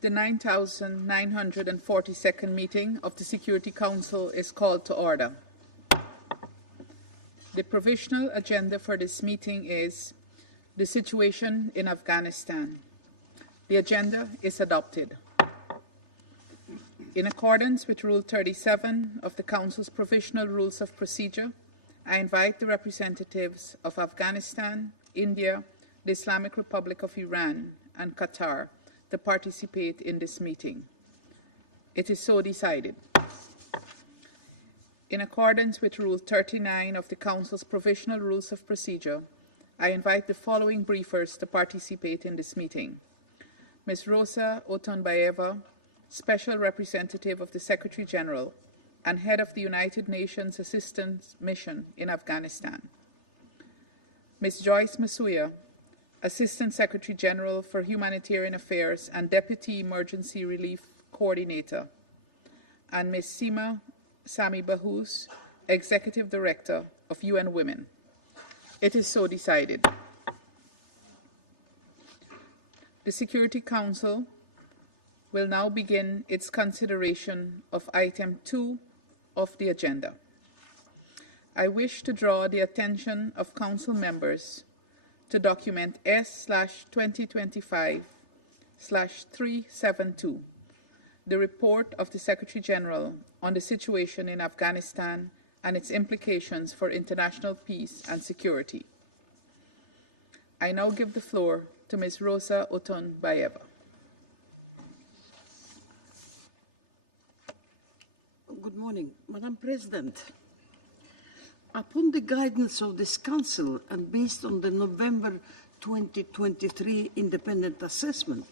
The 9,942nd meeting of the Security Council is called to order. The provisional agenda for this meeting is the situation in Afghanistan. The agenda is adopted. In accordance with Rule 37 of the Council's Provisional Rules of Procedure, I invite the representatives of Afghanistan, India, the Islamic Republic of Iran, and Qatar to participate in this meeting. It is so decided. In accordance with Rule 39 of the Council's Provisional Rules of Procedure, I invite the following briefers to participate in this meeting. Ms. Rosa Otunbayeva, Special Representative of the Secretary General and Head of the United Nations Assistance Mission in Afghanistan. Ms. Joyce Masuya, Assistant Secretary General for Humanitarian Affairs and Deputy Emergency Relief Coordinator, and Ms. Seema Sami Bahous, Executive Director of UN Women. It is so decided. The Security Council will now begin its consideration of item 2 of the agenda. I wish to draw the attention of Council members to document S/2025/372, the report of the Secretary General on the situation in Afghanistan and its implications for international peace and security. I now give the floor to Ms. Rosa Otunbayeva. Good morning, Madam President. Upon the guidance of this Council and based on the November 2023 independent assessment,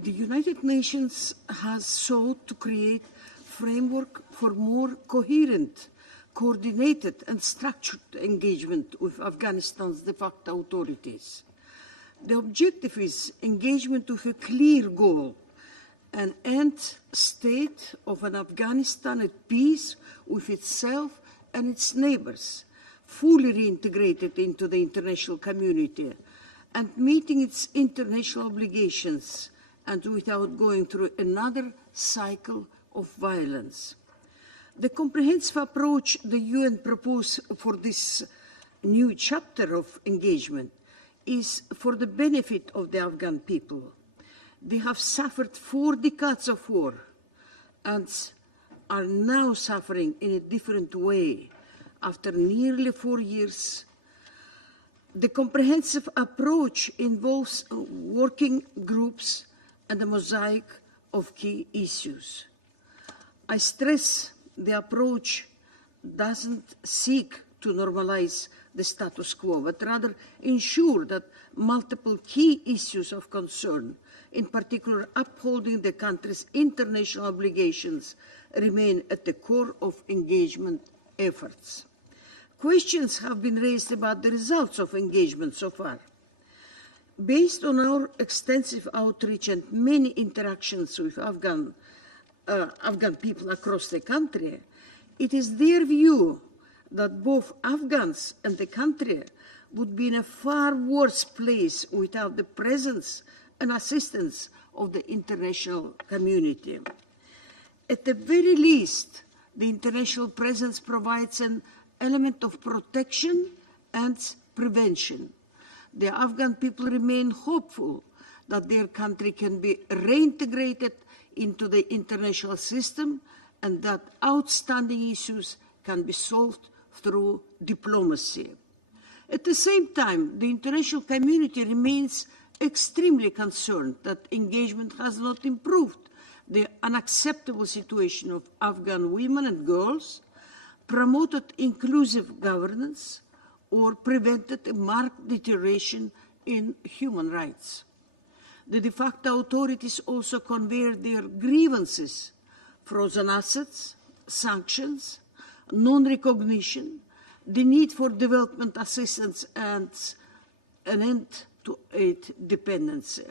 the United Nations has sought to create framework for more coherent, coordinated and structured engagement with Afghanistan's de facto authorities. The objective is engagement with a clear goal, an end state of an Afghanistan at peace with itself and its neighbors, fully reintegrated into the international community and meeting its international obligations, and without going through another cycle of violence. The comprehensive approach the UN proposed for this new chapter of engagement is for the benefit of the Afghan people. They have suffered 4 decades of war and are now suffering in a different way after nearly 4 years. The comprehensive approach involves working groups and a mosaic of key issues. I stress the approach doesn't seek to normalize the status quo, but rather ensure that multiple key issues of concern, in particular upholding the country's international obligations, remain at the core of engagement efforts. Questions have been raised about the results of engagement so far. Based on our extensive outreach and many interactions with Afghan people across the country, it is their view that both Afghans and the country would be in a far worse place without the presence and assistance of the international community. At the very least, the international presence provides an element of protection and prevention. The Afghan people remain hopeful that their country can be reintegrated into the international system and that outstanding issues can be solved through diplomacy. At the same time, the international community remains extremely concerned that engagement has not improved the unacceptable situation of Afghan women and girls, promoted inclusive governance, or prevented a marked deterioration in human rights. The de facto authorities also conveyed their grievances: frozen assets, sanctions, non-recognition, the need for development assistance, and an end to aid dependency.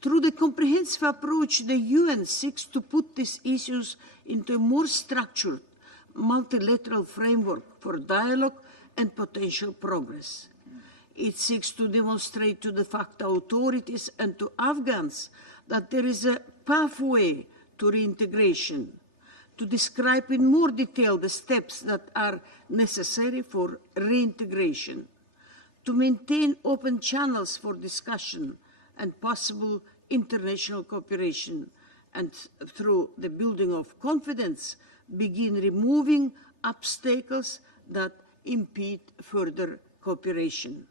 Through the comprehensive approach, the UN seeks to put these issues into a more structured, multilateral framework for dialogue and potential progress. It seeks to demonstrate to the de facto authorities and to Afghans that there is a pathway to reintegration, to describe in more detail the steps that are necessary for reintegration, to maintain open channels for discussion and possible international cooperation, and through the building of confidence, begin removing obstacles that impede further cooperation.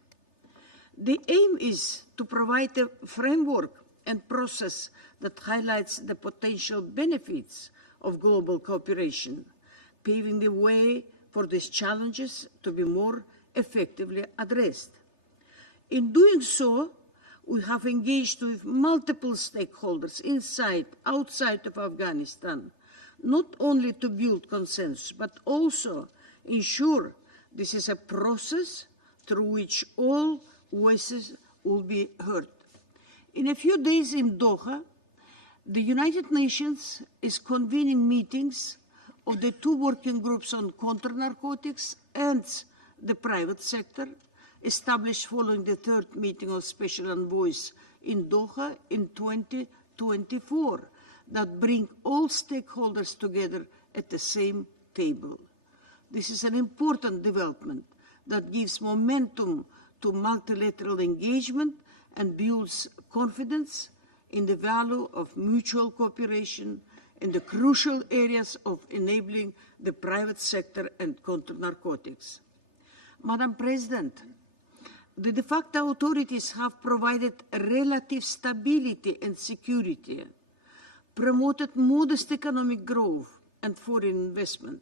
The aim is to provide a framework and process that highlights the potential benefits of global cooperation, paving the way for these challenges to be more effectively addressed. In doing so, we have engaged with multiple stakeholders inside, outside of Afghanistan, not only to build consensus, but also ensure this is a process through which all voices will be heard. In a few days in Doha, the United Nations is convening meetings of the 2 working groups on counter-narcotics and the private sector, established following the 3rd meeting of Special Envoys in Doha in 2024, that bring all stakeholders together at the same table. This is an important development that gives momentum to multilateral engagement and builds confidence in the value of mutual cooperation in the crucial areas of enabling the private sector and counter-narcotics. Madam President, the de facto authorities have provided relative stability and security, promoted modest economic growth and foreign investment,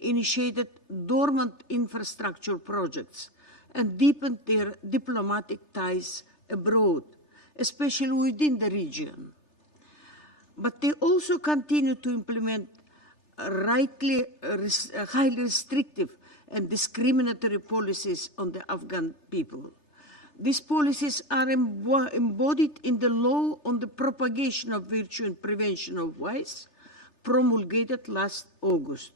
initiated dormant infrastructure projects, and deepened their diplomatic ties abroad, especially within the region. But they also continue to implement highly restrictive and discriminatory policies on the Afghan people. These policies are embodied in the law on the propagation of virtue and prevention of vice, promulgated last August.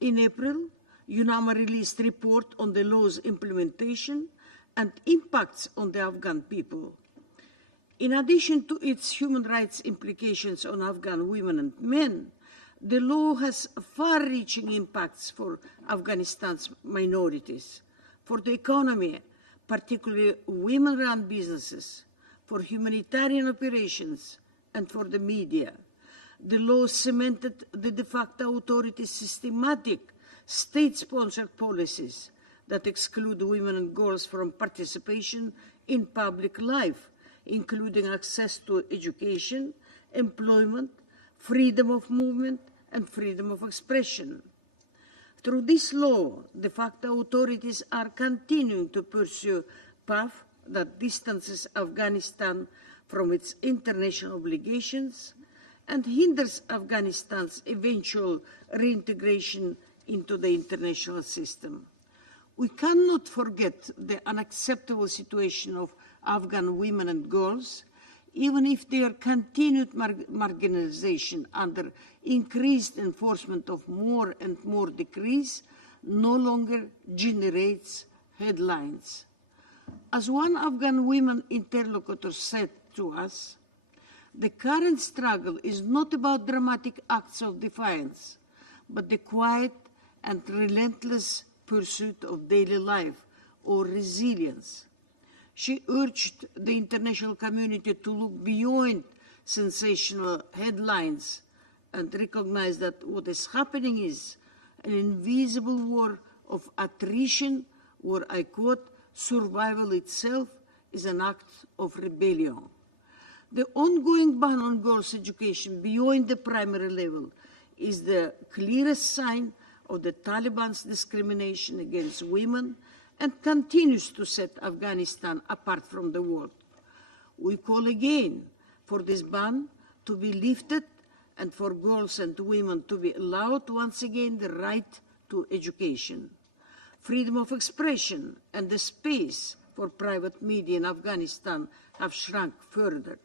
In April, UNAMA released a report on the law's implementation and impacts on the Afghan people. In addition to its human rights implications on Afghan women and men, the law has far-reaching impacts for Afghanistan's minorities, for the economy, particularly women-run businesses, for humanitarian operations, and for the media. The law cemented the de facto authorities' systematic state-sponsored policies that exclude women and girls from participation in public life, including access to education, employment, freedom of movement, and freedom of expression. Through this law, de facto authorities are continuing to pursue a path that distances Afghanistan from its international obligations and hinders Afghanistan's eventual reintegration into the international system. We cannot forget the unacceptable situation of Afghan women and girls, even if their continued marginalization under increased enforcement of more and more decrees no longer generates headlines. As one Afghan women interlocutor said to us, the current struggle is not about dramatic acts of defiance, but the quiet and relentless pursuit of daily life or resilience. She urged the international community to look beyond sensational headlines and recognize that what is happening is an invisible war of attrition where, I quote, survival itself is an act of rebellion. The ongoing ban on girls' education beyond the primary level is the clearest sign of the Taliban's discrimination against women and continues to set Afghanistan apart from the world. We call again for this ban to be lifted and for girls and women to be allowed once again the right to education. Freedom of expression and the space for private media in Afghanistan have shrunk further.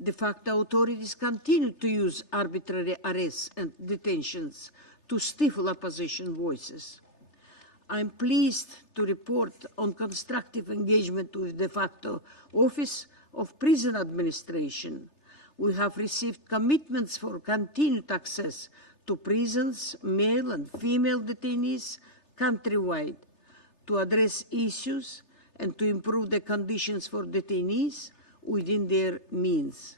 De facto authorities continue to use arbitrary arrests and detentions to stifle opposition voices. I'm pleased to report on constructive engagement with the de facto Office of Prison Administration. We have received commitments for continued access to prisons, male and female detainees countrywide, to address issues and to improve the conditions for detainees within their means.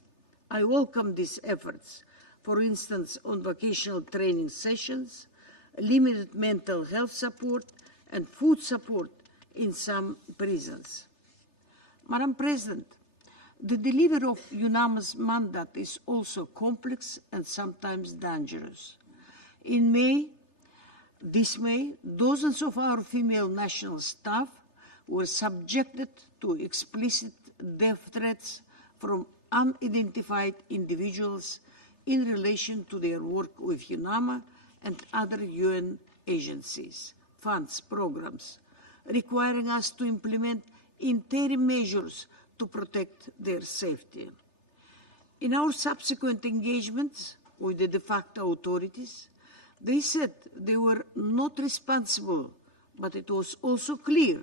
I welcome these efforts, for instance, on vocational training sessions, limited mental health support, and food support in some prisons. Madam President, the delivery of UNAMA's mandate is also complex and sometimes dangerous. In this May, dozens of our female national staff were subjected to explicit death threats from unidentified individuals in relation to their work with UNAMA and other UN agencies, funds, programs, requiring us to implement interim measures to protect their safety. In our subsequent engagements with the de facto authorities, they said they were not responsible, but it was also clear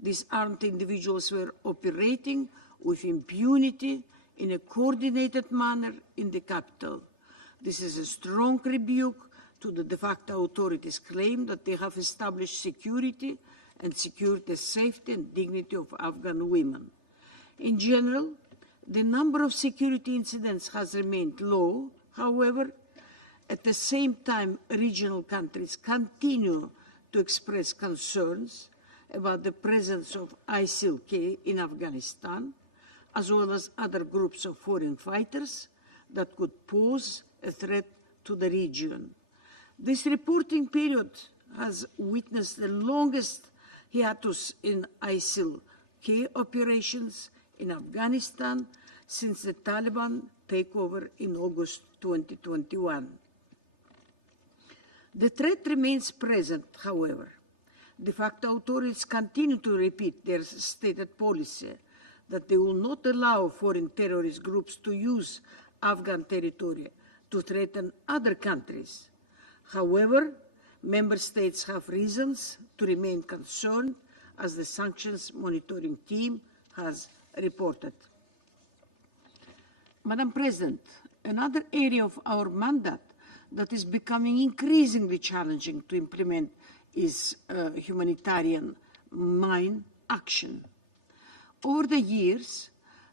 these armed individuals were operating with impunity in a coordinated manner in the capital. This is a strong rebuke to the de facto authorities' claim that they have established security and secured the safety and dignity of Afghan women. In general, the number of security incidents has remained low. However, at the same time, regional countries continue to express concerns about the presence of ISIL-K in Afghanistan, as well as other groups of foreign fighters that could pose a threat to the region. This reporting period has witnessed the longest hiatus in ISIL-K operations in Afghanistan since the Taliban takeover in August 2021. The threat remains present, however. De facto authorities continue to repeat their stated policy that they will not allow foreign terrorist groups to use Afghan territory to threaten other countries. However, member states have reasons to remain concerned, as the sanctions monitoring team has reported. Madam President, another area of our mandate that is becoming increasingly challenging to implement is humanitarian mine action. Over the years,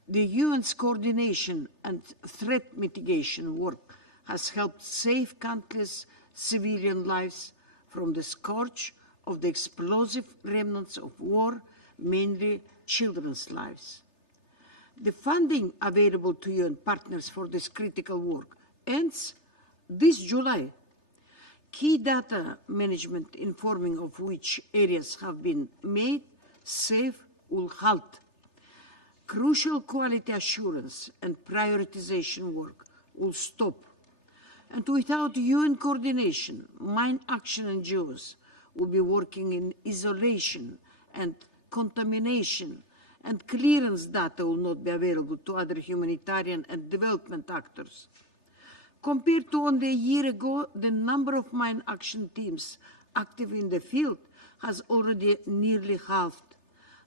the UN's coordination and threat mitigation work has helped save countless civilian lives from the scourge of the explosive remnants of war, mainly children's lives. The funding available to UN partners for this critical work ends this July. Key data management informing of which areas have been made safe will halt. Crucial quality assurance and prioritization work will stop. And without UN coordination, mine action NGOs will be working in isolation, and contamination and clearance data will not be available to other humanitarian and development actors. Compared to only a year ago, the number of mine action teams active in the field has already nearly halved.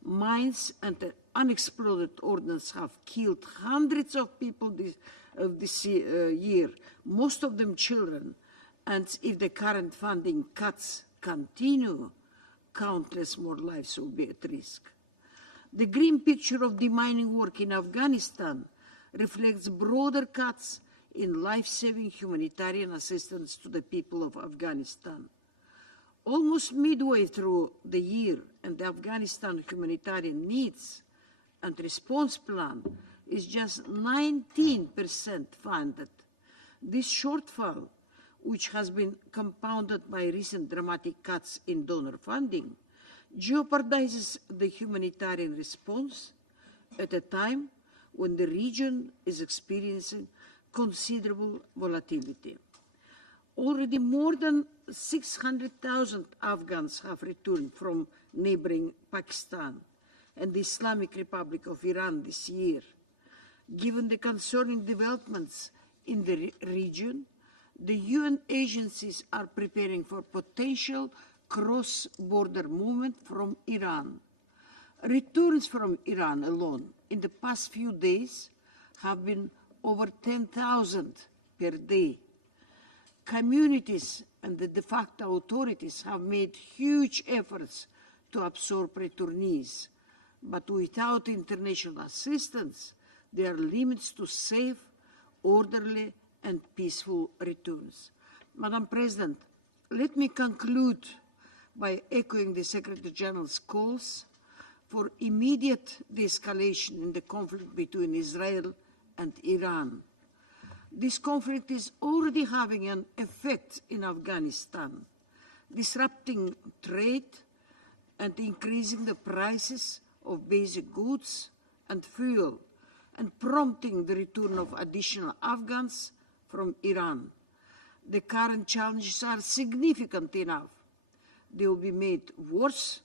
Mines and unexploded ordnance have killed hundreds of people this year, most of them children, and if the current funding cuts continue, countless more lives will be at risk. The grim picture of demining work in Afghanistan reflects broader cuts in life-saving humanitarian assistance to the people of Afghanistan. Almost midway through the year, and the Afghanistan humanitarian needs and response plan is just 19% funded. This shortfall, which has been compounded by recent dramatic cuts in donor funding, jeopardizes the humanitarian response at a time when the region is experiencing considerable volatility. Already more than 600,000 Afghans have returned from neighboring Pakistan and the Islamic Republic of Iran this year. Given the concerning developments in the region, the UN agencies are preparing for potential cross-border movement from Iran. Returns from Iran alone in the past few days have been over 10,000 per day. Communities and the de facto authorities have made huge efforts to absorb returnees, but without international assistance, there are limits to safe, orderly, and peaceful returns. Madam President, let me conclude by echoing the Secretary General's calls for immediate de-escalation in the conflict between Israel and Iran. This conflict is already having an effect in Afghanistan, disrupting trade and increasing the prices of basic goods and fuel, and prompting the return of additional Afghans from Iran. The current challenges are significant enough. They will be made worse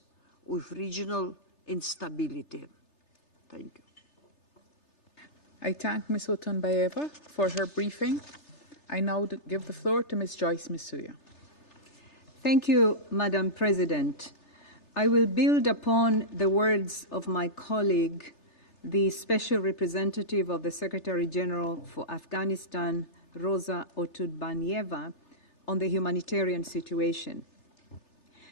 with regional instability. Thank you. I thank Ms. Otunbayeva for her briefing. I now give the floor to Ms. Joyce Misuya. Thank you, Madam President. I will build upon the words of my colleague, the Special Representative of the Secretary General for Afghanistan, Rosa Otunbayeva, on the humanitarian situation.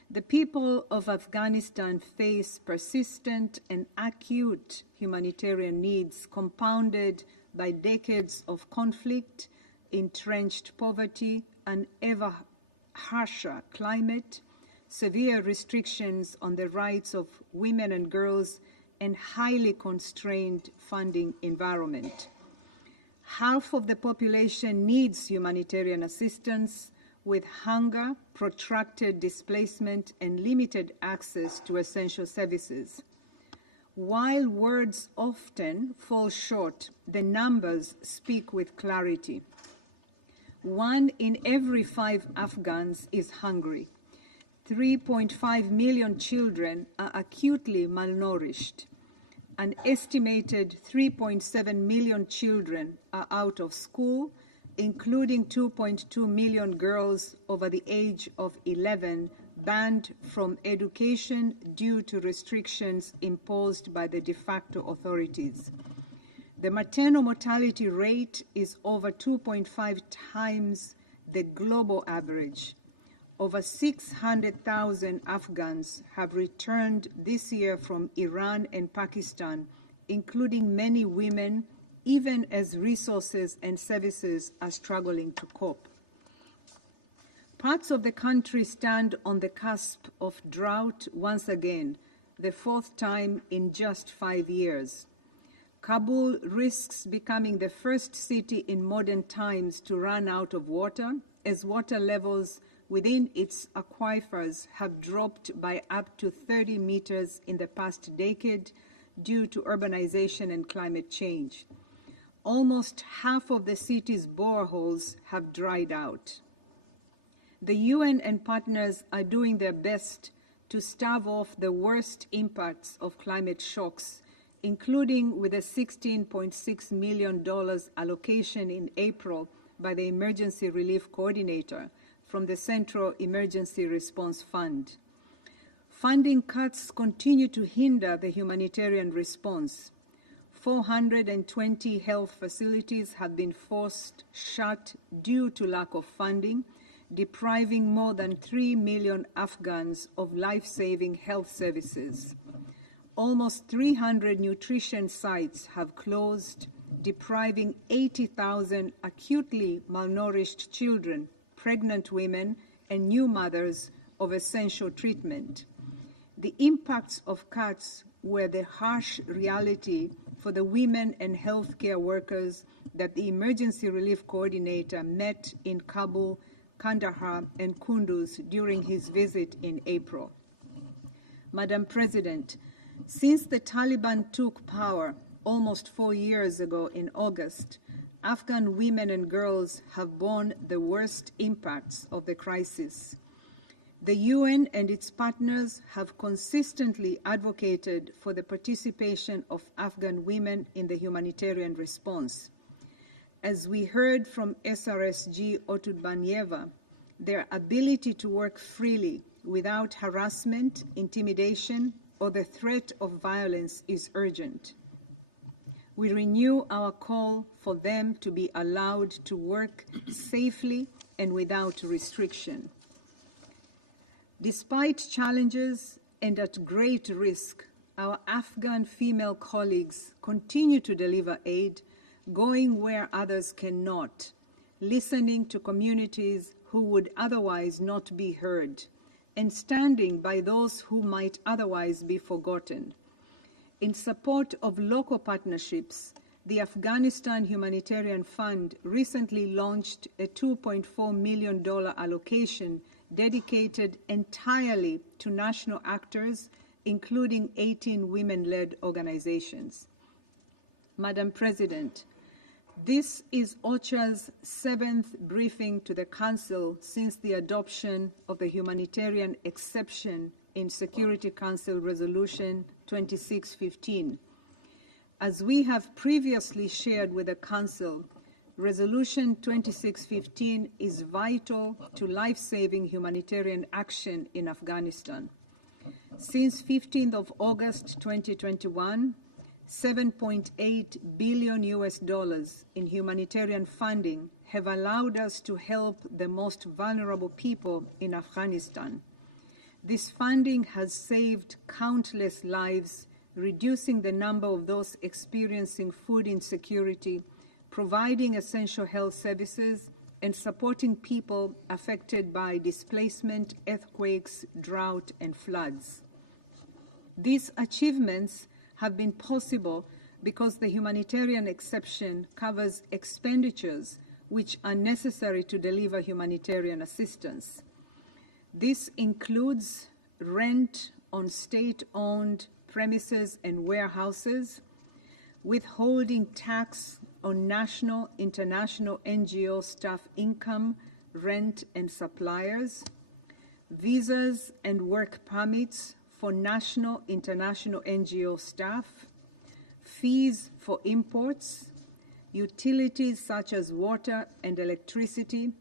The people of Afghanistan face persistent and acute humanitarian needs compounded by decades of conflict, entrenched poverty, an ever harsher climate, severe restrictions on the rights of women and girls, and highly constrained funding environment. Half of the population needs humanitarian assistance, with hunger, protracted displacement, and limited access to essential services. While words often fall short, the numbers speak with clarity. 1 in every 5 Afghans is hungry. 3.5 million children are acutely malnourished. An estimated 3.7 million children are out of school, including 2.2 million girls over the age of 11 banned from education due to restrictions imposed by the de facto authorities. The maternal mortality rate is over 2.5 times the global average. Over 600,000 Afghans have returned this year from Iran and Pakistan, including many women, even as resources and services are struggling to cope. Parts of the country stand on the cusp of drought once again, the fourth time in just 5 years. Kabul risks becoming the first city in modern times to run out of water, as water levels within its aquifers have dropped by up to 30 meters in the past decade due to urbanization and climate change. Almost half of the city's boreholes have dried out. The UN and partners are doing their best to stave off the worst impacts of climate shocks, including with a $16.6 million allocation in April by the Emergency Relief Coordinator from the Central Emergency Response Fund. Funding cuts continue to hinder the humanitarian response. 420 health facilities have been forced shut due to lack of funding, depriving more than 3 million Afghans of life-saving health services. Almost 300 nutrition sites have closed, depriving 80,000 acutely malnourished children, pregnant women, and new mothers of essential treatment. The impacts of cuts were the harsh reality for the women and healthcare workers that the Emergency Relief Coordinator met in Kabul, Kandahar, and Kunduz during his visit in April. Madam President, since the Taliban took power almost 4 years ago in August, Afghan women and girls have borne the worst impacts of the crisis. The UN and its partners have consistently advocated for the participation of Afghan women in the humanitarian response. As we heard from SRSG Otudbanyeva, their ability to work freely without harassment, intimidation, or the threat of violence is urgent. We renew our call for them to be allowed to work safely and without restriction. Despite challenges and at great risk, our Afghan female colleagues continue to deliver aid, going where others cannot, listening to communities who would otherwise not be heard, and standing by those who might otherwise be forgotten. In support of local partnerships, the Afghanistan Humanitarian Fund recently launched a $2.4 million allocation dedicated entirely to national actors, including 18 women-led organizations. Madam President, this is OCHA's 7th briefing to the Council since the adoption of the humanitarian exception in Security Council Resolution 2615. As we have previously shared with the Council, Resolution 2615 is vital to life-saving humanitarian action in Afghanistan. Since 15th of August 2021, $7.8 billion in humanitarian funding have allowed us to help the most vulnerable people in Afghanistan. This funding has saved countless lives, reducing the number of those experiencing food insecurity, providing essential health services, and supporting people affected by displacement, earthquakes, drought, and floods. These achievements have been possible because the humanitarian exception covers expenditures which are necessary to deliver humanitarian assistance. This includes rent on state-owned premises and warehouses, withholding tax on national, international NGO staff income, rent, and suppliers, visas and work permits for national, international NGO staff, fees for imports, utilities such as water and electricity,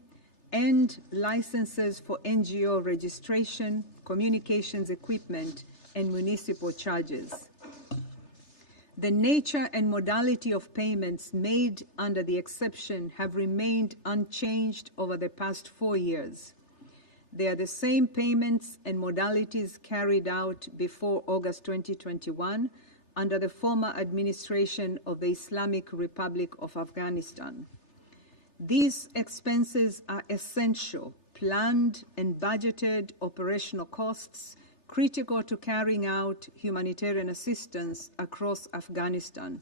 and licenses for NGO registration, communications equipment, and municipal charges. The nature and modality of payments made under the exception have remained unchanged over the past 4 years. They are the same payments and modalities carried out before August 2021 under the former administration of the Islamic Republic of Afghanistan. These expenses are essential, planned and budgeted operational costs critical to carrying out humanitarian assistance across Afghanistan.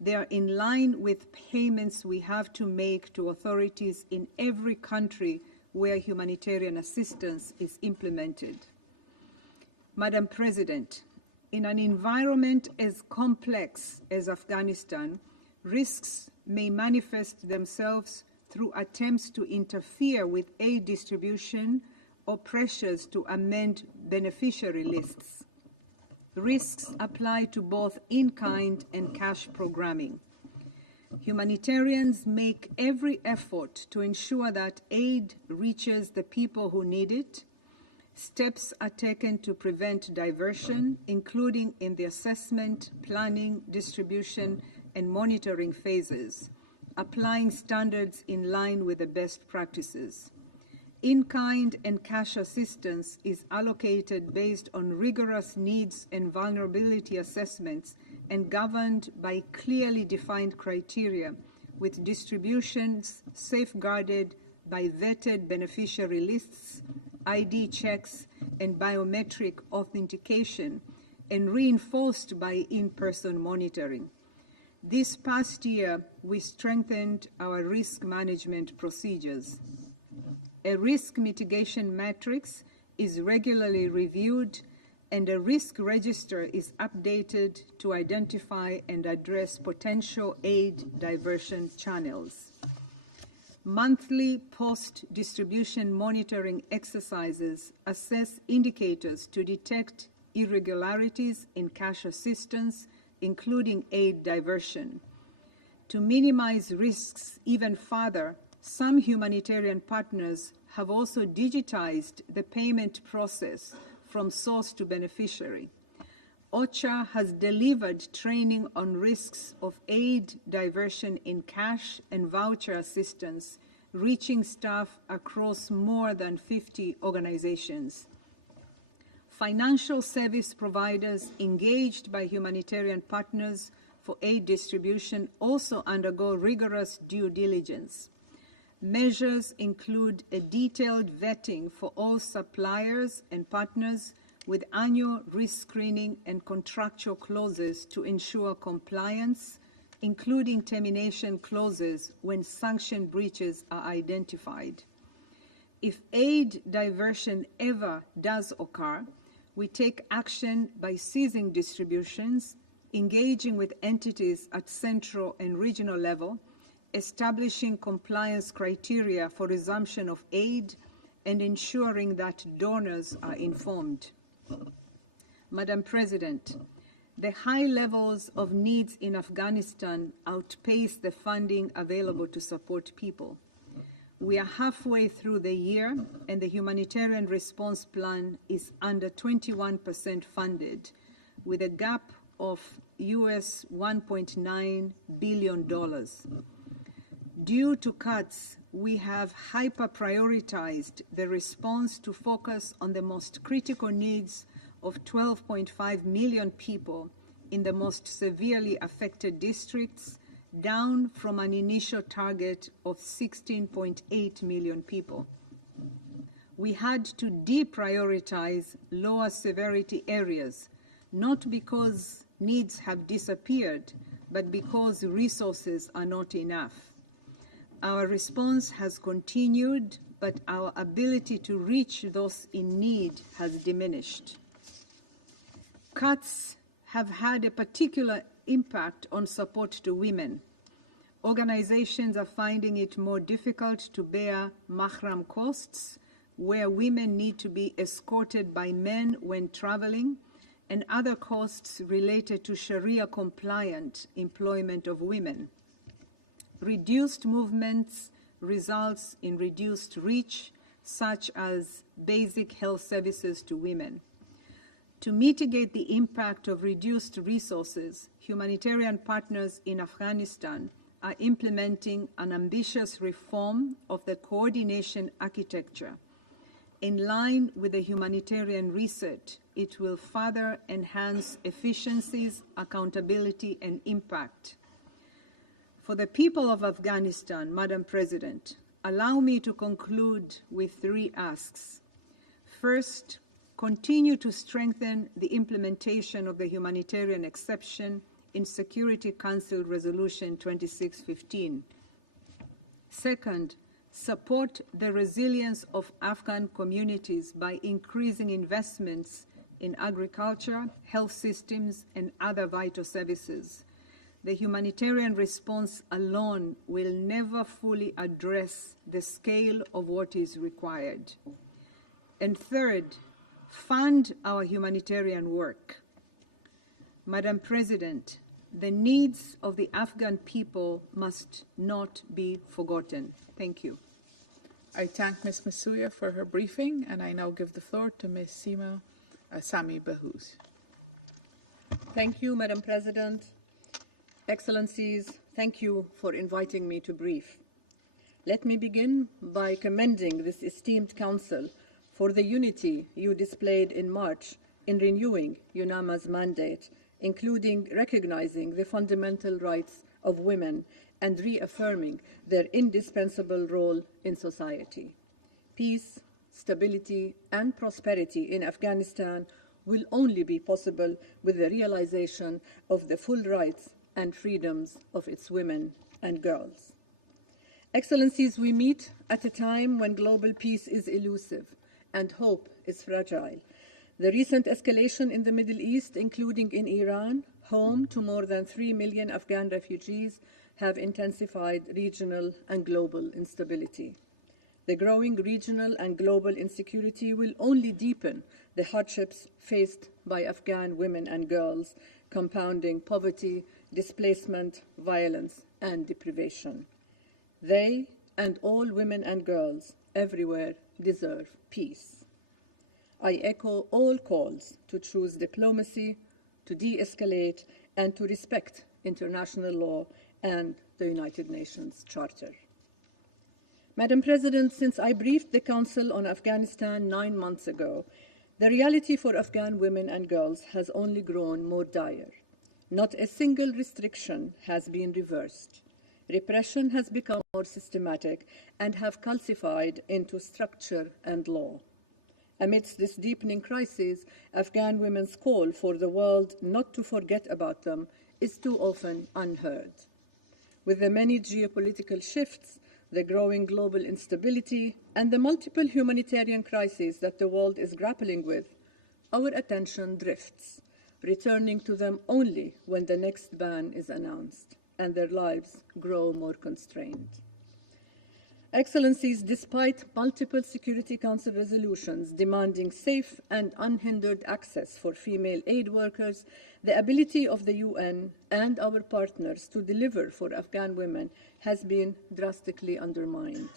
They are in line with payments we have to make to authorities in every country where humanitarian assistance is implemented. Madam President, in an environment as complex as Afghanistan, risks may manifest themselves through attempts to interfere with aid distribution or pressures to amend beneficiary lists. Risks apply to both in-kind and cash programming. Humanitarians make every effort to ensure that aid reaches the people who need it. Steps are taken to prevent diversion, including in the assessment, planning, distribution, and monitoring phases, applying standards in line with the best practices. In-kind and cash assistance is allocated based on rigorous needs and vulnerability assessments and governed by clearly defined criteria, with distributions safeguarded by vetted beneficiary lists, ID checks, and biometric authentication, and reinforced by in-person monitoring. This past year, we strengthened our risk management procedures. A risk mitigation matrix is regularly reviewed, and a risk register is updated to identify and address potential aid diversion channels. Monthly post-distribution monitoring exercises assess indicators to detect irregularities in cash assistance, including aid diversion. To minimize risks even further, some humanitarian partners have also digitized the payment process from source to beneficiary. OCHA has delivered training on risks of aid diversion in cash and voucher assistance, reaching staff across more than 50 organizations. Financial service providers engaged by humanitarian partners for aid distribution also undergo rigorous due diligence. Measures include a detailed vetting for all suppliers and partners with annual risk screening and contractual clauses to ensure compliance, including termination clauses when sanction breaches are identified. If aid diversion ever does occur, we take action by ceasing distributions, engaging with entities at central and regional level, establishing compliance criteria for resumption of aid, and ensuring that donors are informed. Madam President, the high levels of needs in Afghanistan outpace the funding available to support people. We are halfway through the year, and the humanitarian response plan is under 21% funded, with a gap of US $1.9 billion. Due to cuts, we have hyper-prioritized the response to focus on the most critical needs of 12.5 million people in the most severely affected districts, down from an initial target of 16.8 million people. We had to deprioritize lower severity areas, not because needs have disappeared, but because resources are not enough. Our response has continued, but our ability to reach those in need has diminished. Cuts have had a particular impact on support to women. Organizations are finding it more difficult to bear mahram costs, where women need to be escorted by men when traveling, and other costs related to Sharia-compliant employment of women. Reduced movements results in reduced reach, such as basic health services to women. To mitigate the impact of reduced resources, humanitarian partners in Afghanistan are implementing an ambitious reform of the coordination architecture. In line with the humanitarian reset, it will further enhance efficiencies, accountability, and impact. For the people of Afghanistan, Madam President, allow me to conclude with 3 asks. First, continue to strengthen the implementation of the humanitarian exception in Security Council Resolution 2615. Second, support the resilience of Afghan communities by increasing investments in agriculture, health systems, and other vital services. The humanitarian response alone will never fully address the scale of what is required. And third, fund our humanitarian work. Madam President, the needs of the Afghan people must not be forgotten. Thank you. I thank Ms. Masuya for her briefing, and I now give the floor to Ms. Seema Sami Bahous. Thank you, Madam President. Excellencies, thank you for inviting me to brief. Let me begin by commending this esteemed Council for the unity you displayed in March in renewing UNAMA's mandate, including recognizing the fundamental rights of women and reaffirming their indispensable role in society. Peace, stability, and prosperity in Afghanistan will only be possible with the realization of the full rights and freedoms of its women and girls. Excellencies, we meet at a time when global peace is elusive and hope is fragile. The recent escalation in the Middle East, including in Iran, home to more than 3 million Afghan refugees, have intensified regional and global instability. The growing regional and global insecurity will only deepen the hardships faced by Afghan women and girls, compounding poverty, displacement, violence, and deprivation. They and all women and girls everywhere deserve peace. I echo all calls to choose diplomacy, to de-escalate, and to respect international law and the United Nations Charter. Madam President, since I briefed the Council on Afghanistan 9 months ago, the reality for Afghan women and girls has only grown more dire. Not a single restriction has been reversed. Repression has become more systematic and have calcified into structure and law. Amidst this deepening crisis, Afghan women's call for the world not to forget about them is too often unheard. With the many geopolitical shifts, the growing global instability, and the multiple humanitarian crises that the world is grappling with, our attention drifts, returning to them only when the next ban is announced and their lives grow more constrained. Excellencies, despite multiple Security Council resolutions demanding safe and unhindered access for female aid workers, the ability of the UN and our partners to deliver for Afghan women has been drastically undermined.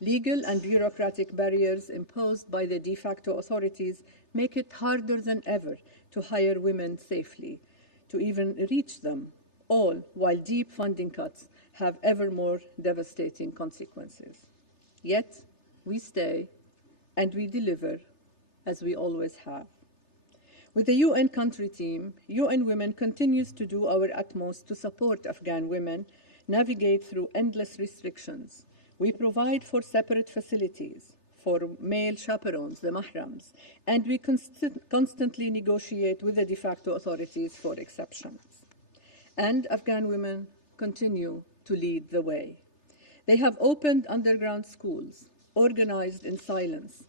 Legal and bureaucratic barriers imposed by the de facto authorities make it harder than ever to hire women safely, to even reach them, all while deep funding cuts have ever more devastating consequences. Yet, we stay and we deliver as we always have. With the UN country team, UN Women continues to do our utmost to support Afghan women navigate through endless restrictions. We provide for separate facilities, for male chaperones, the mahrams, and we constantly negotiate with the de facto authorities for exceptions. And Afghan women continue to lead the way. They have opened underground schools, organized in silence,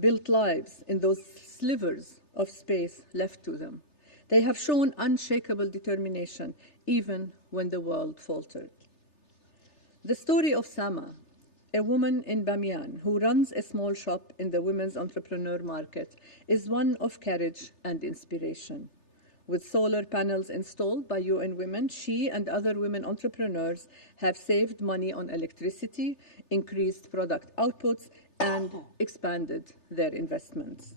built lives in those slivers of space left to them. They have shown unshakable determination even when the world faltered. The story of Sama, a woman in Bamiyan who runs a small shop in the women's entrepreneur market is one of courage and inspiration. With solar panels installed by UN Women, she and other women entrepreneurs have saved money on electricity, increased product outputs, and expanded their investments.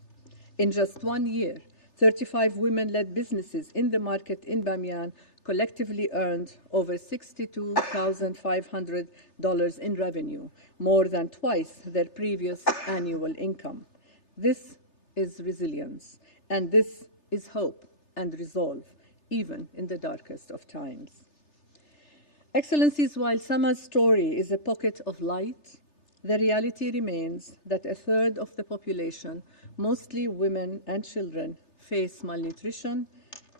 In just 1 year, 35 women-led businesses in the market in Bamiyan collectively earned over $62,500 in revenue, more than twice their previous annual income. This is resilience, and this is hope and resolve, even in the darkest of times. Excellencies, while Sama's story is a pocket of light, the reality remains that a third of the population, mostly women and children, face malnutrition,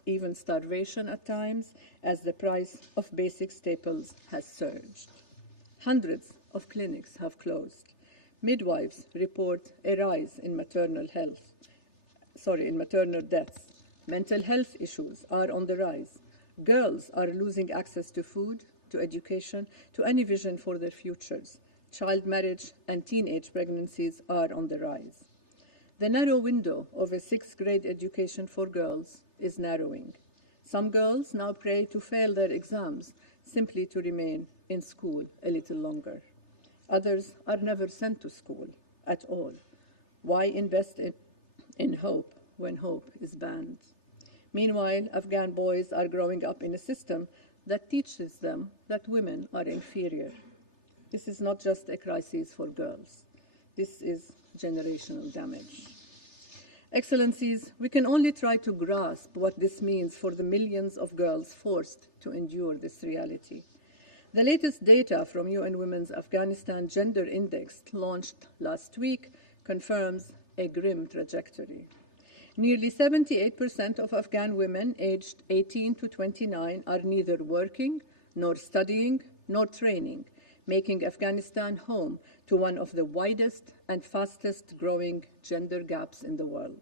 even starvation at times, as the price of basic staples has surged. Hundreds of clinics have closed. Midwives report a rise in maternal deaths. Mental health issues are on the rise. Girls are losing access to food, to education, to any vision for their futures. Child marriage and teenage pregnancies are on the rise. The narrow window of a sixth grade education for girls is narrowing. Some girls now pray to fail their exams simply to remain in school a little longer. Others are never sent to school at all. Why invest in hope when hope is banned? Meanwhile, Afghan boys are growing up in a system that teaches them that women are inferior. This is not just a crisis for girls. This is generational damage. Excellencies, we can only try to grasp what this means for the millions of girls forced to endure this reality. The latest data from UN Women's Afghanistan Gender Index, launched last week, confirms a grim trajectory. Nearly 78% of Afghan women aged 18 to 29 are neither working, nor studying, nor training, making Afghanistan home to one of the widest and fastest growing gender gaps in the world.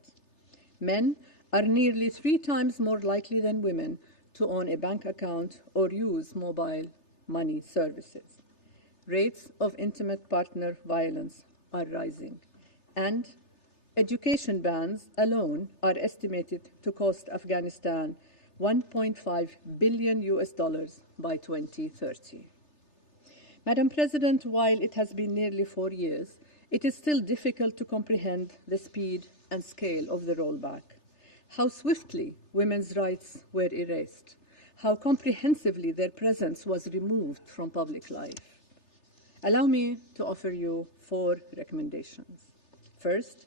Men are nearly 3 times more likely than women to own a bank account or use mobile money services. Rates of intimate partner violence are rising, and education bans alone are estimated to cost Afghanistan $1.5 billion by 2030. Madam President, while it has been nearly 4 years, it is still difficult to comprehend the speed and scale of the rollback. How swiftly women's rights were erased. How comprehensively their presence was removed from public life. Allow me to offer you 4 recommendations. First,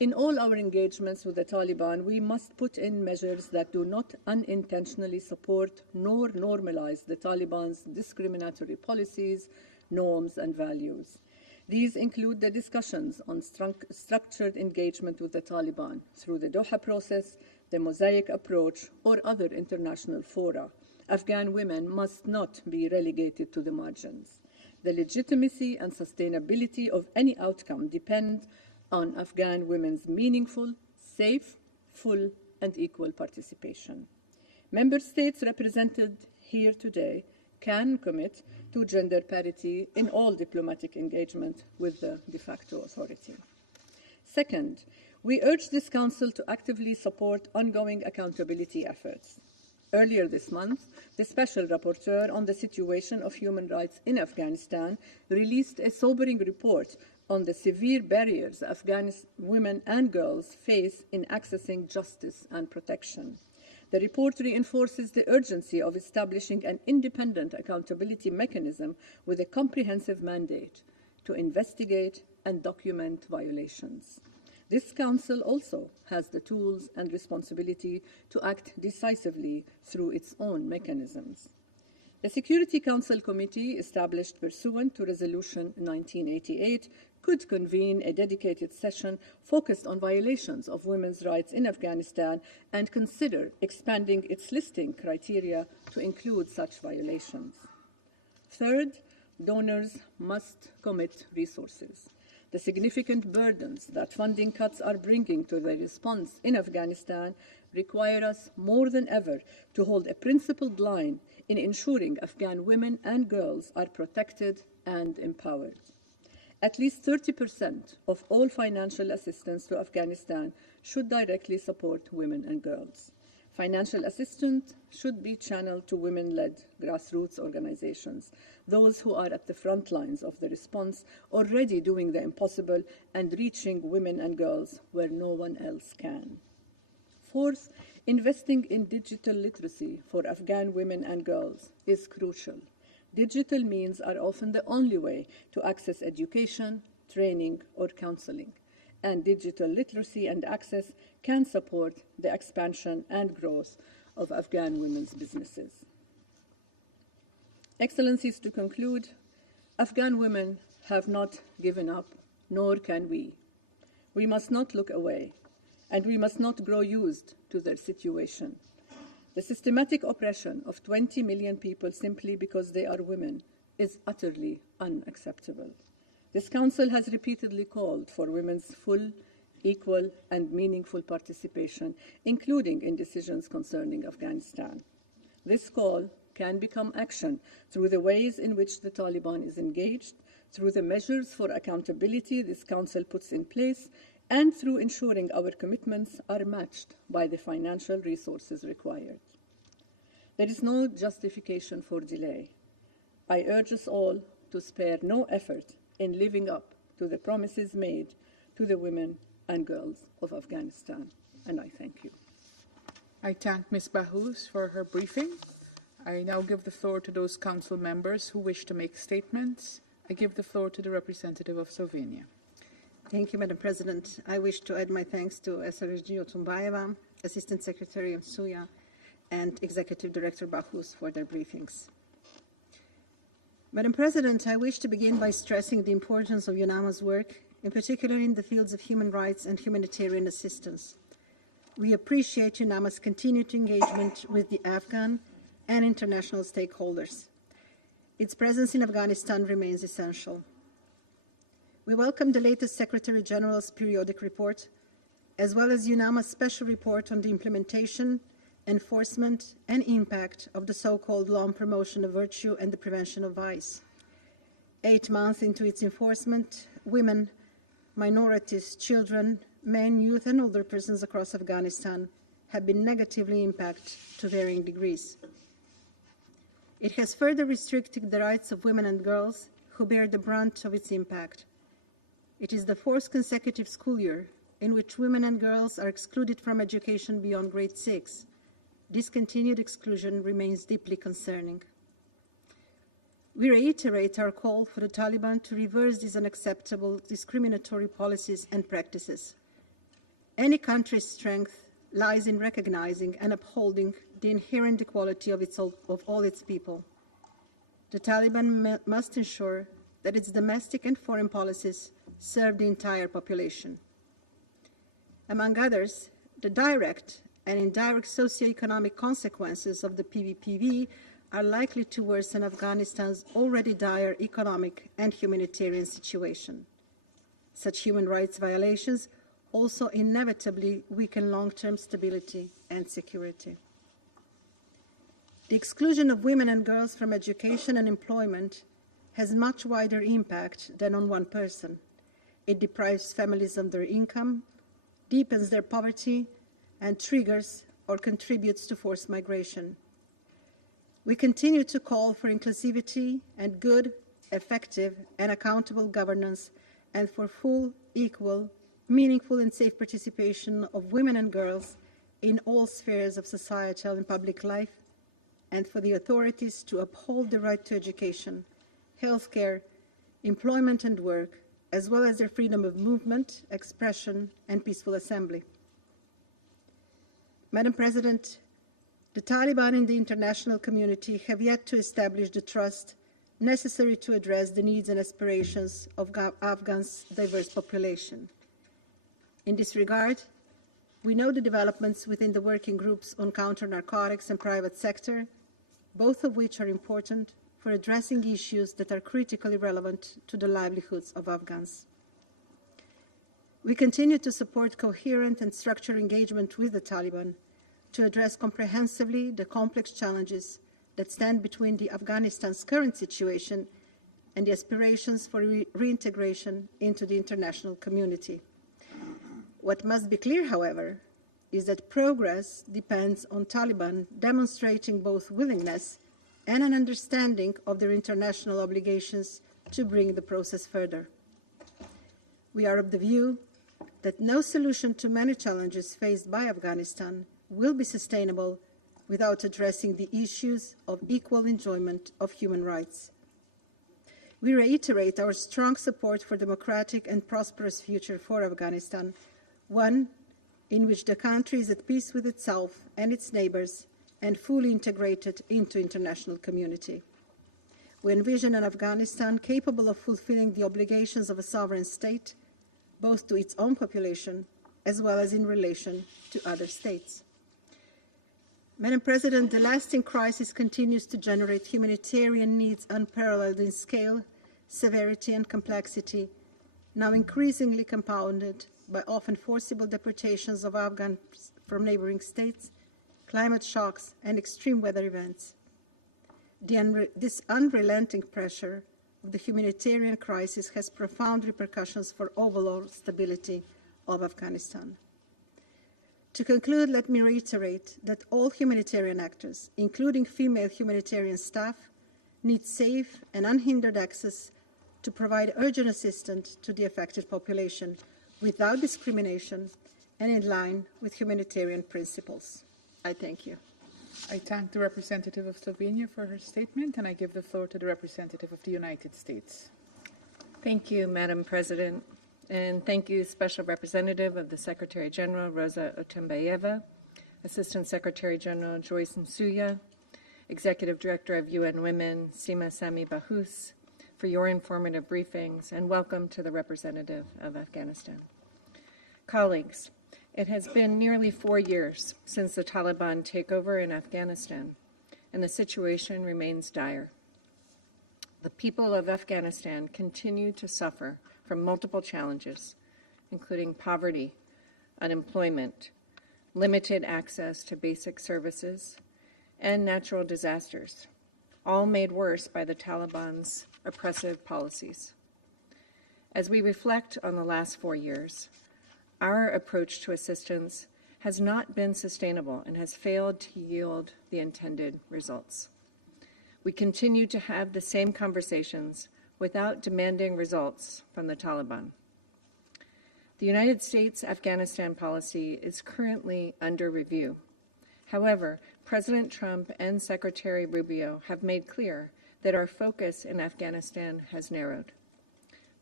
in all our engagements with the Taliban, we must put in measures that do not unintentionally support nor normalize the Taliban's discriminatory policies, norms, and values. These include the discussions on structured engagement with the Taliban through the Doha process, the Mosaic approach, or other international fora. Afghan women must not be relegated to the margins. The legitimacy and sustainability of any outcome depend on Afghan women's meaningful, safe, full, and equal participation. Member states represented here today can commit to gender parity in all diplomatic engagement with the de facto authority. Second, we urge this Council to actively support ongoing accountability efforts. Earlier this month, the Special Rapporteur on the situation of human rights in Afghanistan released a sobering report on the severe barriers Afghan women and girls face in accessing justice and protection. The report reinforces the urgency of establishing an independent accountability mechanism with a comprehensive mandate to investigate and document violations. This Council also has the tools and responsibility to act decisively through its own mechanisms. The Security Council Committee, established pursuant to Resolution 1988, could convene a dedicated session focused on violations of women's rights in Afghanistan and consider expanding its listing criteria to include such violations. Third, donors must commit resources. The significant burdens that funding cuts are bringing to the response in Afghanistan require us more than ever to hold a principled line in ensuring Afghan women and girls are protected and empowered. At least 30% of all financial assistance to Afghanistan should directly support women and girls. Financial assistance should be channeled to women-led grassroots organizations, those who are at the front lines of the response, already doing the impossible and reaching women and girls where no one else can. Fourth, investing in digital literacy for Afghan women and girls is crucial. Digital means are often the only way to access education, training, or counseling, and digital literacy and access can support the expansion and growth of Afghan women's businesses. Excellencies, to conclude, Afghan women have not given up, nor can we. We must not look away, and we must not grow used to their situation. The systematic oppression of 20 million people simply because they are women is utterly unacceptable. This Council has repeatedly called for women's full, equal, and meaningful participation, including in decisions concerning Afghanistan. This call can become action through the ways in which the Taliban is engaged, through the measures for accountability this Council puts in place, and through ensuring our commitments are matched by the financial resources required. There is no justification for delay. I urge us all to spare no effort in living up to the promises made to the women and girls of Afghanistan, and I thank you. I thank Ms. Bahous for her briefing. I now give the floor to those council members who wish to make statements. I give the floor to the representative of Slovenia. Thank you, Madam President. I wish to add my thanks to SRSG Otumbayeva, Assistant Secretary Suya, and Executive Director Bahous for their briefings. Madam President, I wish to begin by stressing the importance of UNAMA's work, in particular in the fields of human rights and humanitarian assistance. We appreciate UNAMA's continued engagement with the Afghan and international stakeholders. Its presence in Afghanistan remains essential. We welcome the latest Secretary General's periodic report, as well as UNAMA's special report on the implementation, enforcement, and impact of the so-called law on promotion of virtue and the prevention of vice. 8 months into its enforcement, women, minorities, children, men, youth, and older persons across Afghanistan have been negatively impacted to varying degrees. It has further restricted the rights of women and girls who bear the brunt of its impact. It is the 4th consecutive school year in which women and girls are excluded from education beyond grade 6. This continued exclusion remains deeply concerning. We reiterate our call for the Taliban to reverse these unacceptable discriminatory policies and practices. Any country's strength lies in recognizing and upholding the inherent equality of all its people. The Taliban must ensure that its domestic and foreign policies serve the entire population. Among others, the direct and indirect socioeconomic consequences of the PVPV are likely to worsen Afghanistan's already dire economic and humanitarian situation. Such human rights violations also inevitably weaken long-term stability and security. The exclusion of women and girls from education and employment has much wider impact than on one person. It deprives families of their income, deepens their poverty, and triggers or contributes to forced migration. We continue to call for inclusivity and good, effective, and accountable governance, and for full, equal, meaningful, and safe participation of women and girls in all spheres of societal and public life, and for the authorities to uphold the right to education, healthcare, employment, and work, as well as their freedom of movement, expression, and peaceful assembly. Madam President, the Taliban and the international community have yet to establish the trust necessary to address the needs and aspirations of Afghans' diverse population. In this regard, we know the developments within the working groups on counter-narcotics and private sector, both of which are important for addressing issues that are critically relevant to the livelihoods of Afghans. We continue to support coherent and structured engagement with the Taliban to address comprehensively the complex challenges that stand between Afghanistan's current situation and the aspirations for reintegration into the international community. What must be clear, however, is that progress depends on Taliban demonstrating both willingness and an understanding of their international obligations to bring the process further. We are of the view that no solution to many challenges faced by Afghanistan will be sustainable without addressing the issues of equal enjoyment of human rights. We reiterate our strong support for a democratic and prosperous future for Afghanistan, one in which the country is at peace with itself and its neighbors and fully integrated into the international community. We envision an Afghanistan capable of fulfilling the obligations of a sovereign state, both to its own population as well as in relation to other states. Madam President, the lasting crisis continues to generate humanitarian needs unparalleled in scale, severity, and complexity, now increasingly compounded by often forcible deportations of Afghans from neighboring states, climate shocks, and extreme weather events. This unrelenting pressure of the humanitarian crisis has profound repercussions for overall stability of Afghanistan. To conclude, let me reiterate that all humanitarian actors, including female humanitarian staff, need safe and unhindered access to provide urgent assistance to the affected population without discrimination and in line with humanitarian principles. I thank you. I thank the representative of Slovenia for her statement, and I give the floor to the representative of the United States. Thank you, Madam President, and thank you, Special Representative of the Secretary General, Rosa Otunbayeva, Assistant Secretary General Joyce Nsuya, Executive Director of UN Women, Sima Sami Bahous, for your informative briefings, and welcome to the representative of Afghanistan. Colleagues, it has been nearly 4 years since the Taliban takeover in Afghanistan, and the situation remains dire. The people of Afghanistan continue to suffer from multiple challenges, including poverty, unemployment, limited access to basic services, and natural disasters, all made worse by the Taliban's oppressive policies. As we reflect on the last 4 years, our approach to assistance has not been sustainable and has failed to yield the intended results. We continue to have the same conversations without demanding results from the Taliban. The United States Afghanistan policy is currently under review. However, President Trump and Secretary Rubio have made clear that our focus in Afghanistan has narrowed.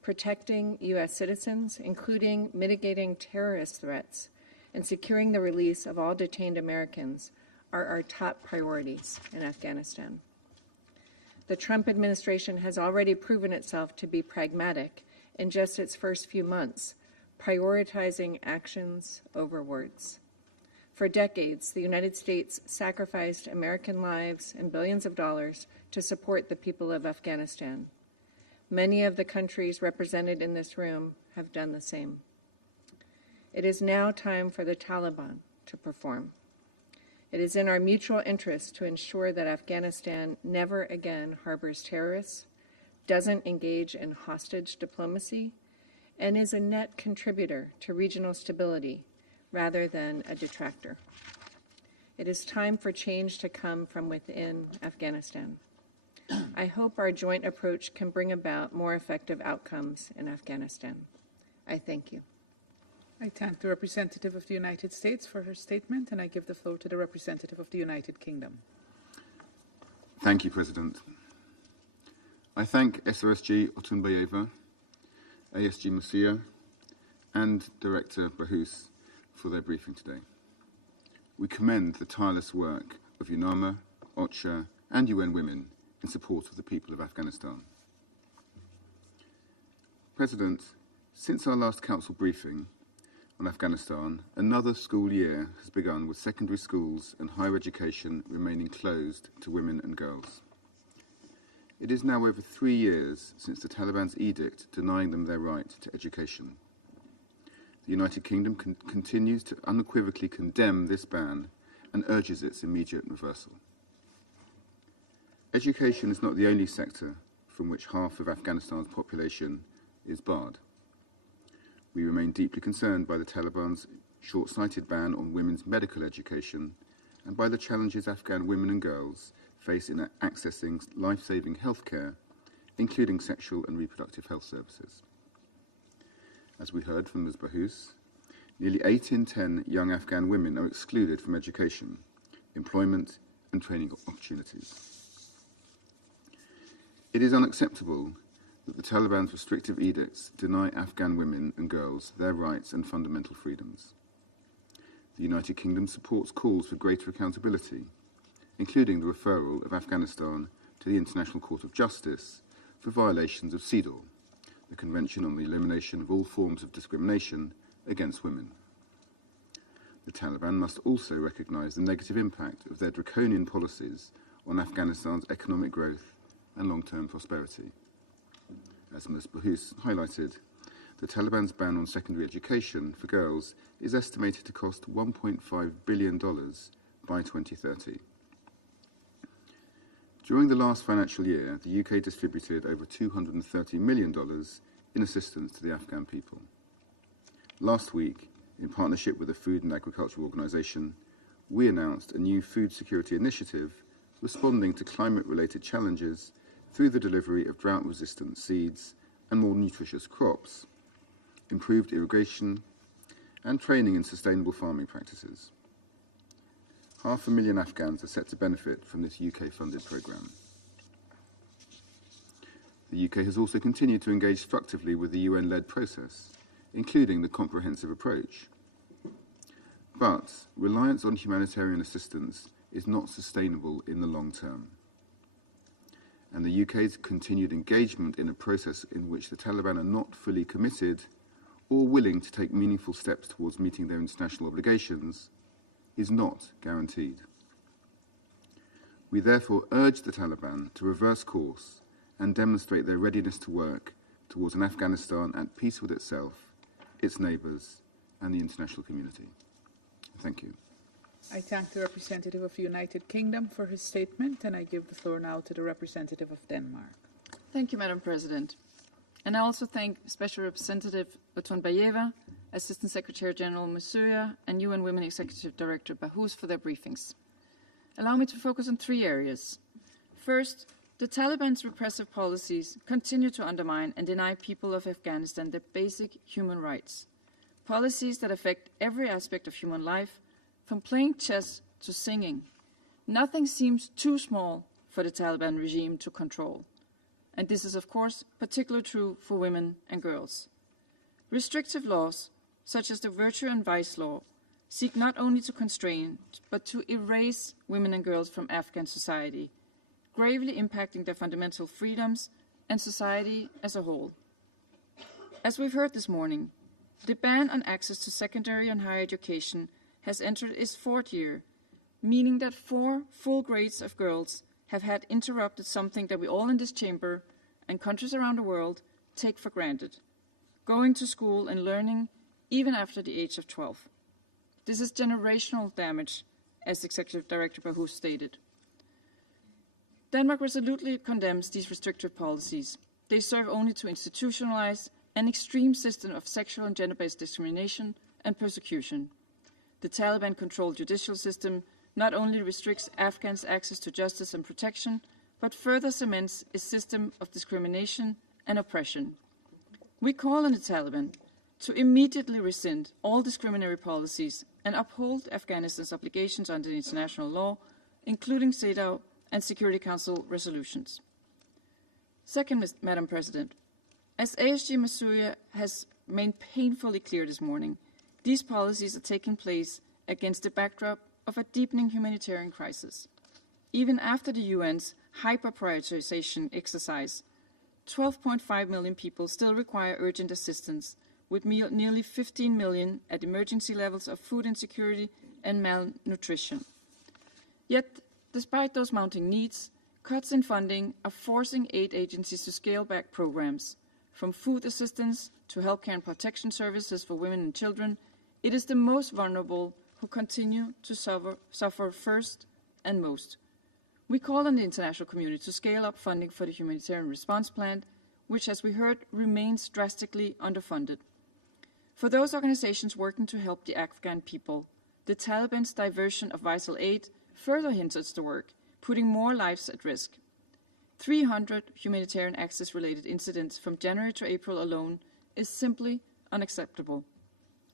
Protecting U.S. citizens, including mitigating terrorist threats, and securing the release of all detained Americans are our top priorities in Afghanistan. The Trump administration has already proven itself to be pragmatic in just its first few months, prioritizing actions over words. For decades, the United States sacrificed American lives and billions of dollars to support the people of Afghanistan. Many of the countries represented in this room have done the same. It is now time for the Taliban to perform. It is in our mutual interest to ensure that Afghanistan never again harbors terrorists, doesn't engage in hostage diplomacy, and is a net contributor to regional stability rather than a detractor. It is time for change to come from within Afghanistan. I hope our joint approach can bring about more effective outcomes in Afghanistan. I thank you. I thank the representative of the United States for her statement, and I give the floor to the representative of the United Kingdom. Thank you, President. I thank SRSG Otunbayeva, ASG Musia, and Director Bahous for their briefing today. We commend the tireless work of UNAMA, OCHA, and UN Women in support of the people of Afghanistan. President, since our last Council briefing on Afghanistan, another school year has begun with secondary schools and higher education remaining closed to women and girls. It is now over 3 years since the Taliban's edict denying them their right to education. The United Kingdom continues to unequivocally condemn this ban and urges its immediate reversal. Education is not the only sector from which half of Afghanistan's population is barred. We remain deeply concerned by the Taliban's short-sighted ban on women's medical education and by the challenges Afghan women and girls face in accessing life-saving healthcare, including sexual and reproductive health services. As we heard from Ms. Bahous, nearly 8 in 10 young Afghan women are excluded from education, employment and training opportunities. It is unacceptable that the Taliban's restrictive edicts deny Afghan women and girls their rights and fundamental freedoms. The United Kingdom supports calls for greater accountability, including the referral of Afghanistan to the International Court of Justice for violations of CEDAW, the Convention on the Elimination of All Forms of Discrimination against Women. The Taliban must also recognise the negative impact of their draconian policies on Afghanistan's economic growth and long-term prosperity. As Ms. Bahous highlighted, the Taliban's ban on secondary education for girls is estimated to cost $1.5 billion by 2030. During the last financial year, the UK distributed over $230 million in assistance to the Afghan people. Last week, in partnership with the Food and Agriculture Organisation, we announced a new food security initiative responding to climate-related challenges through the delivery of drought-resistant seeds and more nutritious crops, improved irrigation, and training in sustainable farming practices. 500,000 Afghans are set to benefit from this UK-funded programme. The UK has also continued to engage structurally with the UN-led process, including the comprehensive approach. But reliance on humanitarian assistance is not sustainable in the long term. And the UK's continued engagement in a process in which the Taliban are not fully committed or willing to take meaningful steps towards meeting their international obligations is not guaranteed. We therefore urge the Taliban to reverse course and demonstrate their readiness to work towards an Afghanistan at peace with itself, its neighbours and the international community. Thank you. I thank the representative of the United Kingdom for his statement, and I give the floor now to the representative of Denmark. Thank you, Madam President. And I also thank Special Representative Otunbayeva, Assistant Secretary General Masuya, and UN Women Executive Director Bahous for their briefings. Allow me to focus on 3 areas. First, the Taliban's repressive policies continue to undermine and deny people of Afghanistan their basic human rights. Policies that affect every aspect of human life, from playing chess to singing. Nothing seems too small for the Taliban regime to control. And this is, of course, particularly true for women and girls. Restrictive laws, such as the Virtue and Vice law, seek not only to constrain, but to erase women and girls from Afghan society, gravely impacting their fundamental freedoms and society as a whole. As we've heard this morning, the ban on access to secondary and higher education has entered its 4th year, meaning that 4 full grades of girls have had interrupted something that we all in this chamber and countries around the world take for granted, going to school and learning even after the age of 12. This is generational damage, as Executive Director Bahous stated. Denmark resolutely condemns these restrictive policies. They serve only to institutionalize an extreme system of sexual and gender-based discrimination and persecution. The Taliban-controlled judicial system not only restricts Afghans' access to justice and protection, but further cements a system of discrimination and oppression. We call on the Taliban to immediately rescind all discriminatory policies and uphold Afghanistan's obligations under international law, including CEDAW and Security Council resolutions. Second, Madam President, as SRSG Masuya has made painfully clear this morning, these policies are taking place against the backdrop of a deepening humanitarian crisis. Even after the UN's hyper-prioritization exercise, 12.5 million people still require urgent assistance, with nearly 15 million at emergency levels of food insecurity and malnutrition. Yet, despite those mounting needs, cuts in funding are forcing aid agencies to scale back programs. From food assistance to healthcare and protection services for women and children, it is the most vulnerable who continue to suffer first and most. We call on the international community to scale up funding for the Humanitarian Response Plan, which, as we heard, remains drastically underfunded. For those organizations working to help the Afghan people, the Taliban's diversion of vital aid further hinders the work, putting more lives at risk. 300 humanitarian access-related incidents from January to April alone is simply unacceptable.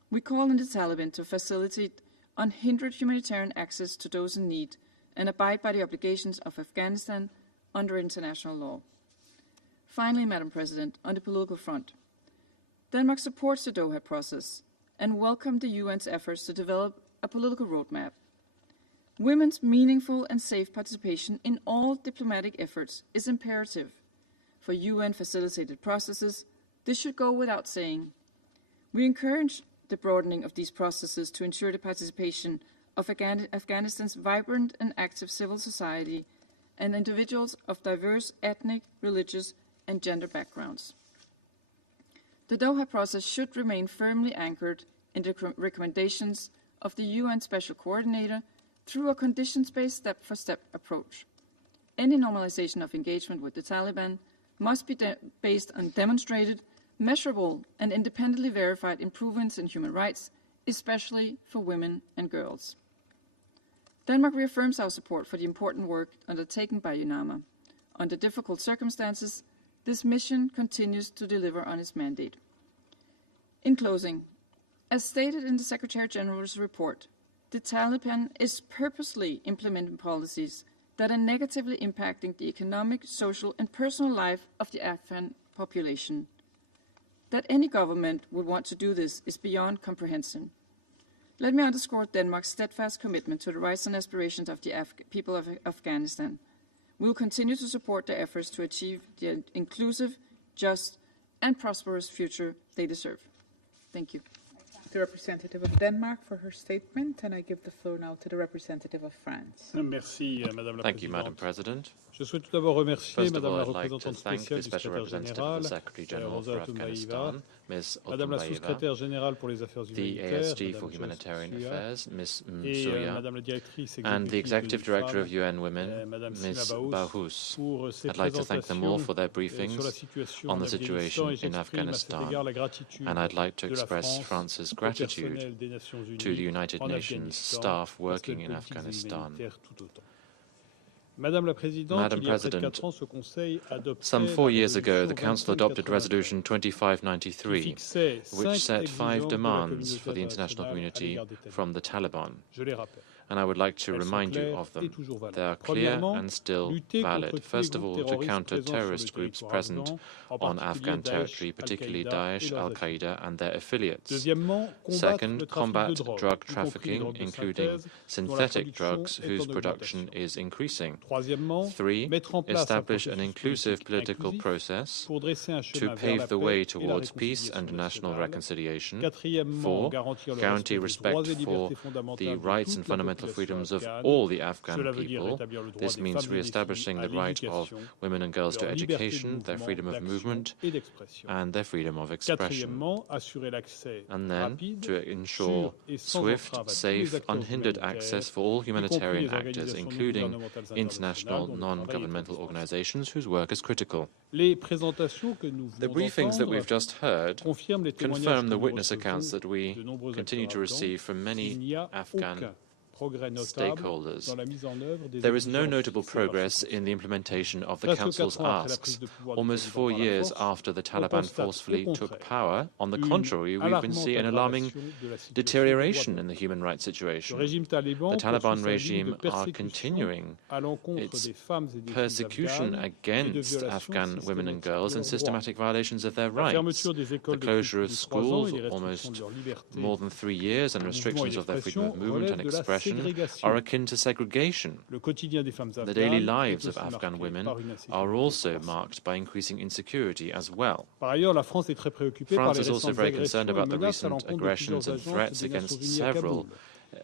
We call on the Taliban to facilitate unhindered humanitarian access to those in need and abide by the obligations of Afghanistan under international law. Finally, Madam President, on the political front, Denmark supports the Doha process and welcomed the UN's efforts to develop a political roadmap. Women's meaningful and safe participation in all diplomatic efforts is imperative. For UN-facilitated processes, this should go without saying. We encourage the broadening of these processes to ensure the participation of Afghanistan's vibrant and active civil society and individuals of diverse ethnic, religious, and gender backgrounds. The Doha process should remain firmly anchored in the recommendations of the UN Special Coordinator through a conditions-based step-for-step approach. Any normalization of engagement with the Taliban must be based on demonstrated, measurable, and independently verified improvements in human rights, especially for women and girls. Denmark reaffirms our support for the important work undertaken by UNAMA. Under difficult circumstances, this mission continues to deliver on its mandate. In closing, as stated in the Secretary General's report, the Taliban is purposely implementing policies that are negatively impacting the economic, social, and personal life of the Afghan population. That any government would want to do this is beyond comprehension. Let me underscore Denmark's steadfast commitment to the rights and aspirations of the people of Afghanistan. We will continue to support their efforts to achieve the inclusive, just, and prosperous future they deserve. Thank you. The representative of Denmark for her statement, and I give the floor now to the representative of France. Merci, Madame la Thank you, Madam President. Je souhaite tout d'abord remercier First of Madame all, la I'd like to représentante thank spéciale the du Special secrétaire Representative of général, the Secretary General for Rosa Otunbaïva, Afghanistan, Ms. Madame la Otunbaïva, sous-secrétaire générale pour les affaires the humanitaires, ASG Madame for Humanitarian Joyce Affairs, Ms. et Msuya, Madame la directrice and the Executive exécutive Director of du UN Women, Madame Ms. Sima Bahous. pour ces I'd like to thank them all for their présentations sur la briefings situation on en the situation Afghanistan, et in j'exprime à cet égard Afghanistan, la gratitude and I'd like to de la express France France's au gratitude personnel des Nations Unies to the United en Nations Afghanistan, staff parce working qu'elles in politiques et Afghanistan. humanitaires tout autant. Madame la Présidente, Madam il y a près de President, 4 ans, ce Conseil adoptait some 4 years ago, the la Council adopted 2583, Resolution qui 2593, fixait which 5 set 5 exigences de la demands for the communauté international internationale à community l'égard des Talibans. from the Taliban. Je les rappelle. And I would like to Elles sont remind you claires of et them. toujours valables. They are clear Premièrement, and still lutter contre valid. tous les First of groupes all, to terroristes counter présents sur terrorist le groups territoire present afghan, en on particulier Afghan Daesh, territory, particularly Al-Qaïda Daesh, et leurs Al-Qaïda, and their affiliates. Deuxièmement, Second, le trafic combat de drogue, drug y compris les trafficking, drogues de including synthèse, dont la synthetic production drugs est whose en production augmentation. is increasing. Troisièmement, 3, mettre en place establish un an processus inclusive political inclusif process pour dresser un to chemin vers pave la the paix way et la towards peace réconciliation and national nationale. reconciliation. Quatrièmement, 4, garantir le guarantee respect des droits respect et for libertés fondamentales the de rights toute and la fundamental population freedoms of afghane. all the Afghan Cela veut dire people. rétablir le droit This des means femmes et des filles re-establishing à the right of l'éducation, women and girls to leur liberté de education, their mouvement, freedom of d'action movement, et d'expression. and their freedom of expression. Quatrièmement, assurer l'accès And then rapide, to ensure sûr et sans swift, entrave à tous les safe, acteurs unhindered humanitaires, access for all y compris humanitarian les actors, organisations non including gouvernementales international internationales dont le travail est non-governmental indispensable. organizations whose work is critical. Les présentations que nous The venons briefings that d'entendre we've just heard confirment les témoignages confirm que the nous witness accounts recevons that we de nombreux continue acteurs to receive from afghans. Il many n'y a Afghan aucun progrès notable stakeholders. dans la mise en œuvre des There is no exigences notable fixées par ce progress Conseil. in the implementation of the Presque Council's 4 ans après la asks. prise de pouvoir du Almost président 4 par la years force, after the on Taliban constate forcefully au took contraire power, on the une contrary, we've been alarmante seeing an alarming aggravation de la situation deterioration des in droits the human rights de l'homme. situation. Le régime taliban The Taliban poursuit sa ligne de regime are persécution continuing à l'encontre its des femmes et des filles persecution afghanes et de against violations Afghan women and systématiques girls de and leurs droits. systematic violations of their La rights. fermeture des The écoles closure depuis of plus de 3 ans schools, et les restrictions almost de leur liberté more than 3 years, and de mouvement et restrictions of their freedom of d'expression movement and relèvent de la expression ségrégation. are akin to segregation. Le quotidien des femmes The daily afghanes est lives of aussi Afghan marqué women par une are insécurité also croissante. marked by increasing insecurity as well. Par ailleurs, la France est très préoccupée par France les is also récentes very agressions concerned et about the menaces à recent l'encontre de aggressions plusieurs and agences threats des Nations against Unies à several Kaboul.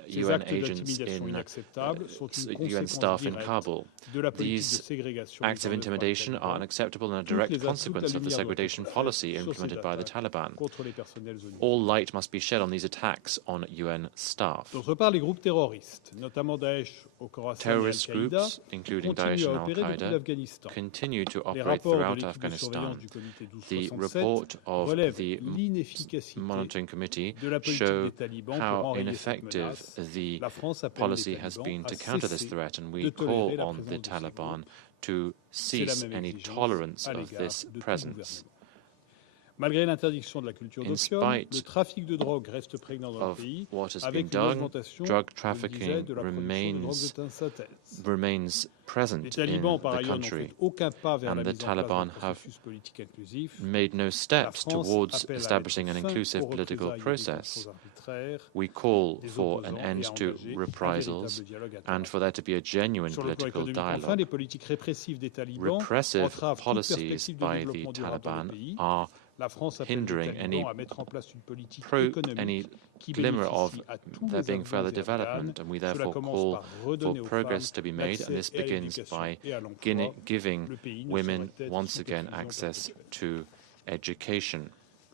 Ces UN actes agents d'intimidation in inacceptables sont une UN conséquence staff in directe Kabul. de la politique de These ségrégation acts of mise en œuvre par les intimidation are talibans. unacceptable and a Toute la direct consequence of the lumière doit segregation être faite policy sur ces implemented by the attaques Taliban. contre les personnels onusiens. All light must be shed on these attacks on UN staff. D'autre part, les groupes terroristes, notamment Daesh au Khorasan et Terrorist Al-Qaïda, groups, including Daesh continuent à and opérer depuis Al-Qaïda, l'Afghanistan. continue to Les operate rapports de throughout l'équipe de Afghanistan. surveillance du comité The 1267 report of relève the l'inefficacité monitoring committee de la politique show des talibans pour how enrayer cette ineffective menace. the La France appelle policy les has talibans been à to counter this cesser threat, and de we tolérer call la on the présence de ces Taliban groupes. to C'est la cease même any exigence tolerance à of l'égard this de tout presence. gouvernement. Malgré l'interdiction de la culture In d'opium, spite le trafic de drogue reste prégnant dans le of pays, what has been avec une done, augmentation, drug je le disais, trafficking de la production de drogue de synthèse. remains present Les in talibans, par the ailleurs, n'ont country. fait aucun pas vers And la the mise en place Taliban d'un have processus politique inclusif. made no La steps France towards appelle à establishing an mettre fin inclusive aux political représailles et process. détentions arbitraires We call des for an opposants et end à to engager un reprisals véritable dialogue and international. for there to be a genuine Sur le plan political économique, enfin, dialogue. les politiques répressives des talibans Repressive entravent toute policies perspective de by the développement durable dans le Taliban pays. are La France appelle les hindering any talibans à mettre en place une politique any économique qui glimmer of bénéficie à tous there les being Afghans further et Afghanes. development, and we Cela therefore commence call par for redonner aux progress femmes to be made, and this l'accès à begins l'éducation by et à l'emploi. giving Le pays ne women saurait être once sous again perfusion access perpétuelle. to education.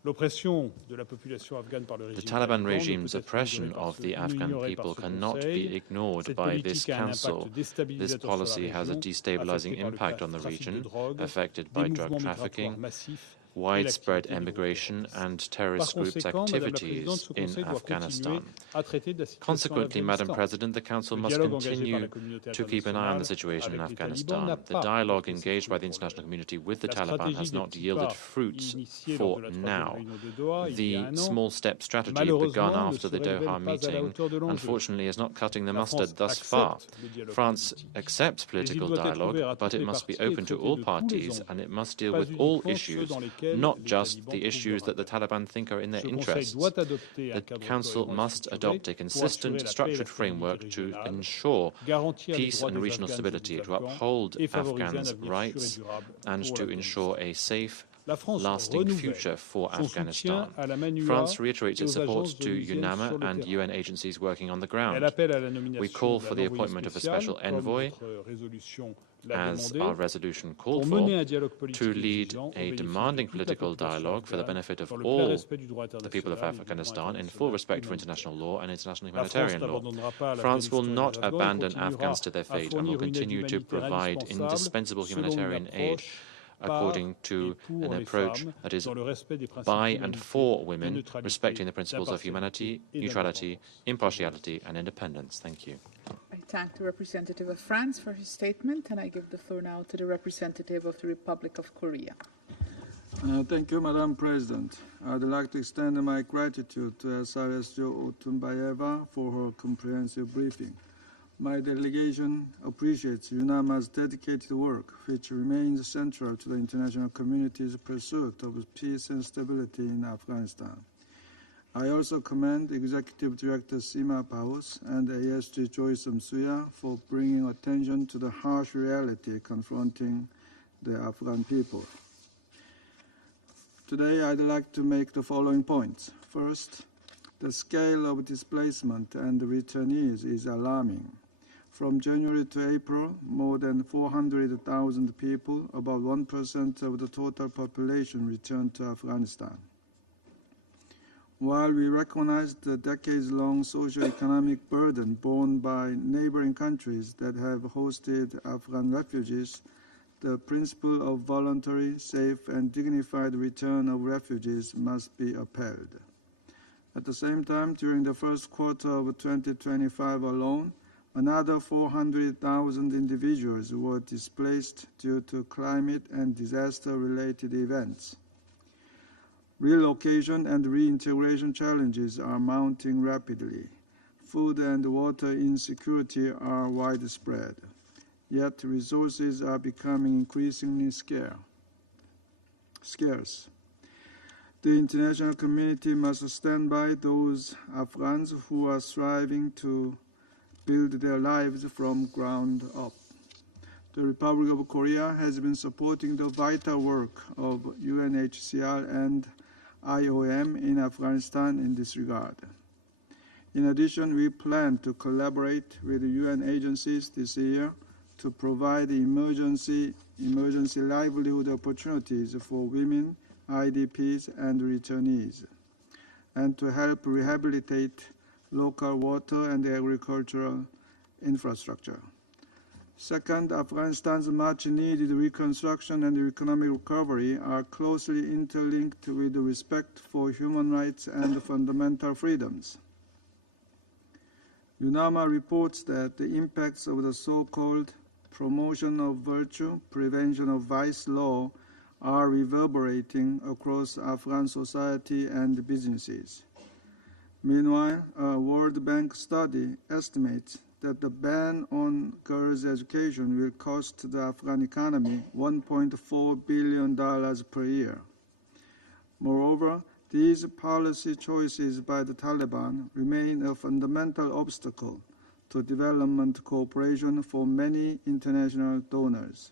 L'oppression de la population afghane par le The régime Taliban taliban ne regime's peut être oppression ignorée par of ce- the Afghan ignorée par people ce cannot Conseil. be ignored Cette by this politique a un Council. impact This déstabilisateur sur la policy has a région, destabilizing affectée par le impact on the trafic de region, drogue, affected des by mouvements drug migratoires trafficking, massifs et widespread l'activité des groupes immigration, terroristes. and Par terrorist groups' conséquent, Madame la Présidente, activities ce in Conseil doit Afghanistan. continuer à traiter de la situation en Consequently, Madam Afghanistan. President, the Council Le must dialogue engagé par continue la communauté to keep an eye on the internationale situation in avec les talibans Afghanistan. n'a The pas dialogue porté ses engaged by fruits the pour international l'heure. community with the La Taliban stratégie has des not petits yielded pas fruits initiée lors for de la troisième now. réunion de Doha il y a The un an, small step strategy malheureusement, begun ne after se the révèle Doha pas à la meeting, hauteur de l'enjeu. unfortunately, is not cutting the La mustard France thus far. accepte le dialogue France politique, accepts mais il political doit être dialogue, ouvert à but toutes it les must be parties et open to traiter all de tous les parties, enjeux, and it must deal pas with all uniquement ceux issues, dans lesquels not les just talibans the trouvent issues leur that the intérêt. Taliban think are in their Ce Conseil interests. doit adopter un The cadre Council cohérent et must structuré adopt a pour assurer consistent, la paix et la structured stabilité framework to régionale, ensure garantir les peace droits and des regional Afghanes et stability, des to Afghans uphold et favoriser un Afghans' avenir sûr et rights, durable and pour to l'Afghanistan. ensure a safe, La France lasting renouvelle future for son soutien Afghanistan. à la MANUA France reiterates et its aux support agences to onusiennes UNAMA sur le and terrain. UN agencies working on the Elle ground. appelle à la We nomination call for d'un the envoyé appointment of a spécial, special comme envoy, notre résolution l'a as demandé, our resolution pour called mener for, un dialogue politique to lead exigeant au a bénéfice de demanding toute la political population dialogue for the afghane, benefit of dans le plein all respect du droit the people of international et du droit Afghanistan in full international respect for humanitaire. international law and international La France humanitarian law. n'abandonnera pas France will l'Afghanistan et not les Afghans et abandon continuera Afghans to their à fate and will fournir une aide continue to humanitaire provide indispensable indispensable selon une humanitarian aid approche par according et to pour an les approach femmes that is dans le respect des principes by and d'humanité, for de women, neutralité, respecting the principles of d'impartialité humanity, et neutrality, d'indépendance. impartiality, and independence. Thank you. I thank the representative of France for his statement, and I give the floor now to the representative of the Republic of Korea. Thank you, Madam President. I'd like to extend my gratitude to SRSG Otunbayeva for her comprehensive briefing. My delegation appreciates UNAMA's dedicated work, which remains central to the international community's pursuit of peace and stability in Afghanistan. I also commend Executive Director Sima Paus and ASG Joyce Msuya for bringing attention to the harsh reality confronting the Afghan people. Today, I'd like to make the following points. First, the scale of displacement and returnees is alarming. From January to April, more than 400,000 people, about 1% of the total population, returned to Afghanistan. While we recognize the decades-long socio-economic burden borne by neighboring countries that have hosted Afghan refugees, the principle of voluntary, safe, and dignified return of refugees must be upheld. At the same time, during the first quarter of 2025 alone, another 400,000 individuals were displaced due to climate and disaster-related events. Relocation and reintegration challenges are mounting rapidly. Food and water insecurity are widespread. Yet resources are becoming increasingly scarce. The international community must stand by those Afghans who are striving to build their lives from ground up. The Republic of Korea has been supporting the vital work of UNHCR and IOM in Afghanistan in this regard. In addition, we plan to collaborate with UN agencies this year to provide emergency livelihood opportunities for women, IDPs, and returnees, and to help rehabilitate local water and agricultural infrastructure. Second, Afghanistan's much-needed reconstruction and economic recovery are closely interlinked with respect for human rights and fundamental freedoms. UNAMA reports that the impacts of the so-called promotion of virtue, prevention of vice law are reverberating across Afghan society and businesses. Meanwhile, a World Bank study estimates that the ban on girls' education will cost the Afghan economy $1.4 billion per year. Moreover, these policy choices by the Taliban remain a fundamental obstacle to development cooperation for many international donors.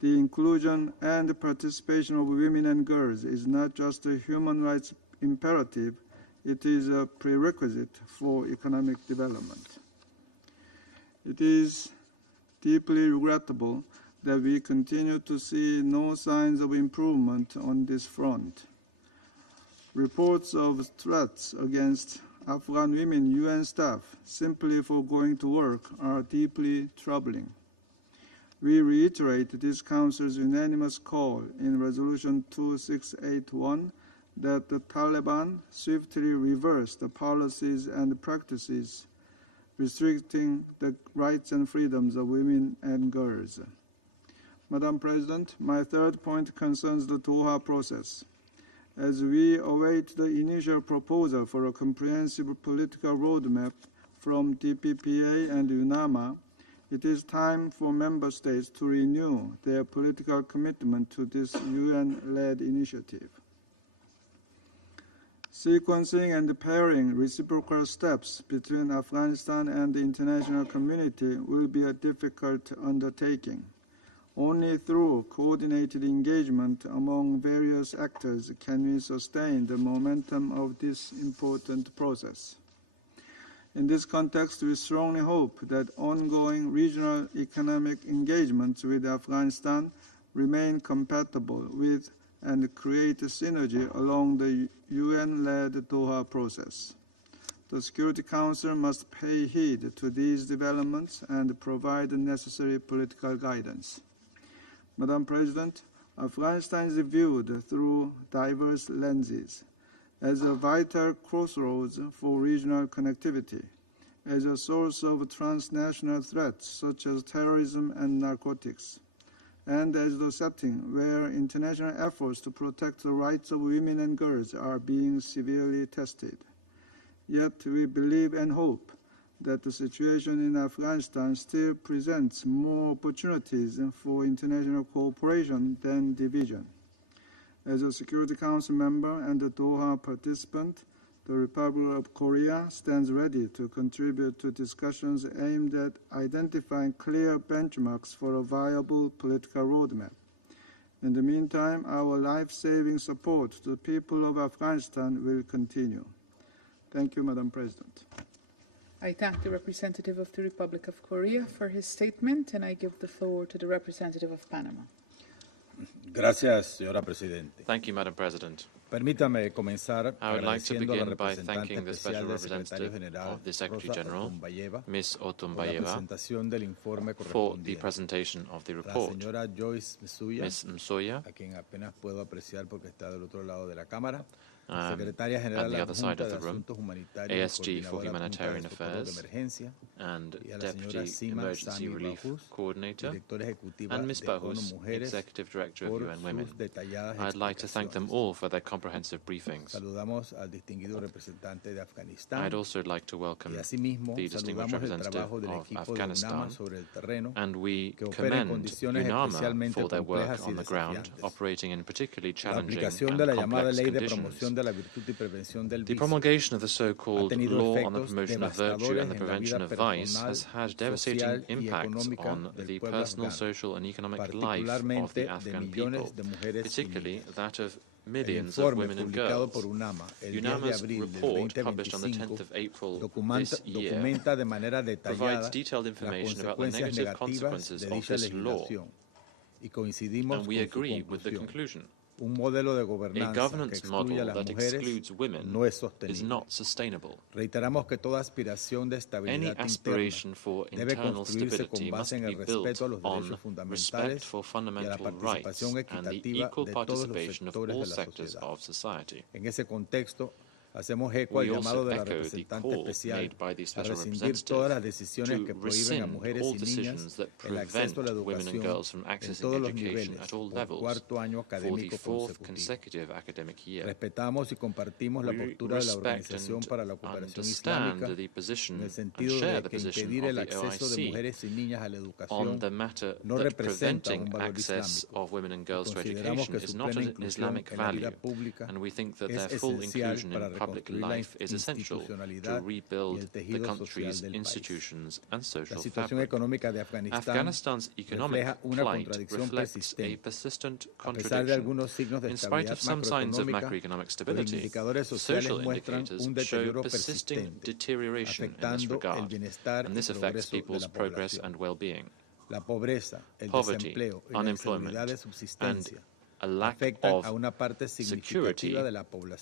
The inclusion and participation of women and girls is not just a human rights imperative, it is a prerequisite for economic development. It is deeply regrettable that we continue to see no signs of improvement on this front. Reports of threats against Afghan women UN staff simply for going to work are deeply troubling. We reiterate this Council's unanimous call in Resolution 2681 that the Taliban swiftly reverse the policies and practices restricting the rights and freedoms of women and girls. Madam President, my third point concerns the Doha process. As we await the initial proposal for a comprehensive political roadmap from DPPA and UNAMA, it is time for member states to renew their political commitment to this UN-led initiative. Sequencing and pairing reciprocal steps between Afghanistan and the international community will be a difficult undertaking. Only through coordinated engagement among various actors can we sustain the momentum of this important process. In this context, we strongly hope that ongoing regional economic engagements with Afghanistan remain compatible with and create a synergy along the UN-led Doha process. The Security Council must pay heed to these developments and provide the necessary political guidance. Madam President, Afghanistan is viewed through diverse lenses, as a vital crossroads for regional connectivity, as a source of transnational threats such as terrorism and narcotics, and as the setting where international efforts to protect the rights of women and girls are being severely tested. Yet we believe and hope that the situation in Afghanistan still presents more opportunities for international cooperation than division. As a Security Council member and a Doha participant, the Republic of Korea stands ready to contribute to discussions aimed at identifying clear benchmarks for a viable political roadmap. In the meantime, our life-saving support to the people of Afghanistan will continue. Thank you, Madam President. I thank the representative of the Republic of Korea for his statement, and I give the floor to the representative of Panama. Gracias, señora Presidente. Thank you, Madam President. Permítame comenzar I would like to agradeciendo a la begin by representante thanking the Special especial del Secretario Representative General, of the Secretary Rosa General, Otunbayeva, Ms. por la Otunbayeva, presentación del informe for the correspondiente. presentation of the La report. señora Joyce Msuya, Ms. Msoya, a quien apenas puedo apreciar porque está del otro lado de la Cámara, at Secretaria General the other side Adjunta of de the room, Asuntos Humanitarios, ASG for Coordinadora Humanitarian Adjunta de Socorro de Affairs, Emergencia, and y a la Deputy señora Sima Emergency Sami Relief Bahous, Coordinator, Directora Ejecutiva and Ms. de ONU Bahous, Mujeres, Executive Director of por UN Women. sus detalladas I'd like to thank them explicaciones. all for their comprehensive briefings. Saludamos al distinguido representante de Afganistán. I'd also like to welcome Y asimismo, the distinguished saludamos el representative trabajo del of equipo de Afghanistan, UNAMA sobre el terreno, and we que opera en commend condiciones UNAMA especialmente for their work complejas y on the ground, desafiantes. operating in particularly La challenging aplicación de la and llamada complex Ley de conditions. Promoción de la Virtud y Prevención del The Vicio promulgation of the ha so-called tenido law on the efectos promotion of virtue and the devastadores en la prevention vida of vice personal, has had social devastating y impacts económica on del the pueblo personal, afgano, social and economic life of particularmente the de Afghan millones people, de mujeres y particularly niñas. that of millions of women and girls. UNAMA's report, published on the 10th of April this year, provides detailed information about the negative consequences of this law, and we agree with the conclusion. A governance model that excludes women is not sustainable. Any aspiration for internal stability must be built on respect for fundamental rights and the equal participation of all sectors of society. We also echo the call made by the Special Representative to rescind all decisions that prevent women and girls from accessing education at all levels for the fourth consecutive academic year. We respect and understand the position and share the position of the OIC on the matter that preventing access of women and girls to education is not an Islamic value, and we think that their full inclusion in public life is essential to rebuild the country's institutions and social fabric. Afghanistan's economic plight reflects a persistent contradiction. In spite of some signs of macroeconomic stability, social indicators show persisting deterioration in this regard, and this affects people's progress and well-being. Poverty, unemployment, and a lack of security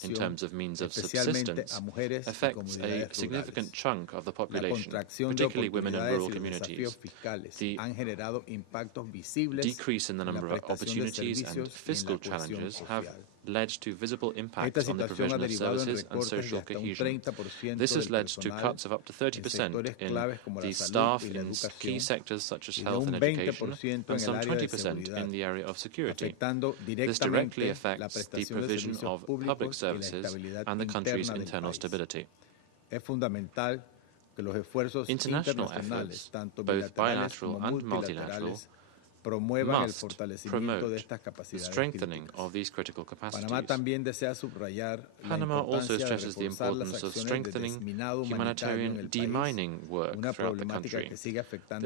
in terms of means of subsistence affects a significant chunk of the population, particularly women in rural communities. The decrease in the number of opportunities and fiscal challenges have led to visible impacts on the provision of services and social cohesion. This has led to cuts of up to 30% in the staff in key sectors such as health and education, and some 20% in the area of security. This directly affects the provision of public services and the country's internal stability. International efforts, both bilateral and multilateral, must promote the strengthening of these critical capacities. Panama also stresses the importance of strengthening humanitarian demining work throughout the country. This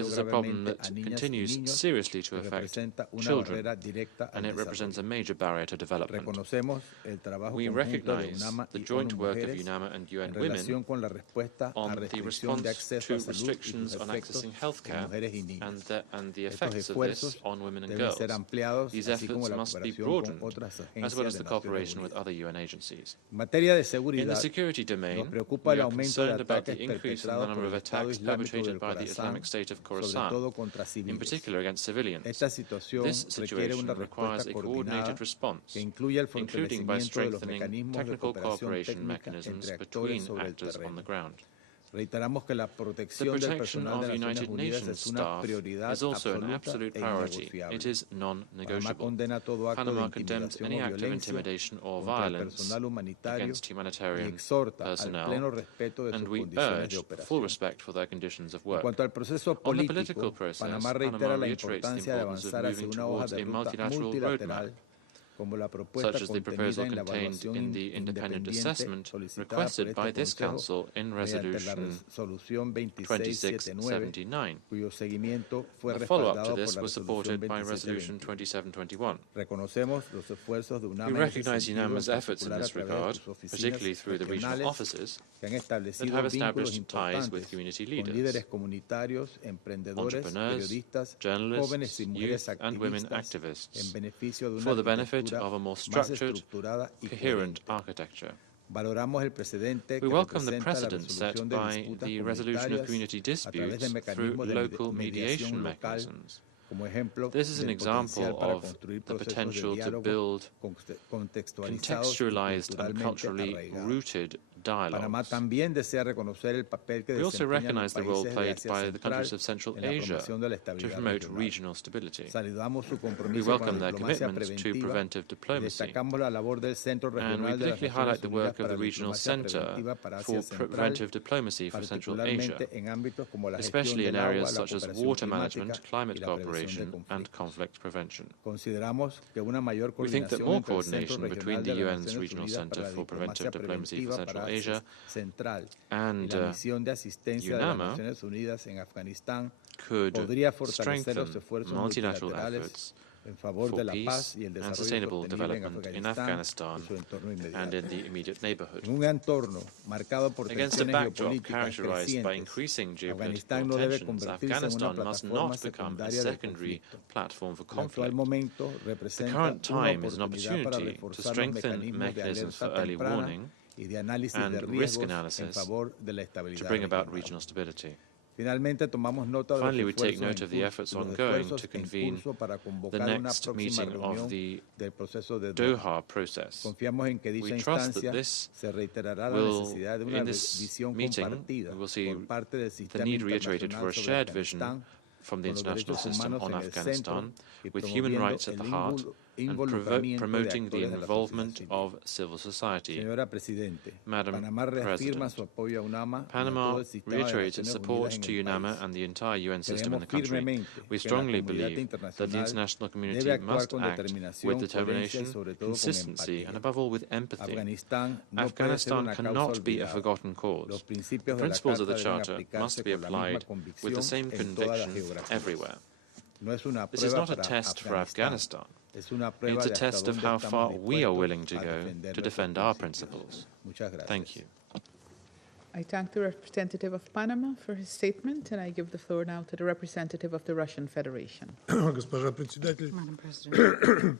is a problem that continues seriously to affect children, and it represents a major barrier to development. We recognize the joint work of UNAMA and UN Women on the response to restrictions on accessing healthcare and the effects of this on women and girls. These efforts must be broadened, as well as the cooperation with other UN agencies. In the security domain, we are concerned about the increase in the number of attacks perpetrated by the Islamic State of Khorasan, in particular against civilians. This situation requires a coordinated response, including by strengthening technical cooperation mechanisms between actors on the ground. The protection of United Nations staff is also an absolute priority. It is non-negotiable. Panama condemns any act of intimidation or violence against humanitarian personnel, and we urge full respect for their conditions of work. On the political process, Panama reiterates the importance of moving towards a multilateral roadmap, such as the proposal contained in the independent assessment requested by this Council in Resolution 2679. The follow-up to this was supported by Resolution 2721. We recognize UNAMA's efforts in this regard, particularly through the regional offices that have established ties with community leaders, entrepreneurs, journalists, youth and women activists, for the benefit of a more structured, coherent architecture. We welcome the precedent set by the resolution of community disputes through local mediation mechanisms. This is an example of the potential to build contextualized and culturally rooted dialogues. We also recognize the role played by the countries of Central Asia to promote regional stability. We welcome their commitment to preventive diplomacy, and we particularly highlight the work of the Regional Center for Preventive Diplomacy for Central Asia, especially in areas such as water management, climate cooperation, and conflict prevention. We think that more coordination between the UN's Regional Center for Preventive Diplomacy for Central Asia and UNAMA could strengthen multilateral efforts for peace and sustainable development in Afghanistan and in the immediate neighborhood. Against a backdrop characterized by increasing geopolitical tensions, Afghanistan must not become a secondary platform for conflict. The current time is an opportunity to strengthen mechanisms for early warning and risk analysis to bring about regional stability. Finally, we take note of the efforts ongoing to convene the next meeting of the Doha process. We trust that this in this meeting, we will see the need reiterated for a shared vision from the international system on Afghanistan, with human rights at the heart and promoting the involvement of civil society. Madam President, Panama reiterates its support to UNAMA and the entire UN system in the country. We strongly believe that the international community must act with determination, consistency, and above all with empathy. Afghanistan cannot be a forgotten cause. The principles of the Charter must be applied with the same conviction everywhere. This is not a test for Afghanistan. It's a test of how far we are willing to go to defend our principles. Thank you. I thank the representative of Panama for his statement, and I give the floor now to the representative of the Russian Federation. Madam President.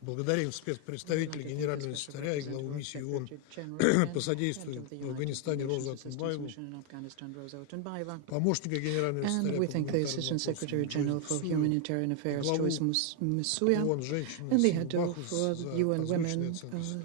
Благодарим спецпредставителя Генерального секретаря и главу миссии ООН по содействию в Афганистане Розу Отунбаеву, помощника Генерального секретаря the Assistant Secretary General for Humanitarian Affairs, Joyce Msuya, and the head of UN Women,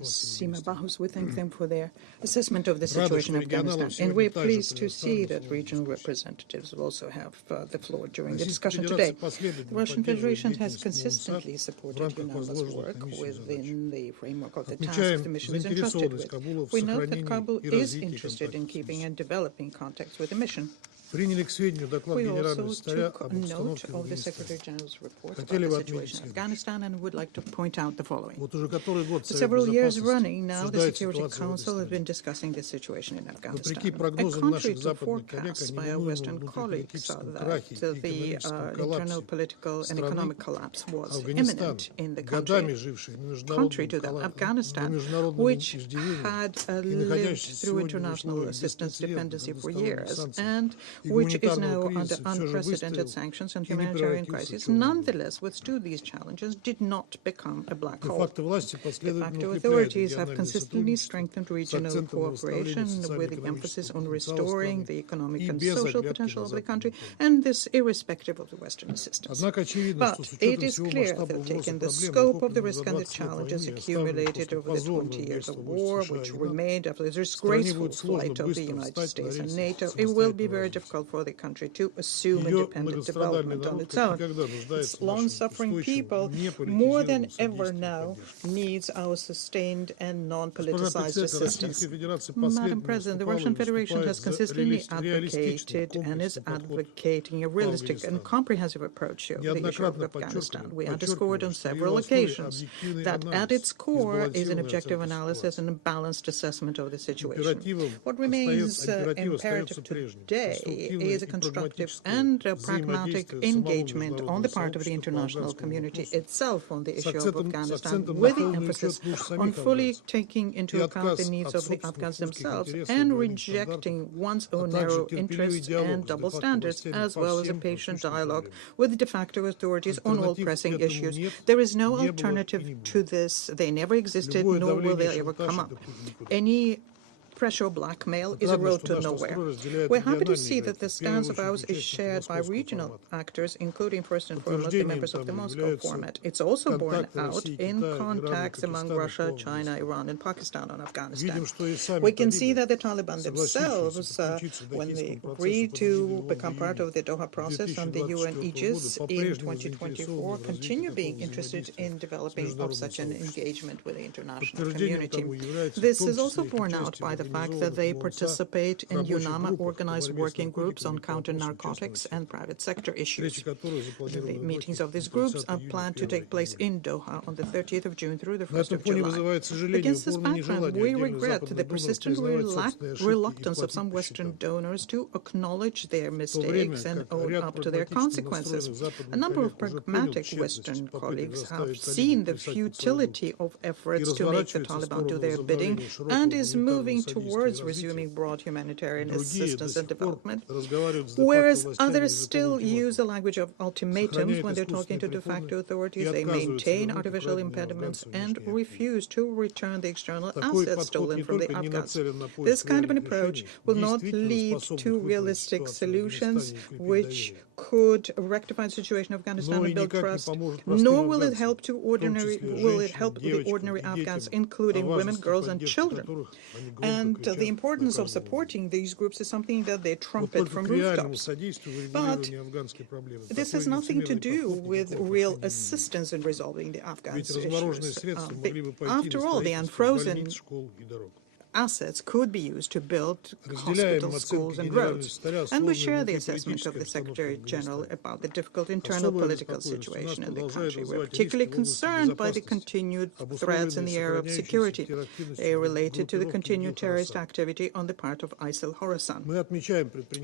Sima Bahus. We thank them for their assessment of the situation in Afghanistan. And we're pleased to see that regional representatives will also have the floor during the discussion today. The Russian Federation has consistently supported UNAMA's work within the framework of the tasks the mission is entrusted with. We note that Kabul is interested in keeping and developing contacts with the mission. We also took note of the Secretary General's report about the situation in Afghanistan and would like to point out the following. For several years running now, the Security Council has been discussing the situation in Afghanistan. And contrary to forecasts by our Western colleagues that the internal political and economic collapse was imminent in the country. Contrary to that, Afghanistan, which had lived through international assistance dependency for years and which is now under unprecedented sanctions and humanitarian crisis, nonetheless withstood these challenges, did not become a black hole. De facto authorities have consistently strengthened regional cooperation with the emphasis on restoring the economic and social potential of the country, and this irrespective of the Western assistance. But it is clear that taking the scope of the risk and the challenges accumulated over the 20 years of war, which remained after the disgraceful flight of the United States and NATO, it will be very difficult for the country to assume independent development on its own. Its long-suffering people, more than ever now, needs our sustained and non-politicized assistance. Madam President, the Russian Federation has consistently advocated and is advocating a realistic and comprehensive approach to the issue of Afghanistan. We underscored on several occasions that at its core is an objective analysis and a balanced assessment of the situation. What remains imperative today is a constructive and a pragmatic engagement on the part of the international community itself on the issue of Afghanistan, with the emphasis on fully taking into account the needs of the Afghans themselves and rejecting one's own narrow interests and double standards, as well as a patient dialogue with the de facto authorities on all pressing issues. There is no alternative to this. They never existed, nor will they ever come up. Any pressure or blackmail is a road to nowhere. We're happy to see that the stance of ours is shared by regional actors, including first and foremost the members of the Moscow format. It's also borne out in contacts among Russia, China, Iran, and Pakistan on Afghanistan. We can see that the Taliban themselves, when they agreed to become part of the Doha process on the UN aegis in 2024, continue being interested in developing of such an engagement with the international community. This is also borne out by the fact that they participate in UNAMA organized working groups on counter-narcotics and private sector issues. The meetings of these groups are planned to take place in Doha on the 30th of June through the 1st of July. Against this background, we regret the persistent reluctance of some Western donors to acknowledge their mistakes and own up to their consequences. A number of pragmatic Western colleagues have seen the futility of efforts to make the Taliban do their bidding and is moving towards resuming broad humanitarian assistance and development, whereas others still use the language of ultimatums when they're talking to de facto authorities. They maintain artificial impediments and refuse to return the external assets stolen from the Afghans. This kind of an approach will not lead to realistic solutions which could rectify the situation of Afghanistan and build trust, nor will it help the ordinary Afghans, including women, girls, and children. And the importance of supporting these groups is something that they trumpet from rooftops. But this has nothing to do with real assistance in resolving the Afghan issues. After all, the unfrozen assets could be used to build hospitals, schools, and roads. And we share the assessment of the Secretary General about the difficult internal political situation in the country. We're particularly concerned by the continued threats in the area of security. They are related to the continued terrorist activity on the part of ISIL Khorasan.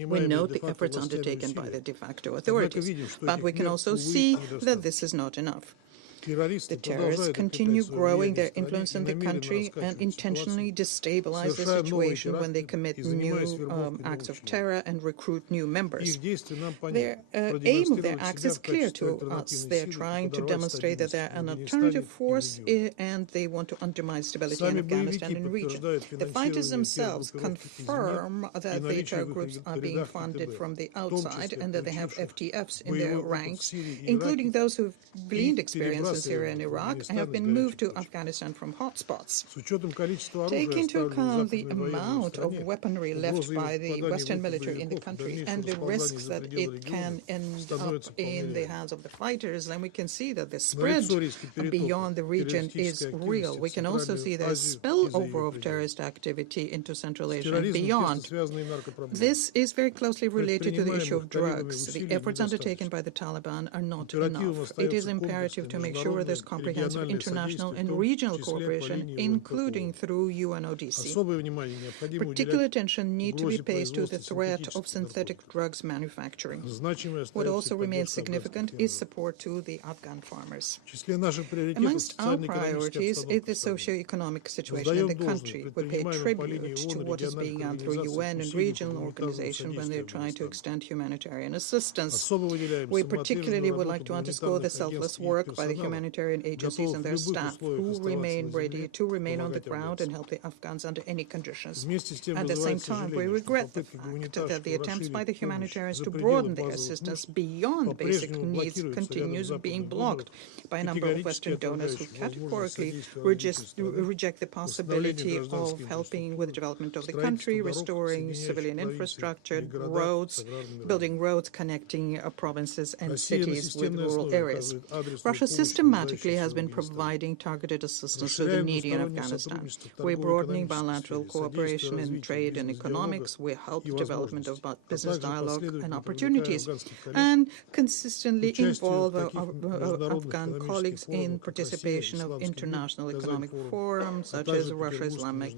We note the efforts undertaken by the de facto authorities, but we can also see that this is not enough. The terrorists continue growing their influence in the country and intentionally destabilize the situation when they commit new acts of terror and recruit new members. The aim of their acts is clear to us. They're trying to demonstrate that they're an alternative force and they want to undermine stability in Afghanistan and the region. The fighters themselves confirm that the terror groups are being funded from the outside and that they have FTFs in their ranks, including those who've gleaned experience in Syria and Iraq and have been moved to Afghanistan from hotspots. Take into account the amount of weaponry left by the Western military in the country and the risks that it can end up in the hands of the fighters, then we can see that the spread beyond the region is real. We can also see the spillover of terrorist activity into Central Asia and beyond. This is very closely related to the issue of drugs. The efforts undertaken by the Taliban are not enough. It is imperative to make sure there's comprehensive international and regional cooperation, including through UNODC. Particular attention needs to be paid to the threat of synthetic drugs manufacturing. What also remains significant is support to the Afghan farmers. Amongst our priorities is the socio-economic situation in the country. We pay tribute to what is being done through UN and regional organizations when they're trying to extend humanitarian assistance. We particularly would like to underscore the selfless work by the humanitarian agencies and their staff, who remain ready to remain on the ground and help the Afghans under any conditions. At the same time, we regret the fact that the attempts by the humanitarians to broaden their assistance beyond basic needs continues being blocked by a number of Western donors who categorically reject the possibility of helping with the development of the country, restoring civilian infrastructure, roads, building roads connecting provinces and cities with rural areas. Russia systematically has been providing targeted assistance to the needy in Afghanistan. We're broadening bilateral cooperation in trade and economics. We help the development of business dialogue and opportunities, and consistently involve our Afghan colleagues in participation of international economic forums such as Russia Islamic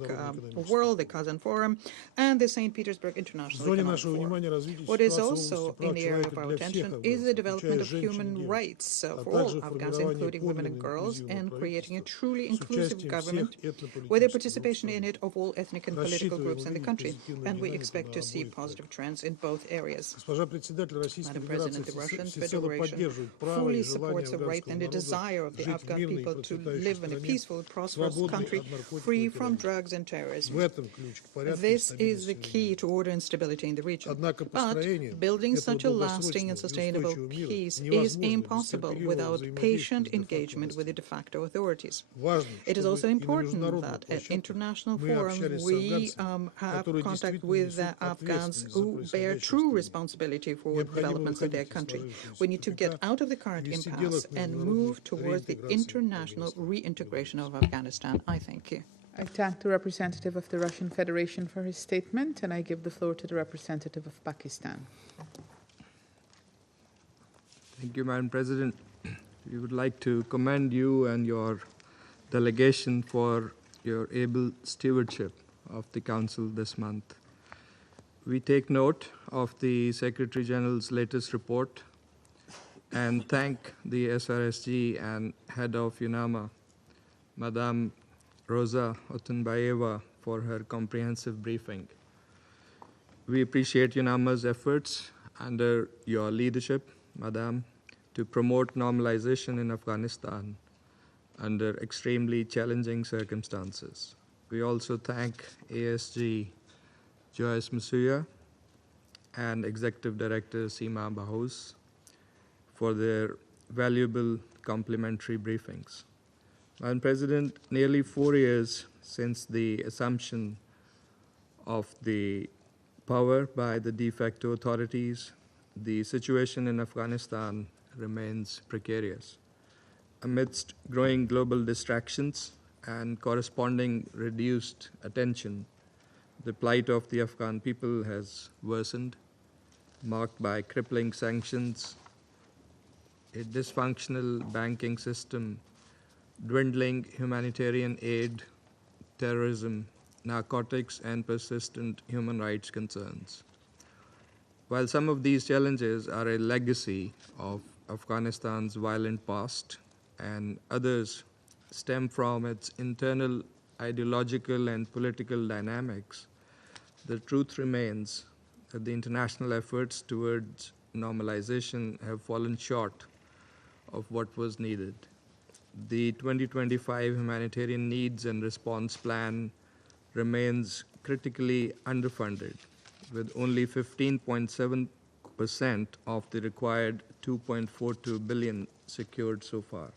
World, the Kazan Forum, and the St. Petersburg International Economic Forum. What is also in the area of our attention is the development of human rights for all Afghans, including women and girls, and creating a truly inclusive government with the participation in it of all ethnic and political groups in the country. And we expect to see positive trends in both areas. Madam President, the Russian Federation fully supports the right and the desire of the Afghan people to live in a peaceful, prosperous country free from drugs and terrorism. This is the key to order and stability in the region. But building such a lasting and sustainable peace is impossible without patient engagement with the de facto authorities. It is also important that at international forums we have contact with the Afghans who bear true responsibility for developments of their country. We need to get out of the current impasse and move towards the international reintegration of Afghanistan. I thank you. I thank the representative of the Russian Federation for his statement, and I give the floor to the representative of Pakistan. Thank you, Madam President. We would like to commend you and your delegation for your able stewardship of the Council this month. We take note of the Secretary General's latest report and thank the SRSG and head of UNAMA, Madame Rosa Otunbayeva, for her comprehensive briefing. We appreciate UNAMA's efforts under your leadership, Madame, to promote normalization in Afghanistan under extremely challenging circumstances. We also thank ASG Joyce Masuya and Executive Director Seema Bahous for their valuable complimentary briefings. Madam President, nearly 4 years since the assumption of the power by the de facto authorities, the situation in Afghanistan remains precarious. Amidst growing global distractions and corresponding reduced attention, the plight of the Afghan people has worsened, marked by crippling sanctions, a dysfunctional banking system, dwindling humanitarian aid, terrorism, narcotics, and persistent human rights concerns. While some of these challenges are a legacy of Afghanistan's violent past, and others stem from its internal ideological and political dynamics, the truth remains that the international efforts towards normalization have fallen short of what was needed. The 2025 Humanitarian Needs and Response Plan remains critically underfunded, with only 15.7% of the required $2.42 billion secured so far.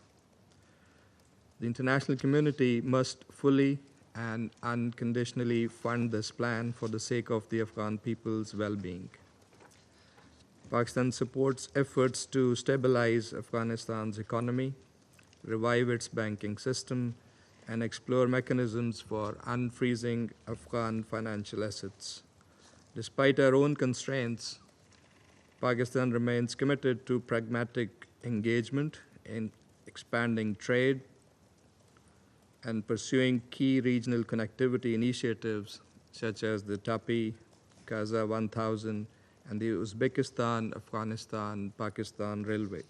The international community must fully and unconditionally fund this plan for the sake of the Afghan people's well-being. Pakistan supports efforts to stabilize Afghanistan's economy, revive its banking system, and explore mechanisms for unfreezing Afghan financial assets. Despite our own constraints, Pakistan remains committed to pragmatic engagement in expanding trade and pursuing key regional connectivity initiatives such as the TAPI, Kaza 1000, and the Uzbekistan-Afghanistan-Pakistan Railway.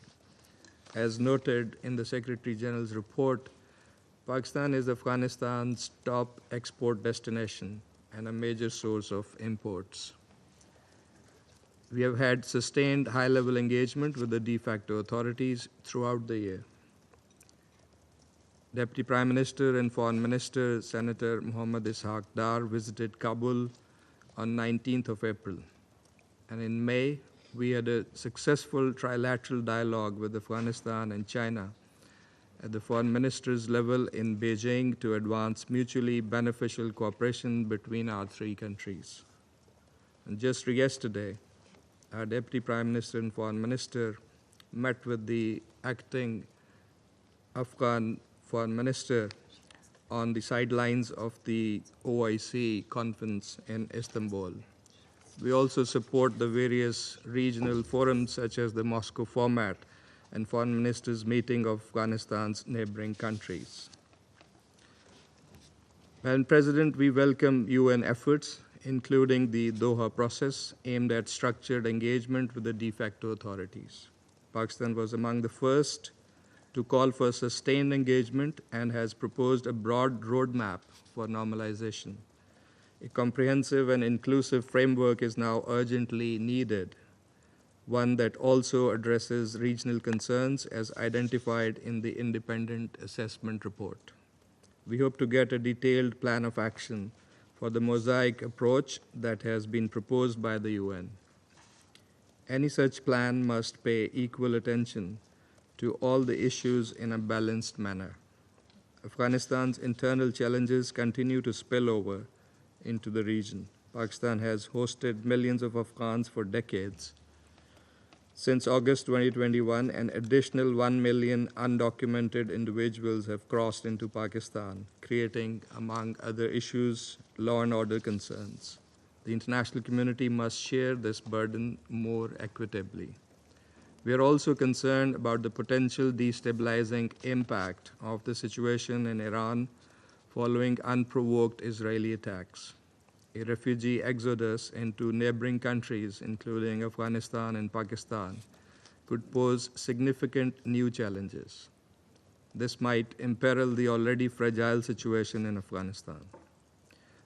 As noted in the Secretary General's report, Pakistan is Afghanistan's top export destination and a major source of imports. We have had sustained high-level engagement with the de facto authorities throughout the year. Deputy Prime Minister and Foreign Minister Senator Muhammad Ishaq Dar visited Kabul on 19th of April. And in May, we had a successful trilateral dialogue with Afghanistan and China at the foreign ministers' level in Beijing to advance mutually beneficial cooperation between our three countries. And just yesterday, our Deputy Prime Minister and Foreign Minister met with the acting Afghan Foreign Minister on the sidelines of the OIC conference in Istanbul. We also support the various regional forums such as the Moscow format and foreign ministers meeting of Afghanistan's neighboring countries. Madam President, we welcome UN efforts, including the Doha process aimed at structured engagement with the de facto authorities. Pakistan was among the first to call for sustained engagement and has proposed a broad roadmap for normalization. A comprehensive and inclusive framework is now urgently needed, one that also addresses regional concerns as identified in the independent assessment report. We hope to get a detailed plan of action for the mosaic approach that has been proposed by the UN. Any such plan must pay equal attention to all the issues in a balanced manner. Afghanistan's internal challenges continue to spill over into the region. Pakistan has hosted millions of Afghans for decades. Since August 2021, an additional 1 million undocumented individuals have crossed into Pakistan, creating, among other issues, law and order concerns. The international community must share this burden more equitably. We are also concerned about the potential destabilizing impact of the situation in Iran following unprovoked Israeli attacks. A refugee exodus into neighboring countries, including Afghanistan and Pakistan, could pose significant new challenges. This might imperil the already fragile situation in Afghanistan.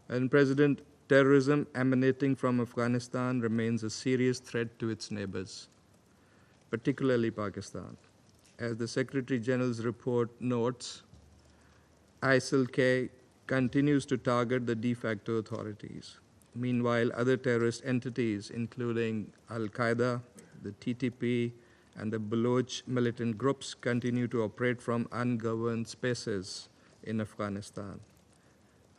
And President, terrorism emanating from Afghanistan remains a serious threat to its neighbors, particularly Pakistan. As the Secretary General's report notes, ISIL-K continues to target the de facto authorities. Meanwhile, other terrorist entities, including Al-Qaeda, the TTP, and the Baloch militant groups, continue to operate from ungoverned spaces in Afghanistan.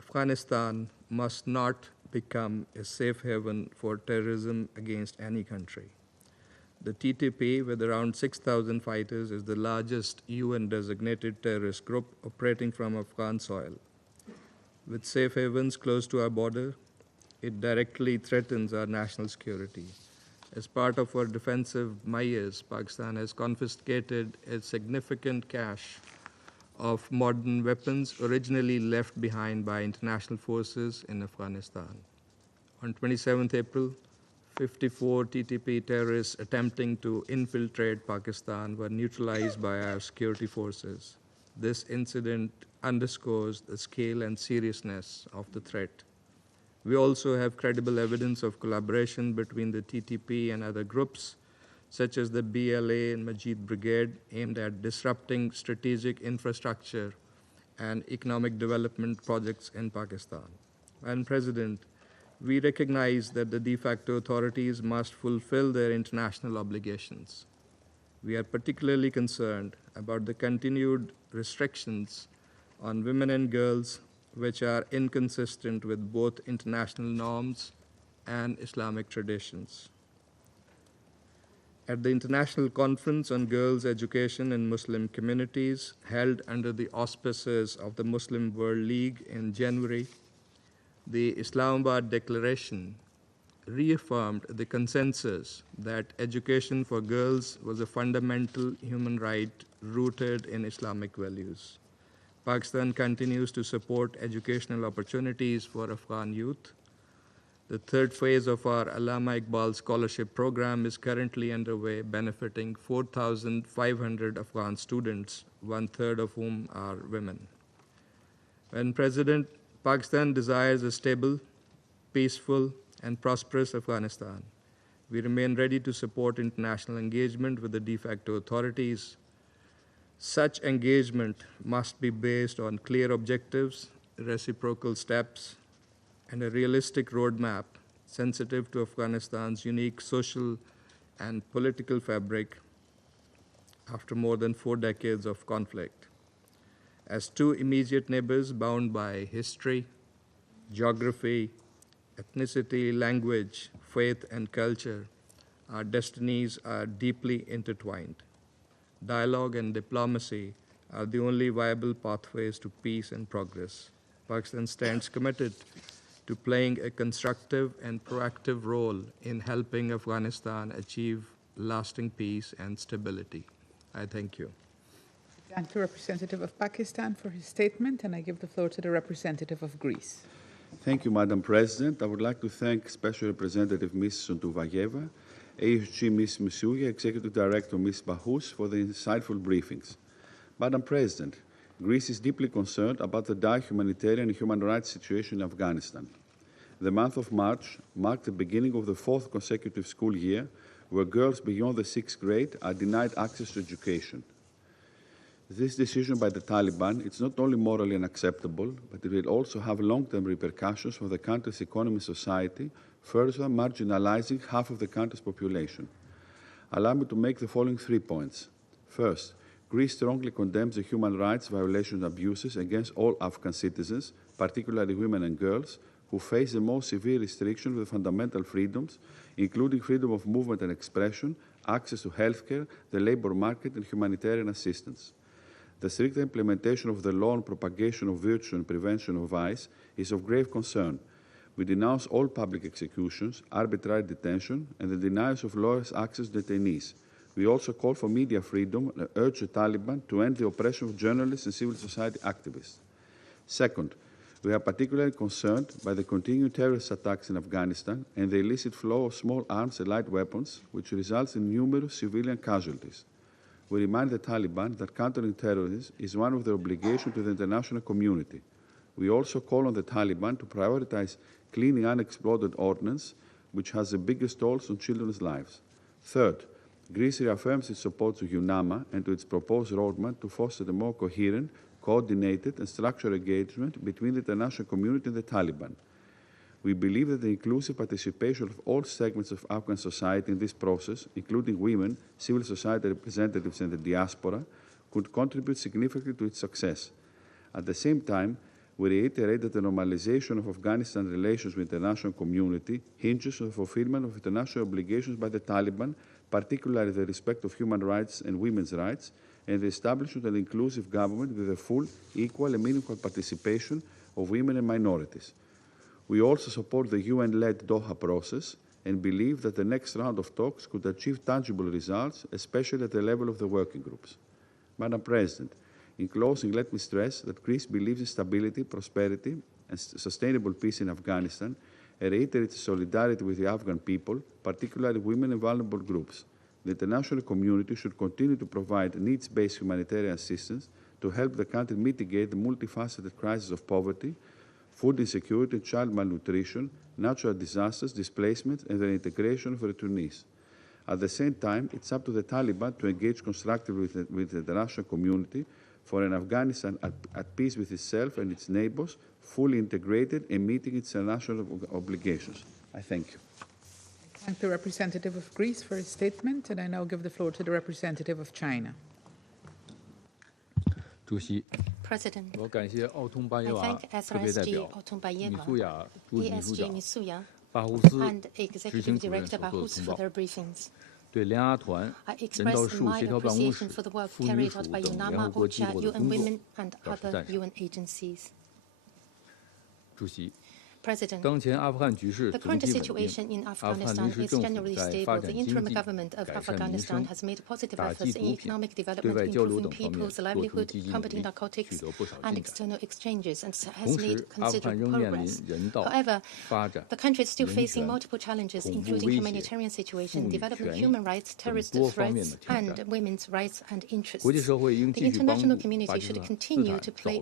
Afghanistan must not become a safe haven for terrorism against any country. The TTP, with around 6,000 fighters, is the largest UN-designated terrorist group operating from Afghan soil. With safe havens close to our border, it directly threatens our national security. As part of our defensive measures, Pakistan has confiscated a significant cache of modern weapons originally left behind by international forces in Afghanistan. On 27th April, 54 TTP terrorists attempting to infiltrate Pakistan were neutralized by our security forces. This incident underscores the scale and seriousness of the threat. We also have credible evidence of collaboration between the TTP and other groups, such as the BLA and Majid Brigade, aimed at disrupting strategic infrastructure and economic development projects in Pakistan. Madam President, we recognize that the de facto authorities must fulfill their international obligations. We are particularly concerned about the continued restrictions on women and girls, which are inconsistent with both international norms and Islamic traditions. At the International Conference on Girls' Education in Muslim Communities, held under the auspices of the Muslim World League in January, the Islamabad Declaration reaffirmed the consensus that education for girls was a fundamental human right rooted in Islamic values. Pakistan continues to support educational opportunities for Afghan youth. The third phase of our Allama Iqbal Scholarship Program is currently underway, benefiting 4,500 Afghan students, one-third of whom are women. Madam President, Pakistan desires a stable, peaceful, and prosperous Afghanistan. We remain ready to support international engagement with the de facto authorities. Such engagement must be based on clear objectives, reciprocal steps, and a realistic roadmap sensitive to Afghanistan's unique social and political fabric after more than 4 decades of conflict. As two immediate neighbors bound by history, geography, ethnicity, language, faith, and culture, our destinies are deeply intertwined. Dialogue and diplomacy are the only viable pathways to peace and progress. Pakistan stands committed to playing a constructive and proactive role in helping Afghanistan achieve lasting peace and stability. I thank you. I thank the representative of Pakistan for his statement, and I give the floor to the representative of Greece. Thank you, Madam President. I would like to thank Special Representative Ms. Sontouvagieva, ASG Ms. Missouya, Executive Director Ms. Bahous for the insightful briefings. Madam President, Greece is deeply concerned about the dire humanitarian and human rights situation in Afghanistan. The month of March marked the beginning of the 4th consecutive school year where girls beyond the 6th grade are denied access to education. This decision by the Taliban is not only morally unacceptable, but it will also have long-term repercussions for the country's economy and society, further marginalizing half of the country's population. Allow me to make the following 3 points. First, Greece strongly condemns the human rights violations and abuses against all Afghan citizens, particularly women and girls, who face the most severe restriction of the fundamental freedoms, including freedom of movement and expression, access to healthcare, the labor market, and humanitarian assistance. The strict implementation of the law on propagation of virtue and prevention of vice is of grave concern. We denounce all public executions, arbitrary detention, and the denials of lawyers' access to detainees. We also call for media freedom and urge the Taliban to end the oppression of journalists and civil society activists. Second, we are particularly concerned by the continued terrorist attacks in Afghanistan and the illicit flow of small arms and light weapons, which results in numerous civilian casualties. We remind the Taliban that countering terrorism is one of their obligations to the international community. We also call on the Taliban to prioritize cleaning unexploded ordnance, which has the biggest tolls on children's lives. Third, Greece reaffirms its support to UNAMA and to its proposed roadmap to foster a more coherent, coordinated and structured engagement between the international community and the Taliban. We believe that the inclusive participation of all segments of Afghan society in this process, including women, civil society representatives and the diaspora, could contribute significantly to its success. At the same time, we reiterate that the normalization of Afghanistan relations with the international community hinges on the fulfillment of international obligations by the Taliban, particularly the respect of human rights and women's rights, and the establishment of an inclusive government with the full, equal and meaningful participation of women and minorities. We also support the UN-led Doha process and believe that the next round of talks could achieve tangible results, especially at the level of the working groups. Madam President, in closing, let me stress that Greece believes in stability, prosperity, and sustainable peace in Afghanistan, and reiterates solidarity with the Afghan people, particularly women and vulnerable groups. The international community should continue to provide needs-based humanitarian assistance to help the country mitigate the multifaceted crisis of poverty, food insecurity, child malnutrition, natural disasters, displacement, and the integration of returnees. At the same time, it's up to the Taliban to engage constructively with the international community for an Afghanistan at peace with itself and its neighbors, fully integrated and meeting its international obligations. I thank you. I thank the representative of Greece for his statement, and I now give the floor to the representative of China. President, I thank SRSG Otunbayeva, ESG Misuya, and Executive Director Bahus for their briefings. I express my appreciation for the work carried out by UNAMA, OCHA, UN Women, and other UN agencies. President, the current situation in Afghanistan is generally stable. The interim government of Afghanistan has made positive efforts in economic development, improving people's livelihood, combating narcotics and external exchanges, and has made considerable progress. However, the country is still facing multiple challenges, including humanitarian situation, development, human rights, terrorist threats, and women's rights and interests. The international community should continue to play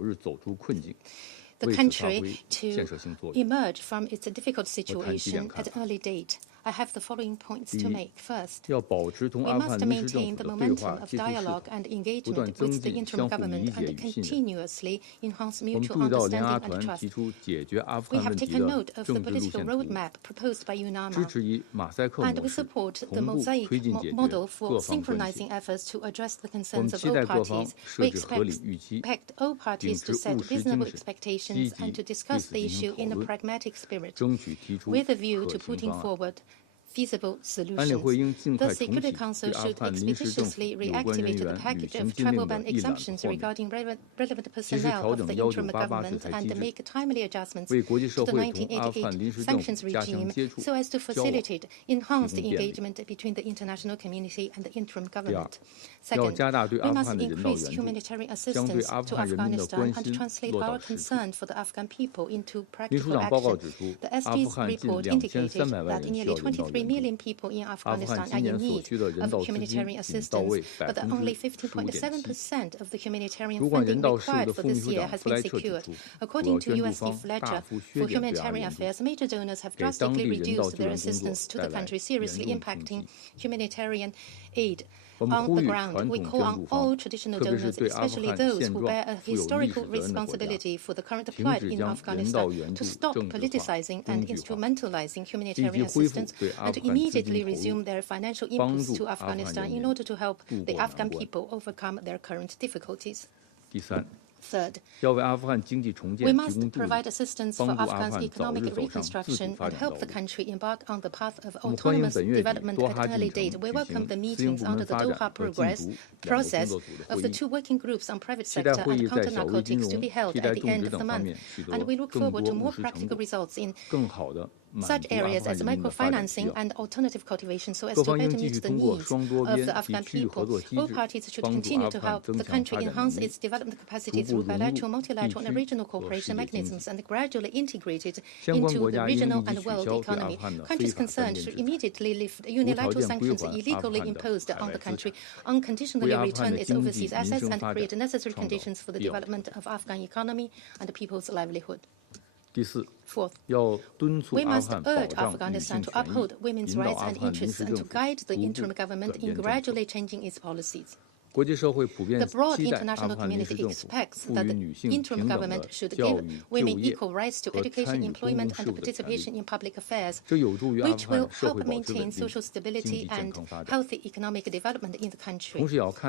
the country to emerge from its difficult situation at an early date. I have the following points to make. First, we must maintain the momentum of dialogue and engagement with the interim government and continuously enhance mutual understanding and trust. We have taken note of the political roadmap proposed by UNAMA, and we support the mosaic model for synchronizing efforts to address the concerns of all parties. We expect all parties to set reasonable expectations and to discuss the issue in a pragmatic spirit, with a view to putting forward feasible solutions. The Security Council should expeditiously reactivate the package of travel ban exemptions regarding relevant personnel of the interim government and make timely adjustments to the 1988 sanctions regime so as to facilitate enhanced engagement between the international community and the interim government. Second, we must increase humanitarian assistance to Afghanistan and translate our concern for the Afghan people into practical action. The SG's report indicated that nearly 23 million people in Afghanistan are in need of humanitarian assistance, but that only 15.7% of the humanitarian funding required for this year has been secured. According to USD Fletcher for Humanitarian Affairs, major donors have drastically reduced their assistance to the country, seriously impacting humanitarian aid. On the ground, we call on all traditional donors, especially those who bear a historical responsibility for the current plight in Afghanistan, to stop politicizing and instrumentalizing humanitarian assistance and to immediately resume their financial inputs to Afghanistan in order to help the Afghan people overcome their current difficulties. Third, we must provide assistance for Afghan's economic reconstruction and help the country embark on the path of autonomous development at an early date. We welcome the meetings under the Doha process of the two working groups on private sector and counter-narcotics to be held at the end of the month. And we look forward to more practical results in such areas as microfinancing and alternative cultivation so as to better meet the needs of the Afghan people. All parties should continue to help the country enhance its development capacity through bilateral, multilateral and regional cooperation mechanisms and gradually integrate it into the regional and world economy. Countries concerned should immediately lift unilateral sanctions illegally imposed on the country, unconditionally return its overseas assets and create necessary conditions for the development of Afghan economy and the people's livelihood. Fourth, we must urge Afghanistan to uphold women's rights and interests and to guide the interim government in gradually changing its policies. The broad international community expects that the interim government should give women equal rights to education, employment, and participation in public affairs, which will help maintain social stability and healthy economic development in the country.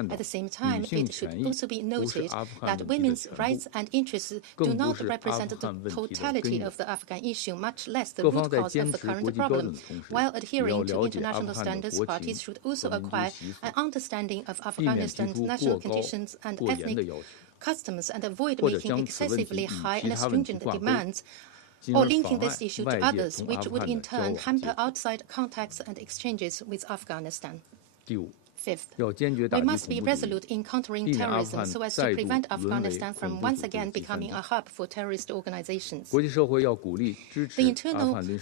At the same time, it should also be noted that women's rights and interests do not represent the totality of the Afghan issue, much less the root cause of the current problem. While adhering to international standards, parties should also acquire an understanding of Afghanistan's national conditions and ethnic customs and avoid making excessively high and stringent demands or linking this issue to others, which would in turn hamper outside contacts and exchanges with Afghanistan. Fifth, we must be resolute in countering terrorism so as to prevent Afghanistan from once again becoming a hub for terrorist organizations. The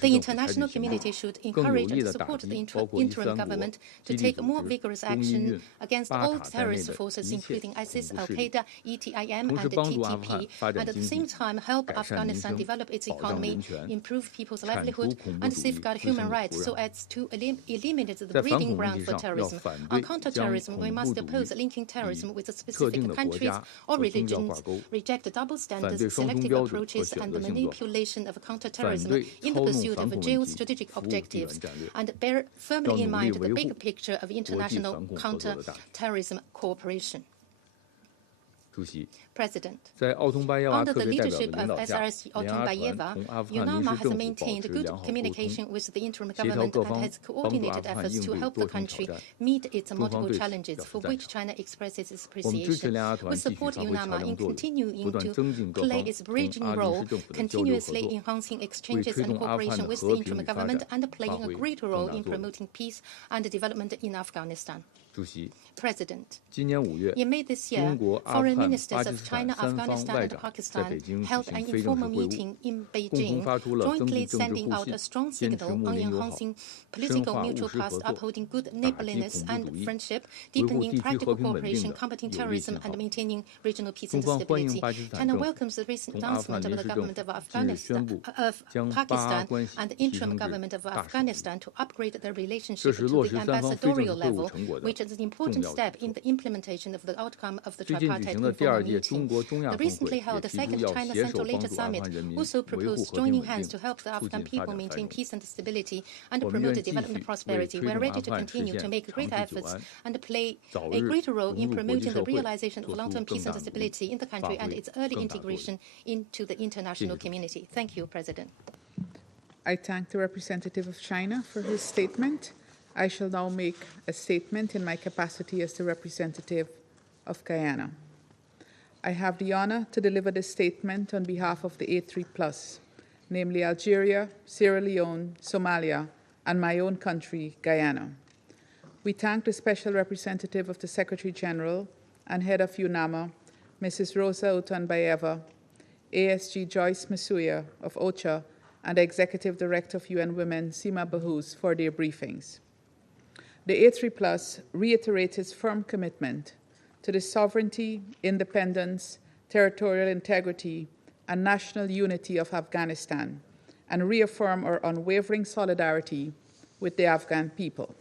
international community should encourage and support the interim government to take more vigorous action against all terrorist forces, including ISIS, Al-Qaeda, ETIM, and TTP, and at the same time help Afghanistan develop its economy, improve people's livelihood, and safeguard human rights so as to eliminate the breeding ground for terrorism. On counter-terrorism, we must oppose linking terrorism with specific countries or religions, reject double standards, selective approaches, and the manipulation of counter-terrorism in the pursuit of geostrategic objectives, and bear firmly in mind the big picture of international counter-terrorism cooperation. President, under the leadership of SRSG Otunbayeva, UNAMA has maintained good communication with the interim government and has coordinated efforts to help the country meet its multiple challenges, for which China expresses its appreciation. We support UNAMA in continuing to play its bridging role, continuously enhancing exchanges and cooperation with the interim government and playing a greater role in promoting peace and development in Afghanistan. President, in May this year, foreign ministers of China, Afghanistan, and Pakistan held an informal meeting in Beijing, jointly sending out a strong signal on enhancing political mutual trust, upholding good neighborliness and friendship, deepening practical cooperation, combating terrorism, and maintaining regional peace and stability. China welcomes the recent announcement of the government of Pakistan and the interim government of Afghanistan to upgrade their relationship to the ambassadorial level, which is an important step in the implementation of the outcome of the tripartite informal meeting. The recently held second China Central Asia Summit also proposed joining hands to help the Afghan people maintain peace and stability and promote development prosperity. We are ready to continue to make greater efforts and play a greater role in promoting the realization of long-term peace and stability in the country and its early integration into the international community. Thank you, President. I thank the representative of China for his statement. I shall now make a statement in my capacity as the representative of Guyana. I have the honor to deliver this statement on behalf of the A3+, namely Algeria, Sierra Leone, Somalia, and my own country, Guyana. We thank the Special Representative of the Secretary General and Head of UNAMA, Mrs. Rosa Otunbayeva, ASG Joyce Masuya of OCHA, and Executive Director of UN Women, Sima Bahous, for their briefings. The A3+ reiterates its firm commitment to the sovereignty, independence, territorial integrity, and national unity of Afghanistan, and reaffirm our unwavering solidarity with the Afghan people.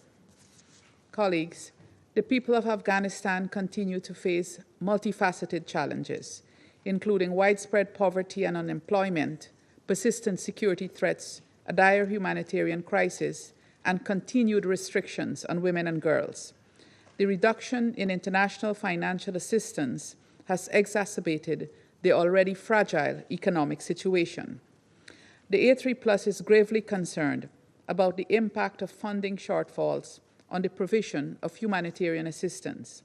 Colleagues, the people of Afghanistan continue to face multifaceted challenges, including widespread poverty and unemployment, persistent security threats, a dire humanitarian crisis, and continued restrictions on women and girls. The reduction in international financial assistance has exacerbated the already fragile economic situation. The A3+ is gravely concerned about the impact of funding shortfalls on the provision of humanitarian assistance.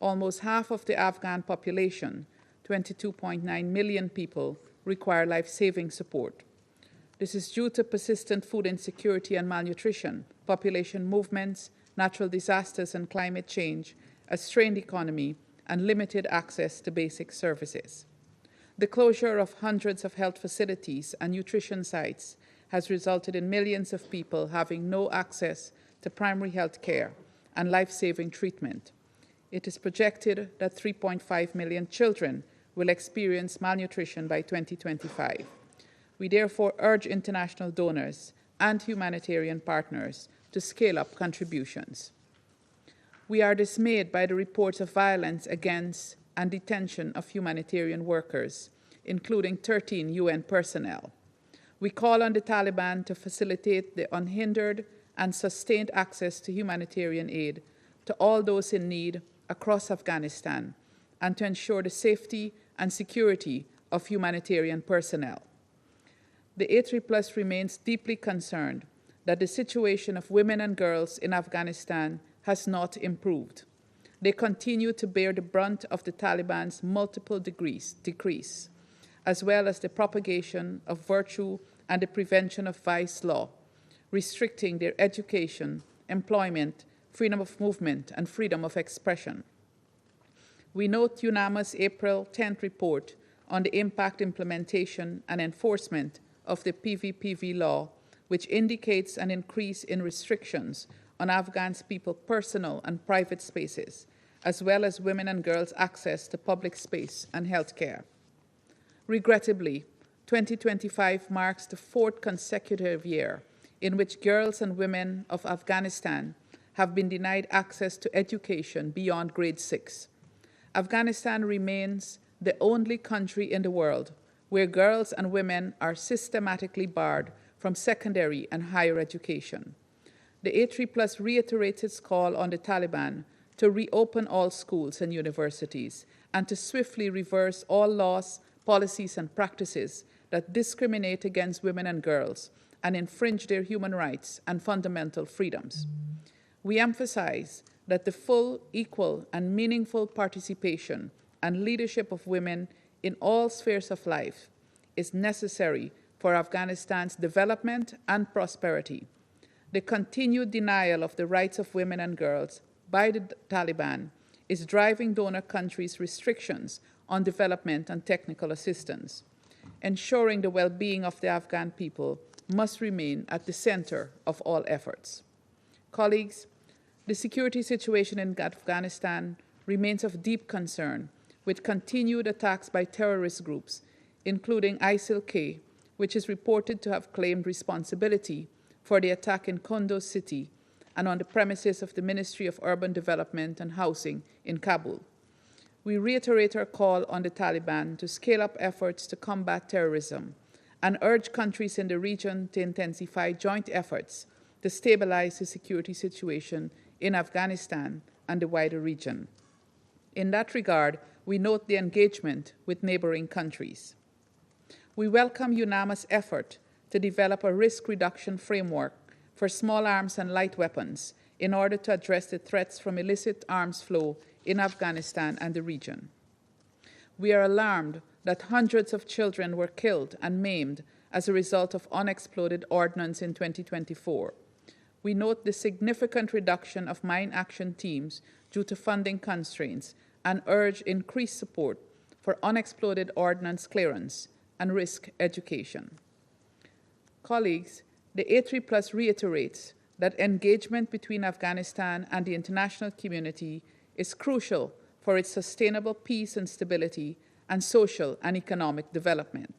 Almost half of the Afghan population, 22.9 million people, require life-saving support. This is due to persistent food insecurity and malnutrition, population movements, natural disasters and climate change, a strained economy, and limited access to basic services. The closure of hundreds of health facilities and nutrition sites has resulted in millions of people having no access to primary health care and life-saving treatment. It is projected that 3.5 million children will experience malnutrition by 2025. We therefore urge international donors and humanitarian partners to scale up contributions. We are dismayed by the reports of violence against and detention of humanitarian workers, including 13 UN personnel. We call on the Taliban to facilitate the unhindered and sustained access to humanitarian aid to all those in need across Afghanistan, and to ensure the safety and security of humanitarian personnel. The A3+ remains deeply concerned that the situation of women and girls in Afghanistan has not improved. They continue to bear the brunt of the Taliban's multiple decrees, as well as the propagation of virtue and the prevention of vice law, restricting their education, employment, freedom of movement, and freedom of expression. We note UNAMA's April 10th report on the impact, implementation, and enforcement of the PVPV law, which indicates an increase in restrictions on Afghan people's personal and private spaces, as well as women and girls' access to public space and health care. Regrettably, 2025 marks the fourth consecutive year in which girls and women of Afghanistan have been denied access to education beyond grade 6. Afghanistan remains the only country in the world where girls and women are systematically barred from secondary and higher education. The A3+ reiterates its call on the Taliban to reopen all schools and universities and to swiftly reverse all laws, policies, and practices that discriminate against women and girls and infringe their human rights and fundamental freedoms. We emphasize that the full, equal, and meaningful participation and leadership of women in all spheres of life is necessary for Afghanistan's development and prosperity. The continued denial of the rights of women and girls by the Taliban is driving donor countries' restrictions on development and technical assistance. Ensuring the well-being of the Afghan people must remain at the center of all efforts. Colleagues, the security situation in Afghanistan remains of deep concern, with continued attacks by terrorist groups, including ISIL-K, which is reported to have claimed responsibility for the attack in Kunduz city and on the premises of the Ministry of Urban Development and Housing in Kabul. We reiterate our call on the Taliban to scale up efforts to combat terrorism and urge countries in the region to intensify joint efforts to stabilize the security situation in Afghanistan and the wider region. In that regard, we note the engagement with neighboring countries. We welcome UNAMA's effort to develop a risk reduction framework for small arms and light weapons in order to address the threats from illicit arms flow in Afghanistan and the region. We are alarmed that hundreds of children were killed and maimed as a result of unexploded ordnance in 2024. We note the significant reduction of mine action teams due to funding constraints and urge increased support for unexploded ordnance clearance and risk education. Colleagues, the A3+ reiterates that engagement between Afghanistan and the international community is crucial for its sustainable peace and stability and social and economic development.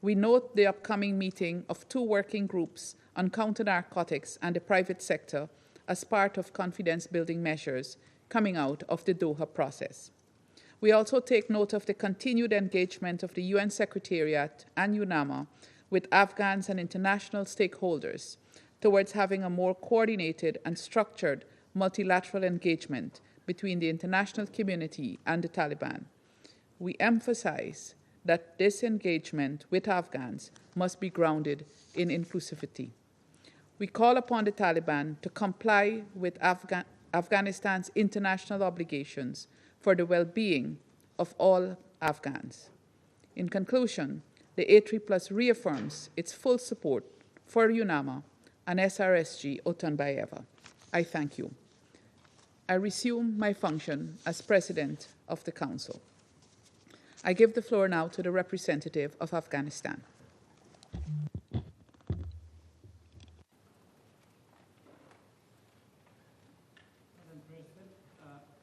We note the upcoming meeting of 2 working groups on counter-narcotics and the private sector as part of confidence-building measures coming out of the Doha process. We also take note of the continued engagement of the UN Secretariat and UNAMA with Afghans and international stakeholders towards having a more coordinated and structured multilateral engagement between the international community and the Taliban. we emphasize that this engagement with Afghans must be grounded in inclusivity. We call upon the Taliban to comply with Afghanistan's international obligations for the well-being of all Afghans. In conclusion, the A3+ reaffirms its full support for UNAMA and SRSG Otunbayeva. I thank you. I resume my function as President of the Council. I give the floor now to the representative of Afghanistan.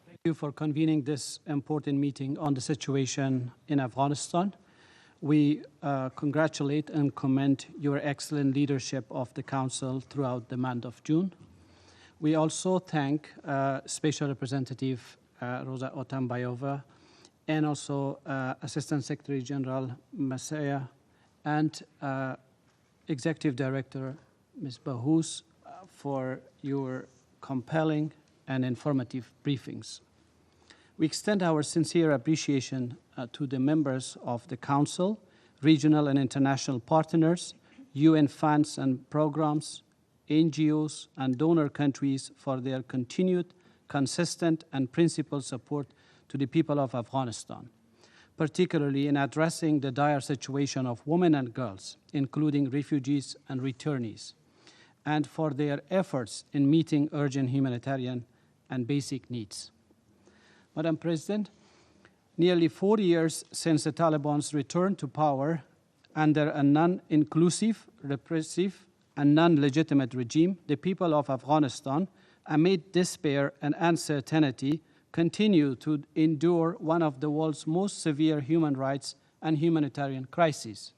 Thank you for convening this important meeting on the situation in Afghanistan. We congratulate and commend your excellent leadership of the Council throughout the month of June. We also thank Special Representative Rosa Otunbayeva and also Assistant Secretary General Masaya and Executive Director Ms. Bahous for your compelling and informative briefings. We extend our sincere appreciation to the members of the Council, regional and international partners, UN funds and programs, NGOs, and donor countries for their continued, consistent, and principled support to the people of Afghanistan, particularly in addressing the dire situation of women and girls, including refugees and returnees, and for their efforts in meeting urgent humanitarian and basic needs. Madam President, nearly 4 years since the Taliban's return to power under a non-inclusive, repressive, and non-legitimate regime, the people of Afghanistan, amid despair and uncertainty, continue to endure one of the world's most severe human rights and humanitarian crises.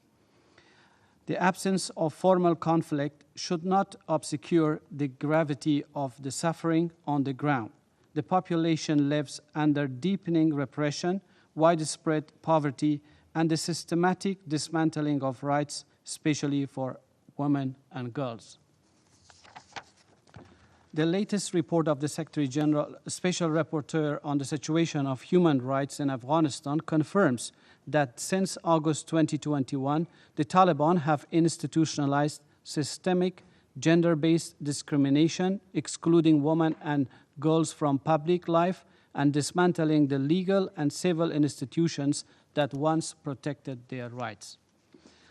The absence of formal conflict should not obscure the gravity of the suffering on the ground. The population lives under deepening repression, widespread poverty, and the systematic dismantling of rights, especially for women and girls. The latest report of the Secretary General, Special Rapporteur on the situation of human rights in Afghanistan confirms that since August 2021, the Taliban have institutionalized systemic gender-based discrimination, excluding women and girls from public life, and dismantling the legal and civil institutions that once protected their rights.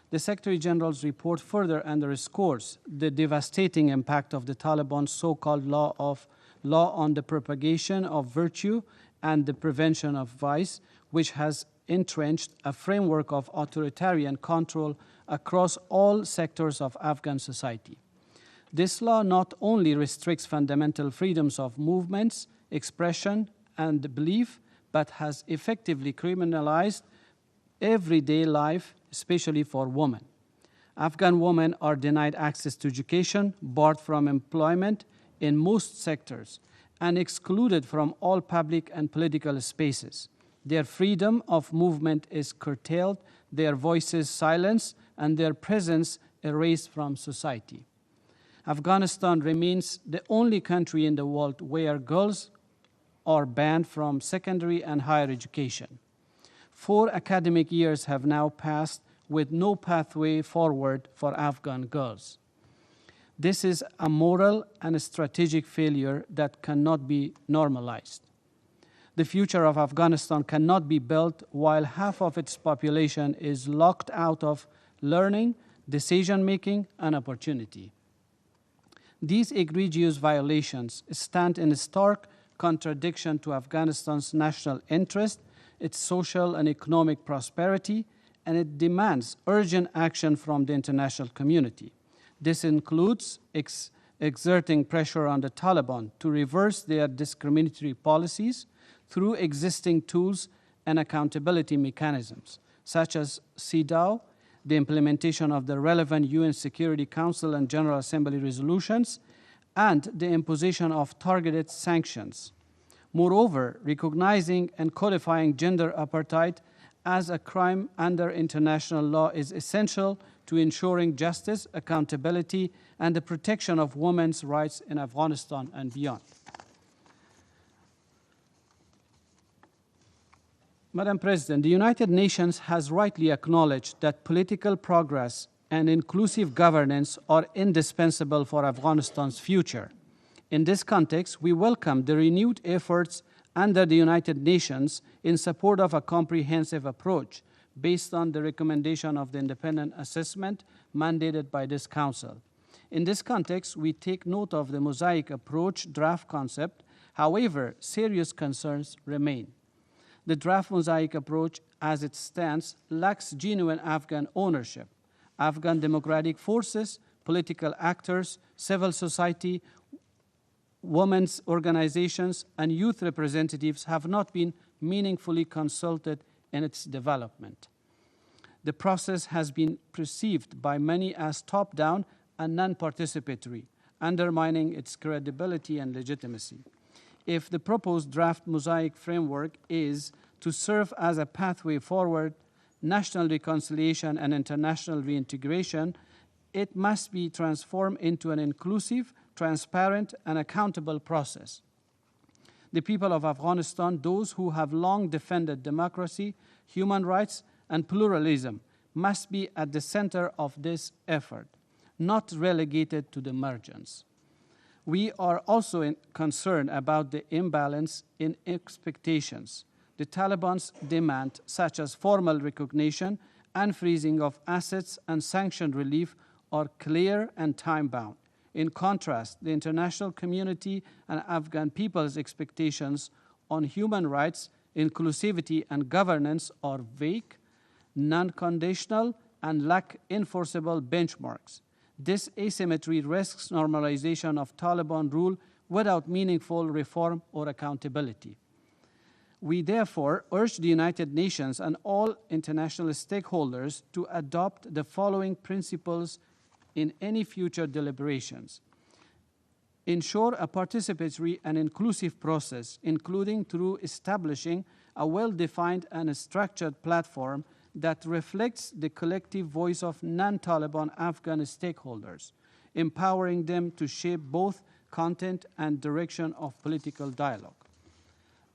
The Secretary General's report further underscores the devastating impact of the Taliban's so-called law on the propagation of virtue and the prevention of vice, which has entrenched a framework of authoritarian control across all sectors of Afghan society. This law not only restricts fundamental freedoms of movements, expression, and belief, but has effectively criminalized everyday life, especially for women. Afghan women are denied access to education, barred from employment in most sectors, and excluded from all public and political spaces. Their freedom of movement is curtailed, their voices silenced, and their presence erased from society. Afghanistan remains the only country in the world where girls are banned from secondary and higher education. 4 academic years have now passed with no pathway forward for Afghan girls. This is a moral and a strategic failure that cannot be normalized. The future of Afghanistan cannot be built while half of its population is locked out of learning, decision-making, and opportunity. These egregious violations stand in stark contradiction to Afghanistan's national interest, its social and economic prosperity, and it demands urgent action from the international community. This includes exerting pressure on the Taliban to reverse their discriminatory policies through existing tools and accountability mechanisms, such as CEDAW, the implementation of the relevant UN Security Council and General Assembly resolutions, and the imposition of targeted sanctions. Moreover, recognizing and codifying gender apartheid as a crime under international law is essential to ensuring justice, accountability, and the protection of women's rights in Afghanistan and beyond. Madam President, the United Nations has rightly acknowledged that political progress and inclusive governance are indispensable for Afghanistan's future. In this context, we welcome the renewed efforts under the United Nations in support of a comprehensive approach based on the recommendation of the independent assessment mandated by this Council. In this context, we take note of the mosaic approach draft concept. However, serious concerns remain. The draft mosaic approach, as it stands, lacks genuine Afghan ownership. Afghan democratic forces, political actors, civil society, women's organizations, and youth representatives have not been meaningfully consulted in its development. The process has been perceived by many as top-down and non-participatory, undermining its credibility and legitimacy. If the proposed draft mosaic framework is to serve as a pathway forward, national reconciliation and international reintegration, it must be transformed into an inclusive, transparent, and accountable process. The people of Afghanistan, those who have long defended democracy, human rights, and pluralism, must be at the center of this effort, not relegated to the margins. We are also concerned about the imbalance in expectations. The Taliban's demand, such as formal recognition, unfreezing of assets, and sanction relief, are clear and time-bound. In contrast, the international community and Afghan people's expectations on human rights, inclusivity, and governance are vague, non-conditional, and lack enforceable benchmarks. This asymmetry risks normalization of Taliban rule without meaningful reform or accountability. We therefore urge the United Nations and all international stakeholders to adopt the following principles in any future deliberations. Ensure a participatory and inclusive process, including through establishing a well-defined and structured platform that reflects the collective voice of non-Taliban Afghan stakeholders, empowering them to shape both content and direction of political dialogue.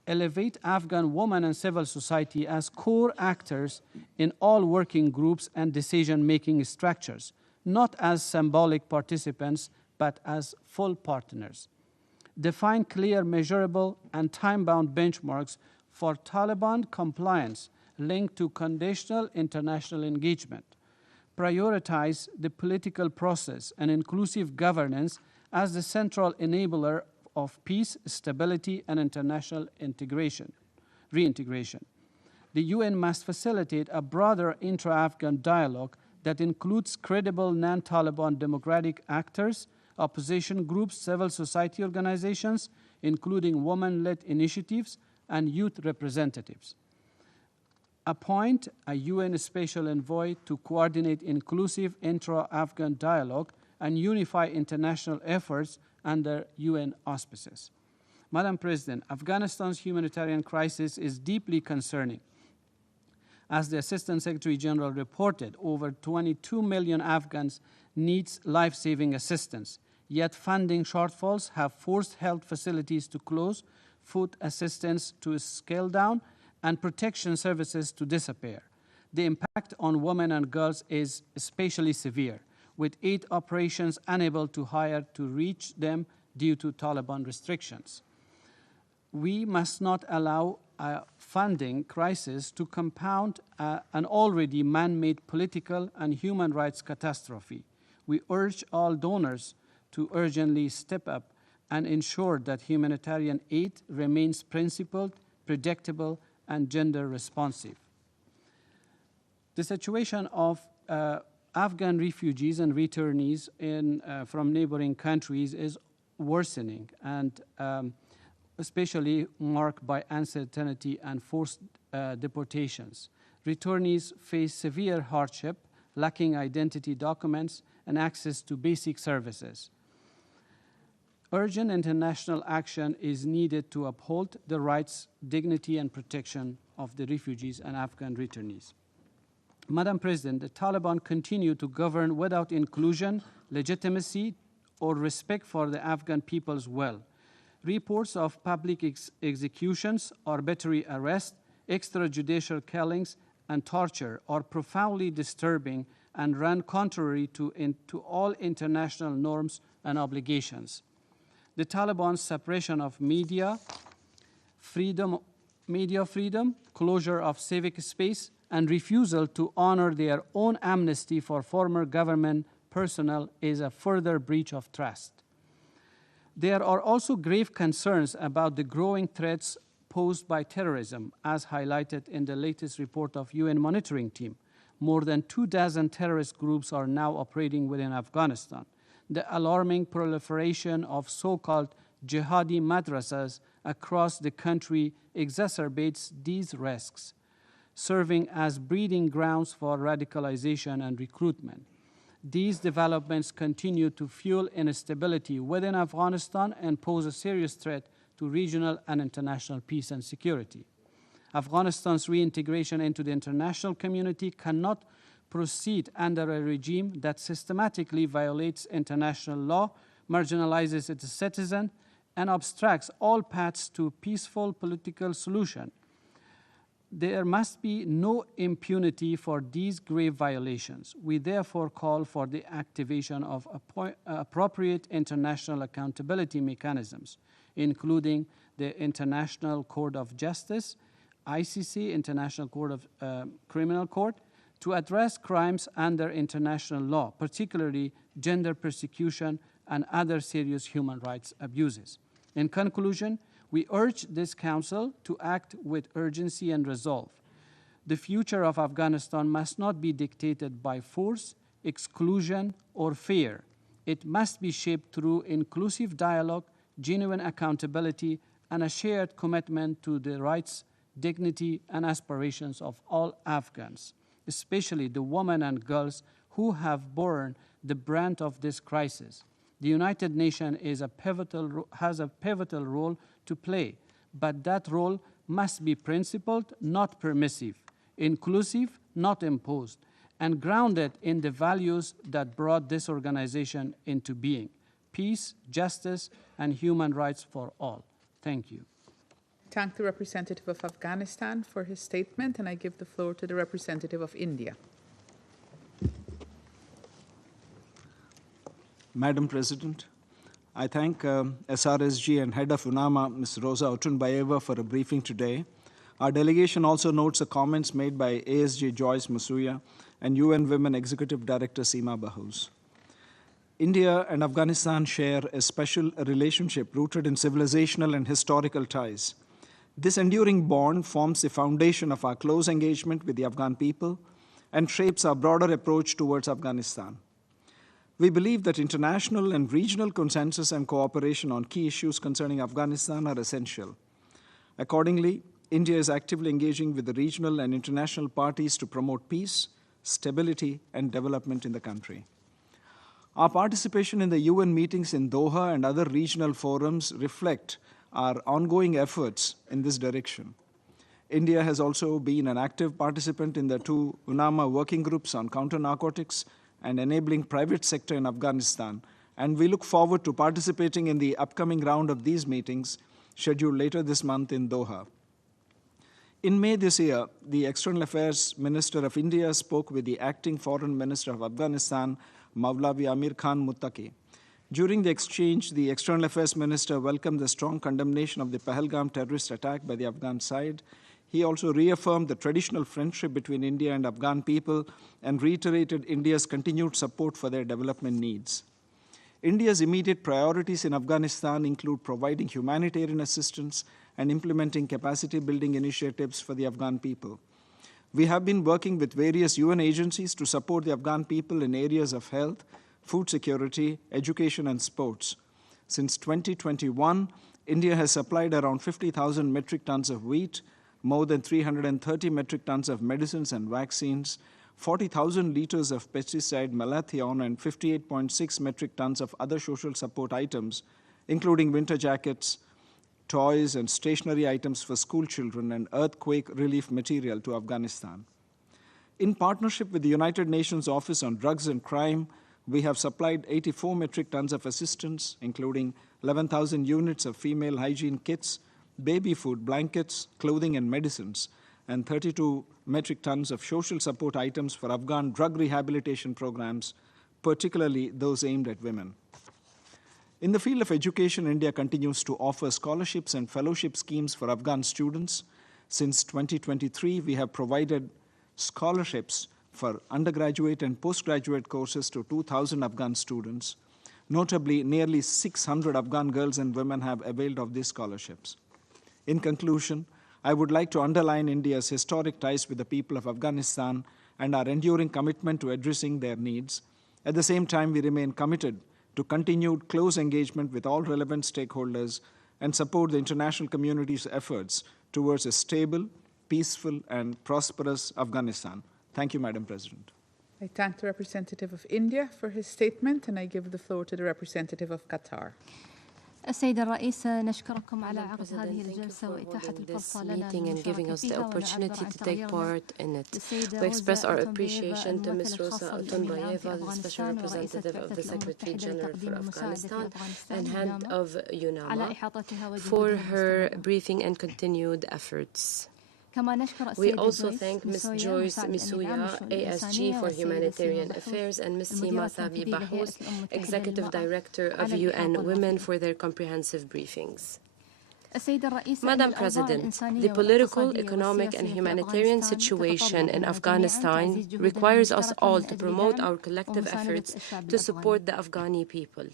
Elevate Afghan women and civil society as core actors in all working groups and decision-making structures, not as symbolic participants, but as full partners. Define clear, measurable, and time-bound benchmarks for Taliban compliance linked to conditional international engagement. Prioritize the political process and inclusive governance as the central enabler of peace, stability, and international reintegration. The UN must facilitate a broader intra-Afghan dialogue that includes credible non-Taliban democratic actors, opposition groups, civil society organizations, including women-led initiatives, and youth representatives. Appoint a UN special envoy to coordinate inclusive intra-Afghan dialogue and unify international efforts under UN auspices. Madam President, Afghanistan's humanitarian crisis is deeply concerning. As the Assistant Secretary General reported, over 22 million Afghans needs life-saving assistance, yet funding shortfalls have forced health facilities to close, food assistance to scale down, and protection services to disappear. The impact on women and girls is especially severe, with 8 operations unable to hire to reach them due to Taliban restrictions. We must not allow a funding crisis to compound an already man-made political and human rights catastrophe. We urge all donors to urgently step up and ensure that humanitarian aid remains principled, predictable, and gender responsive. The situation of Afghan refugees and returnees from neighboring countries is worsening and especially marked by uncertainty and forced deportations. Returnees face severe hardship, lacking identity documents and access to basic services. Urgent international action is needed to uphold the rights, dignity, and protection of the refugees and Afghan returnees. Madam President, the Taliban continue to govern without inclusion, legitimacy, or respect for the Afghan people's will. Reports of public executions, arbitrary arrest, extrajudicial killings, and torture are profoundly disturbing and run contrary to all international norms and obligations. The Taliban's suppression of media freedom, closure of civic space, and refusal to honor their own amnesty for former government personnel is a further breach of trust. There are also grave concerns about the growing threats posed by terrorism, as highlighted in the latest report of UN monitoring team. More than 24 terrorist groups are now operating within Afghanistan. The alarming proliferation of so-called jihadi madrasas across the country exacerbates these risks, serving as breeding grounds for radicalization and recruitment. These developments continue to fuel instability within Afghanistan and pose a serious threat to regional and international peace and security. Afghanistan's reintegration into the international community cannot proceed under a regime that systematically violates international law, marginalizes its citizens, and obstructs all paths to peaceful political solution. There must be no impunity for these grave violations. We therefore call for the activation of appropriate international accountability mechanisms, including the International Court of Justice, ICC, International Court of Criminal Court, to address crimes under international law, particularly gender persecution and other serious human rights abuses. In conclusion, we urge this Council to act with urgency and resolve. The future of Afghanistan must not be dictated by force, exclusion, or fear. It must be shaped through inclusive dialogue, genuine accountability, and a shared commitment to the rights, dignity, and aspirations of all Afghans, especially the women and girls who have borne the brunt of this crisis. The United Nations has a pivotal role to play, but that role must be principled, not permissive, inclusive, not imposed, and grounded in the values that brought this organization into being: peace, justice, and human rights for all. Thank you. Thank the representative of Afghanistan for his statement, and I give the floor to the representative of India. Madam President, I thank SRSG and head of UNAMA, Ms. Rosa Otunbayeva, for a briefing today. Our delegation also notes the comments made by ASG Joyce Masuya and UN Women Executive Director Seema Bahus. India and Afghanistan share a special relationship rooted in civilizational and historical ties. This enduring bond forms the foundation of our close engagement with the Afghan people and shapes our broader approach towards Afghanistan. We believe that international and regional consensus and cooperation on key issues concerning Afghanistan are essential. Accordingly, India is actively engaging with the regional and international parties to promote peace, stability, and development in the country. Our participation in the UN meetings in Doha and other regional forums reflect our ongoing efforts in this direction. India has also been an active participant in the 2 UNAMA working groups on counter-narcotics and enabling private sector in Afghanistan, and we look forward to participating in the upcoming round of these meetings scheduled later this month in Doha. In May this year, the External Affairs Minister of India spoke with the Acting Foreign Minister of Afghanistan, Maulavi Amir Khan Muttaqi. During the exchange, the External Affairs Minister welcomed the strong condemnation of the Pahalgam terrorist attack by the Afghan side. He also reaffirmed the traditional friendship between India and Afghan people and reiterated India's continued support for their development needs. India's immediate priorities in Afghanistan include providing humanitarian assistance and implementing capacity-building initiatives for the Afghan people. We have been working with various UN agencies to support the Afghan people in areas of health, food security, education, and sports. Since 2021, India has supplied around 50,000 metric tons of wheat, more than 330 metric tons of medicines and vaccines, 40,000 liters of pesticide malathion, and 58.6 metric tons of other social support items, including winter jackets, toys, and stationery items for school children, and earthquake relief material to Afghanistan. In partnership with the United Nations Office on Drugs and Crime, we have supplied 84 metric tons of assistance, including 11,000 units of female hygiene kits, baby food, blankets, clothing, and medicines, and 32 metric tons of social support items for Afghan drug rehabilitation programs, particularly those aimed at women. In the field of education, India continues to offer scholarships and fellowship schemes for Afghan students. Since 2023, we have provided scholarships for undergraduate and postgraduate courses to 2,000 Afghan students. Notably, nearly 600 Afghan girls and women have availed of these scholarships. In conclusion, I would like to underline India's historic ties with the people of Afghanistan and our enduring commitment to addressing their needs. At the same time, we remain committed to continued close engagement with all relevant stakeholders and support the international community's efforts towards a stable, peaceful, and prosperous Afghanistan. Thank you, Madam President. I thank the representative of India for his statement, and I give the floor to the representative of Qatar. السيدة الرئيسة نشكركم على عقد هذه الجلسة وإتاحة الفرصة لنا للمشاركة فيها ونعبر عن تقديرنا. We express our appreciation to Ms. Rosa Otunbayeva, the Special Representative of the Secretary General for Afghanistan and head of UNAMA, for her briefing and continued efforts. We also thank Ms. Joyce Misuya, ASG for Humanitarian Affairs, and Ms. Sima Thabi Bahous, Executive Director of UN Women, for their comprehensive briefings. Madam President, the political, economic, and humanitarian situation in Afghanistan requires us all to promote our collective efforts to support the Afghani people.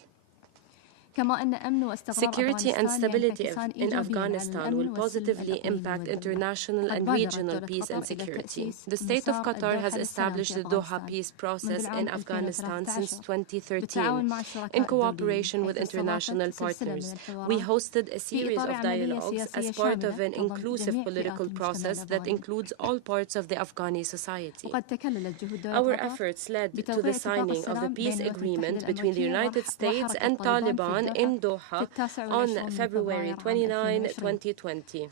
Security and stability in Afghanistan will positively impact international and regional peace and security. The State of Qatar has established the Doha peace process in Afghanistan since 2013 in cooperation with international partners. We hosted a series of dialogues as part of an inclusive political process that includes all parts of the Afghani society. Our efforts led to the signing of the peace agreement between the United States and Taliban in Doha on February 29, 2020.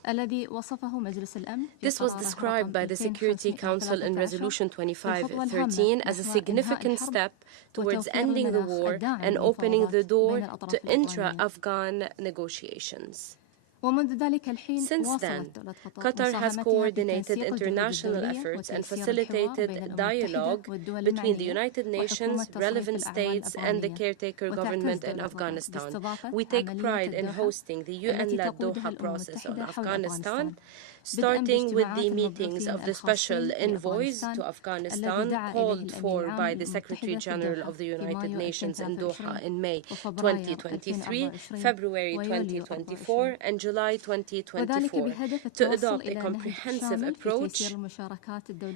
This was described by the Security Council in Resolution 2513 as a significant step towards ending the war and opening the door to intra-Afghan negotiations. Since then, Qatar has coordinated international efforts and facilitated dialogue between the United Nations, relevant states, and the caretaker government in Afghanistan. We take pride in hosting the UN-led Doha process on Afghanistan, starting with the meetings of the special envoys to Afghanistan called for by the Secretary General of the United Nations in Doha in May 2023, February 2024, and July 2024 to adopt a comprehensive approach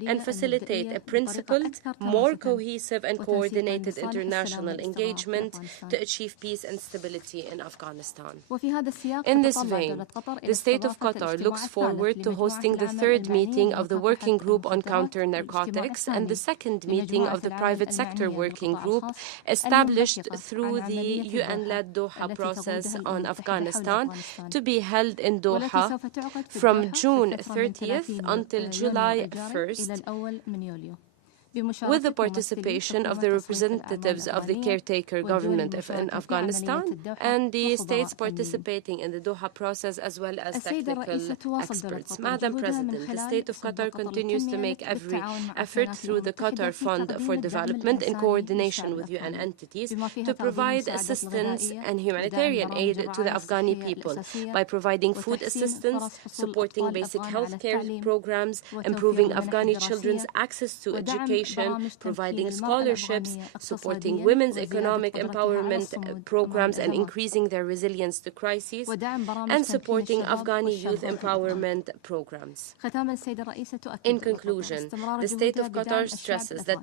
and facilitate a principled, more cohesive and coordinated international engagement to achieve peace and stability in Afghanistan. In this vein, the State of Qatar looks forward to hosting the third meeting of the Working Group on Counter-Narcotics and the second meeting of the Private Sector Working Group established through the UN-led Doha process on Afghanistan to be held in Doha from June 30th until July 1st, with the participation of the representatives of the caretaker government in Afghanistan and the states participating in the Doha process, as well as technical experts. Madam President, the State of Qatar continues to make every effort through the Qatar Fund for Development in coordination with UN entities to provide assistance and humanitarian aid to the Afghani people by providing food assistance, supporting basic health care programs, improving Afghani children's access to education, providing scholarships, supporting women's economic empowerment programs and increasing their resilience to crises, and supporting Afghani youth empowerment programs. In conclusion, the State of Qatar stresses that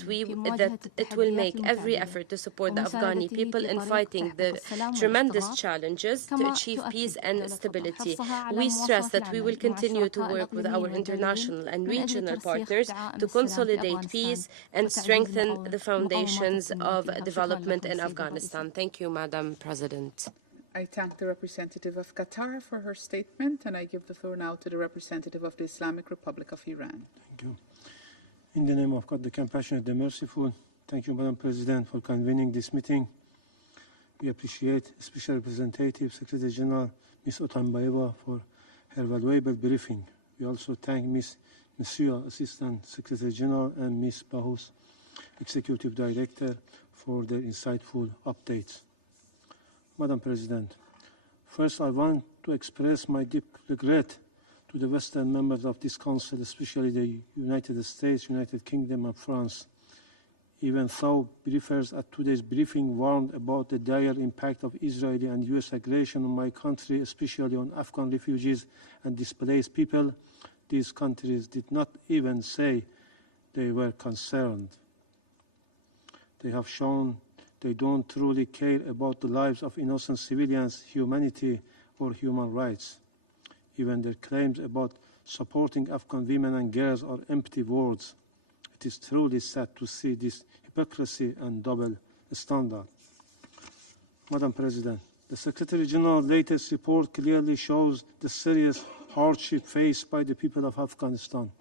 it will make every effort to support the Afghani people in fighting the tremendous challenges to achieve peace and stability. We stress that we will continue to work with our international and regional partners to consolidate peace and strengthen the foundations of development in Afghanistan. Thank you, Madam President. I thank the representative of Qatar for her statement, and I give the floor now to the representative of the Islamic Republic of Iran. Thank you. In the name of God, the Compassionate, the Merciful, thank you, Madam President, for convening this meeting. We appreciate Special Representative Secretary General Ms. Otunbayeva for her valuable briefing. We also thank Ms. Monsieur Assistant Secretary General, and Ms. Bahous, Executive Director, for their insightful updates. Madam President, first I want to express my deep regret to the Western members of this Council, especially the United States, United Kingdom, and France. Even though briefers at today's briefing warned about the dire impact of Israeli and U.S. aggression on my country, especially on Afghan refugees and displaced people, these countries did not even say they were concerned. They have shown they don't truly care about the lives of innocent civilians, humanity, or human rights. Even their claims about supporting Afghan women and girls are empty words. It is truly sad to see this hypocrisy and double standard. Madam President, the Secretary General's latest report clearly shows the serious hardship faced by the people of Afghanistan.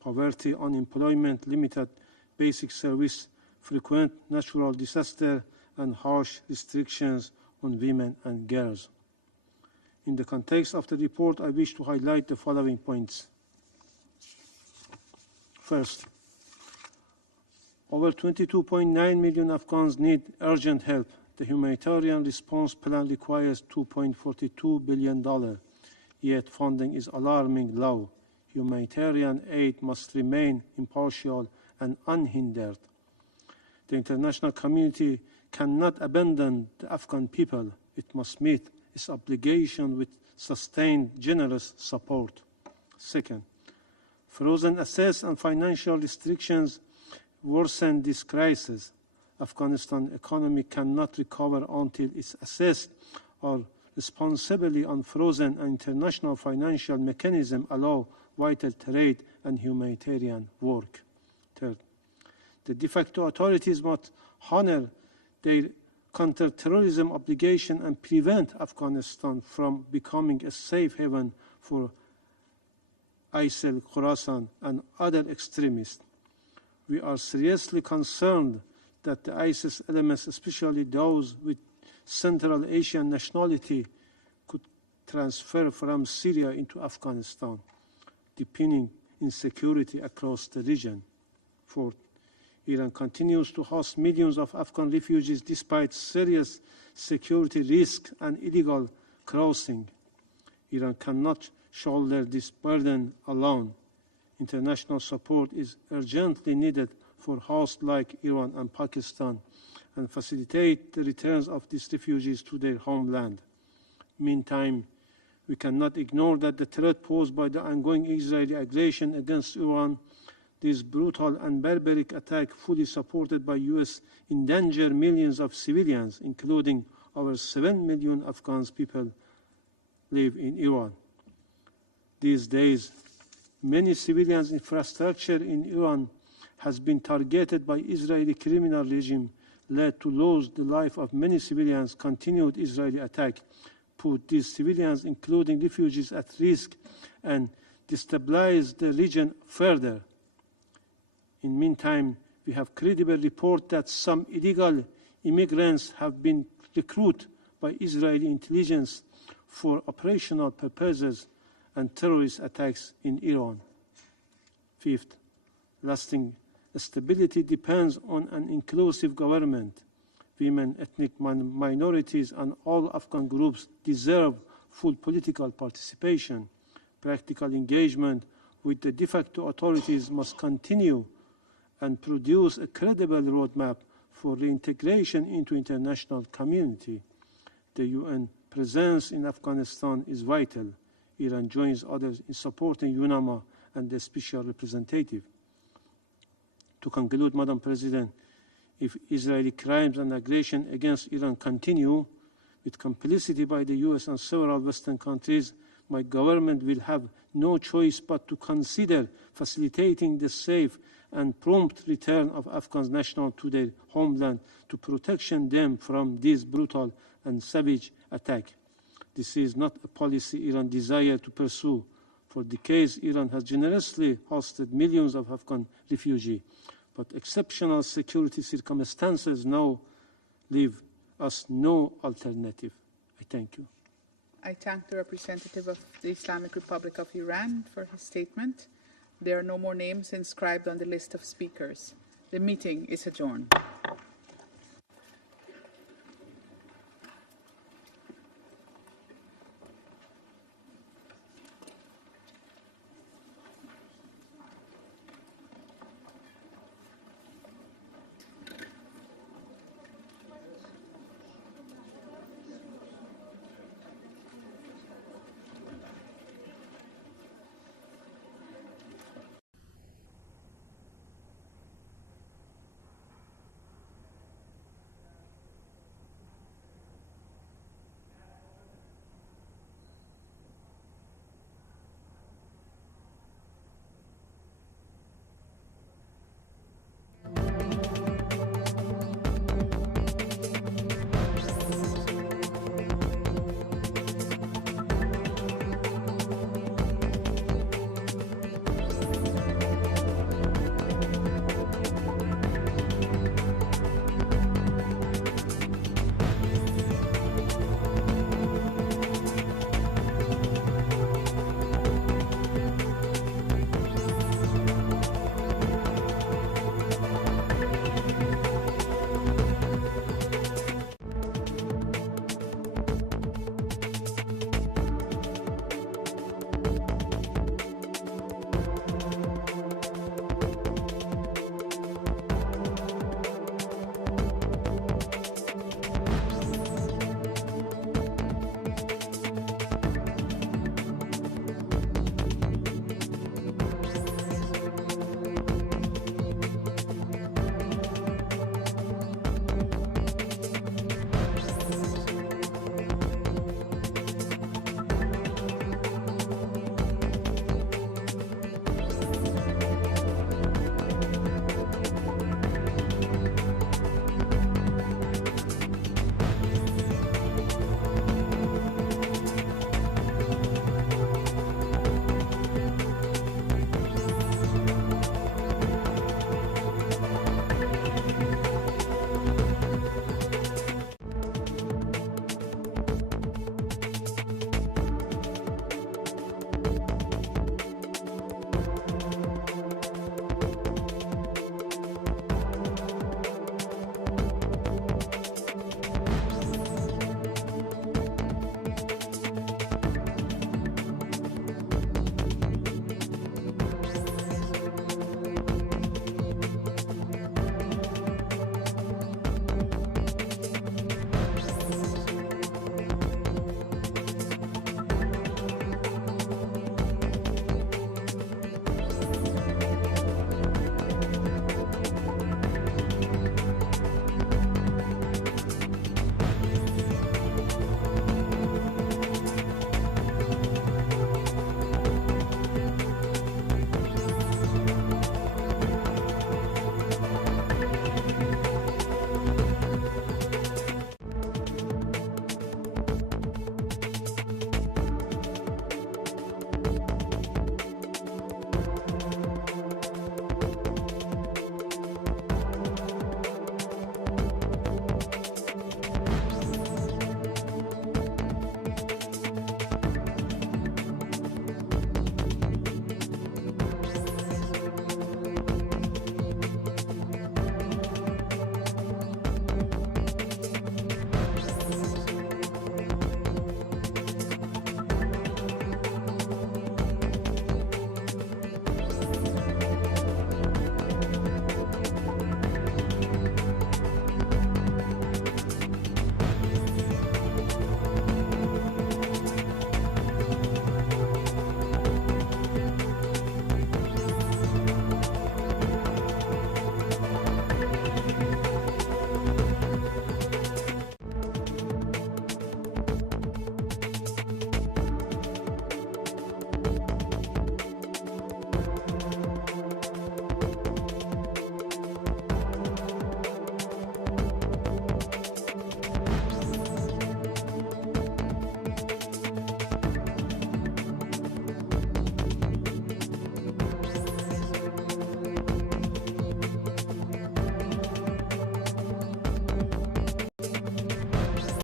Poverty, unemployment, limited basic service, frequent natural disaster, and harsh restrictions on women and girls. In the context of the report, I wish to highlight the following points. First, over 22.9 million Afghans need urgent help. The humanitarian response plan requires $2.42 billion, yet funding is alarmingly low. Humanitarian aid must remain impartial and unhindered. The international community cannot abandon the Afghan people. It must meet its obligation with sustained, generous support. Second, frozen assets and financial restrictions worsen this crisis. Afghanistan economy cannot recover until its assets are responsibly unfrozen and international financial mechanisms allow vital trade and humanitarian work. Third, the de facto authorities must honor their counter-terrorism obligation and prevent Afghanistan from becoming a safe haven for ISIL, Khorasan, and other extremists. We are seriously concerned that the ISIS elements, especially those with Central Asian nationality, could transfer from Syria into Afghanistan, deepening insecurity across the region. Fourth, Iran continues to host millions of Afghan refugees despite serious security risks and illegal crossing. Iran cannot shoulder this burden alone. International support is urgently needed for hosts like Iran and Pakistan and facilitate the returns of these refugees to their homeland. Meantime, we cannot ignore that the threat posed by the ongoing Israeli aggression against Iran, this brutal and barbaric attack, fully supported by U.S., endanger millions of civilians, including over 7 million Afghan people live in Iran. These days, many civilians' infrastructure in Iran has been targeted by Israeli criminal regime, led to lose the life of many civilians. Continued Israeli attack put these civilians, including refugees, at risk and destabilize the region further. In the meantime, we have credible reports that some illegal immigrants have been recruited by Israeli intelligence for operational purposes and terrorist attacks in Iran. Fifth, lasting stability depends on an inclusive government. Women, ethnic minorities, and all Afghan groups deserve full political participation. Practical engagement with the de facto authorities must continue and produce a credible roadmap for reintegration into international community. The UN presence in Afghanistan is vital. Iran joins others in supporting UNAMA and the special representative. To conclude, Madam President, if Israeli crimes and aggression against Iran continue, with complicity by the US and several Western countries, my government will have no choice but to consider facilitating the safe and prompt return of Afghan nationals to their homeland to protection them from this brutal and savage attack. This is not a policy Iran desires to pursue. For decades, Iran has generously hosted millions of Afghan refugees, but exceptional security circumstances now leave us no alternative. I thank you. I thank the representative of the Islamic Republic of Iran for his statement. There are no more names inscribed on the list of speakers. The meeting is adjourned.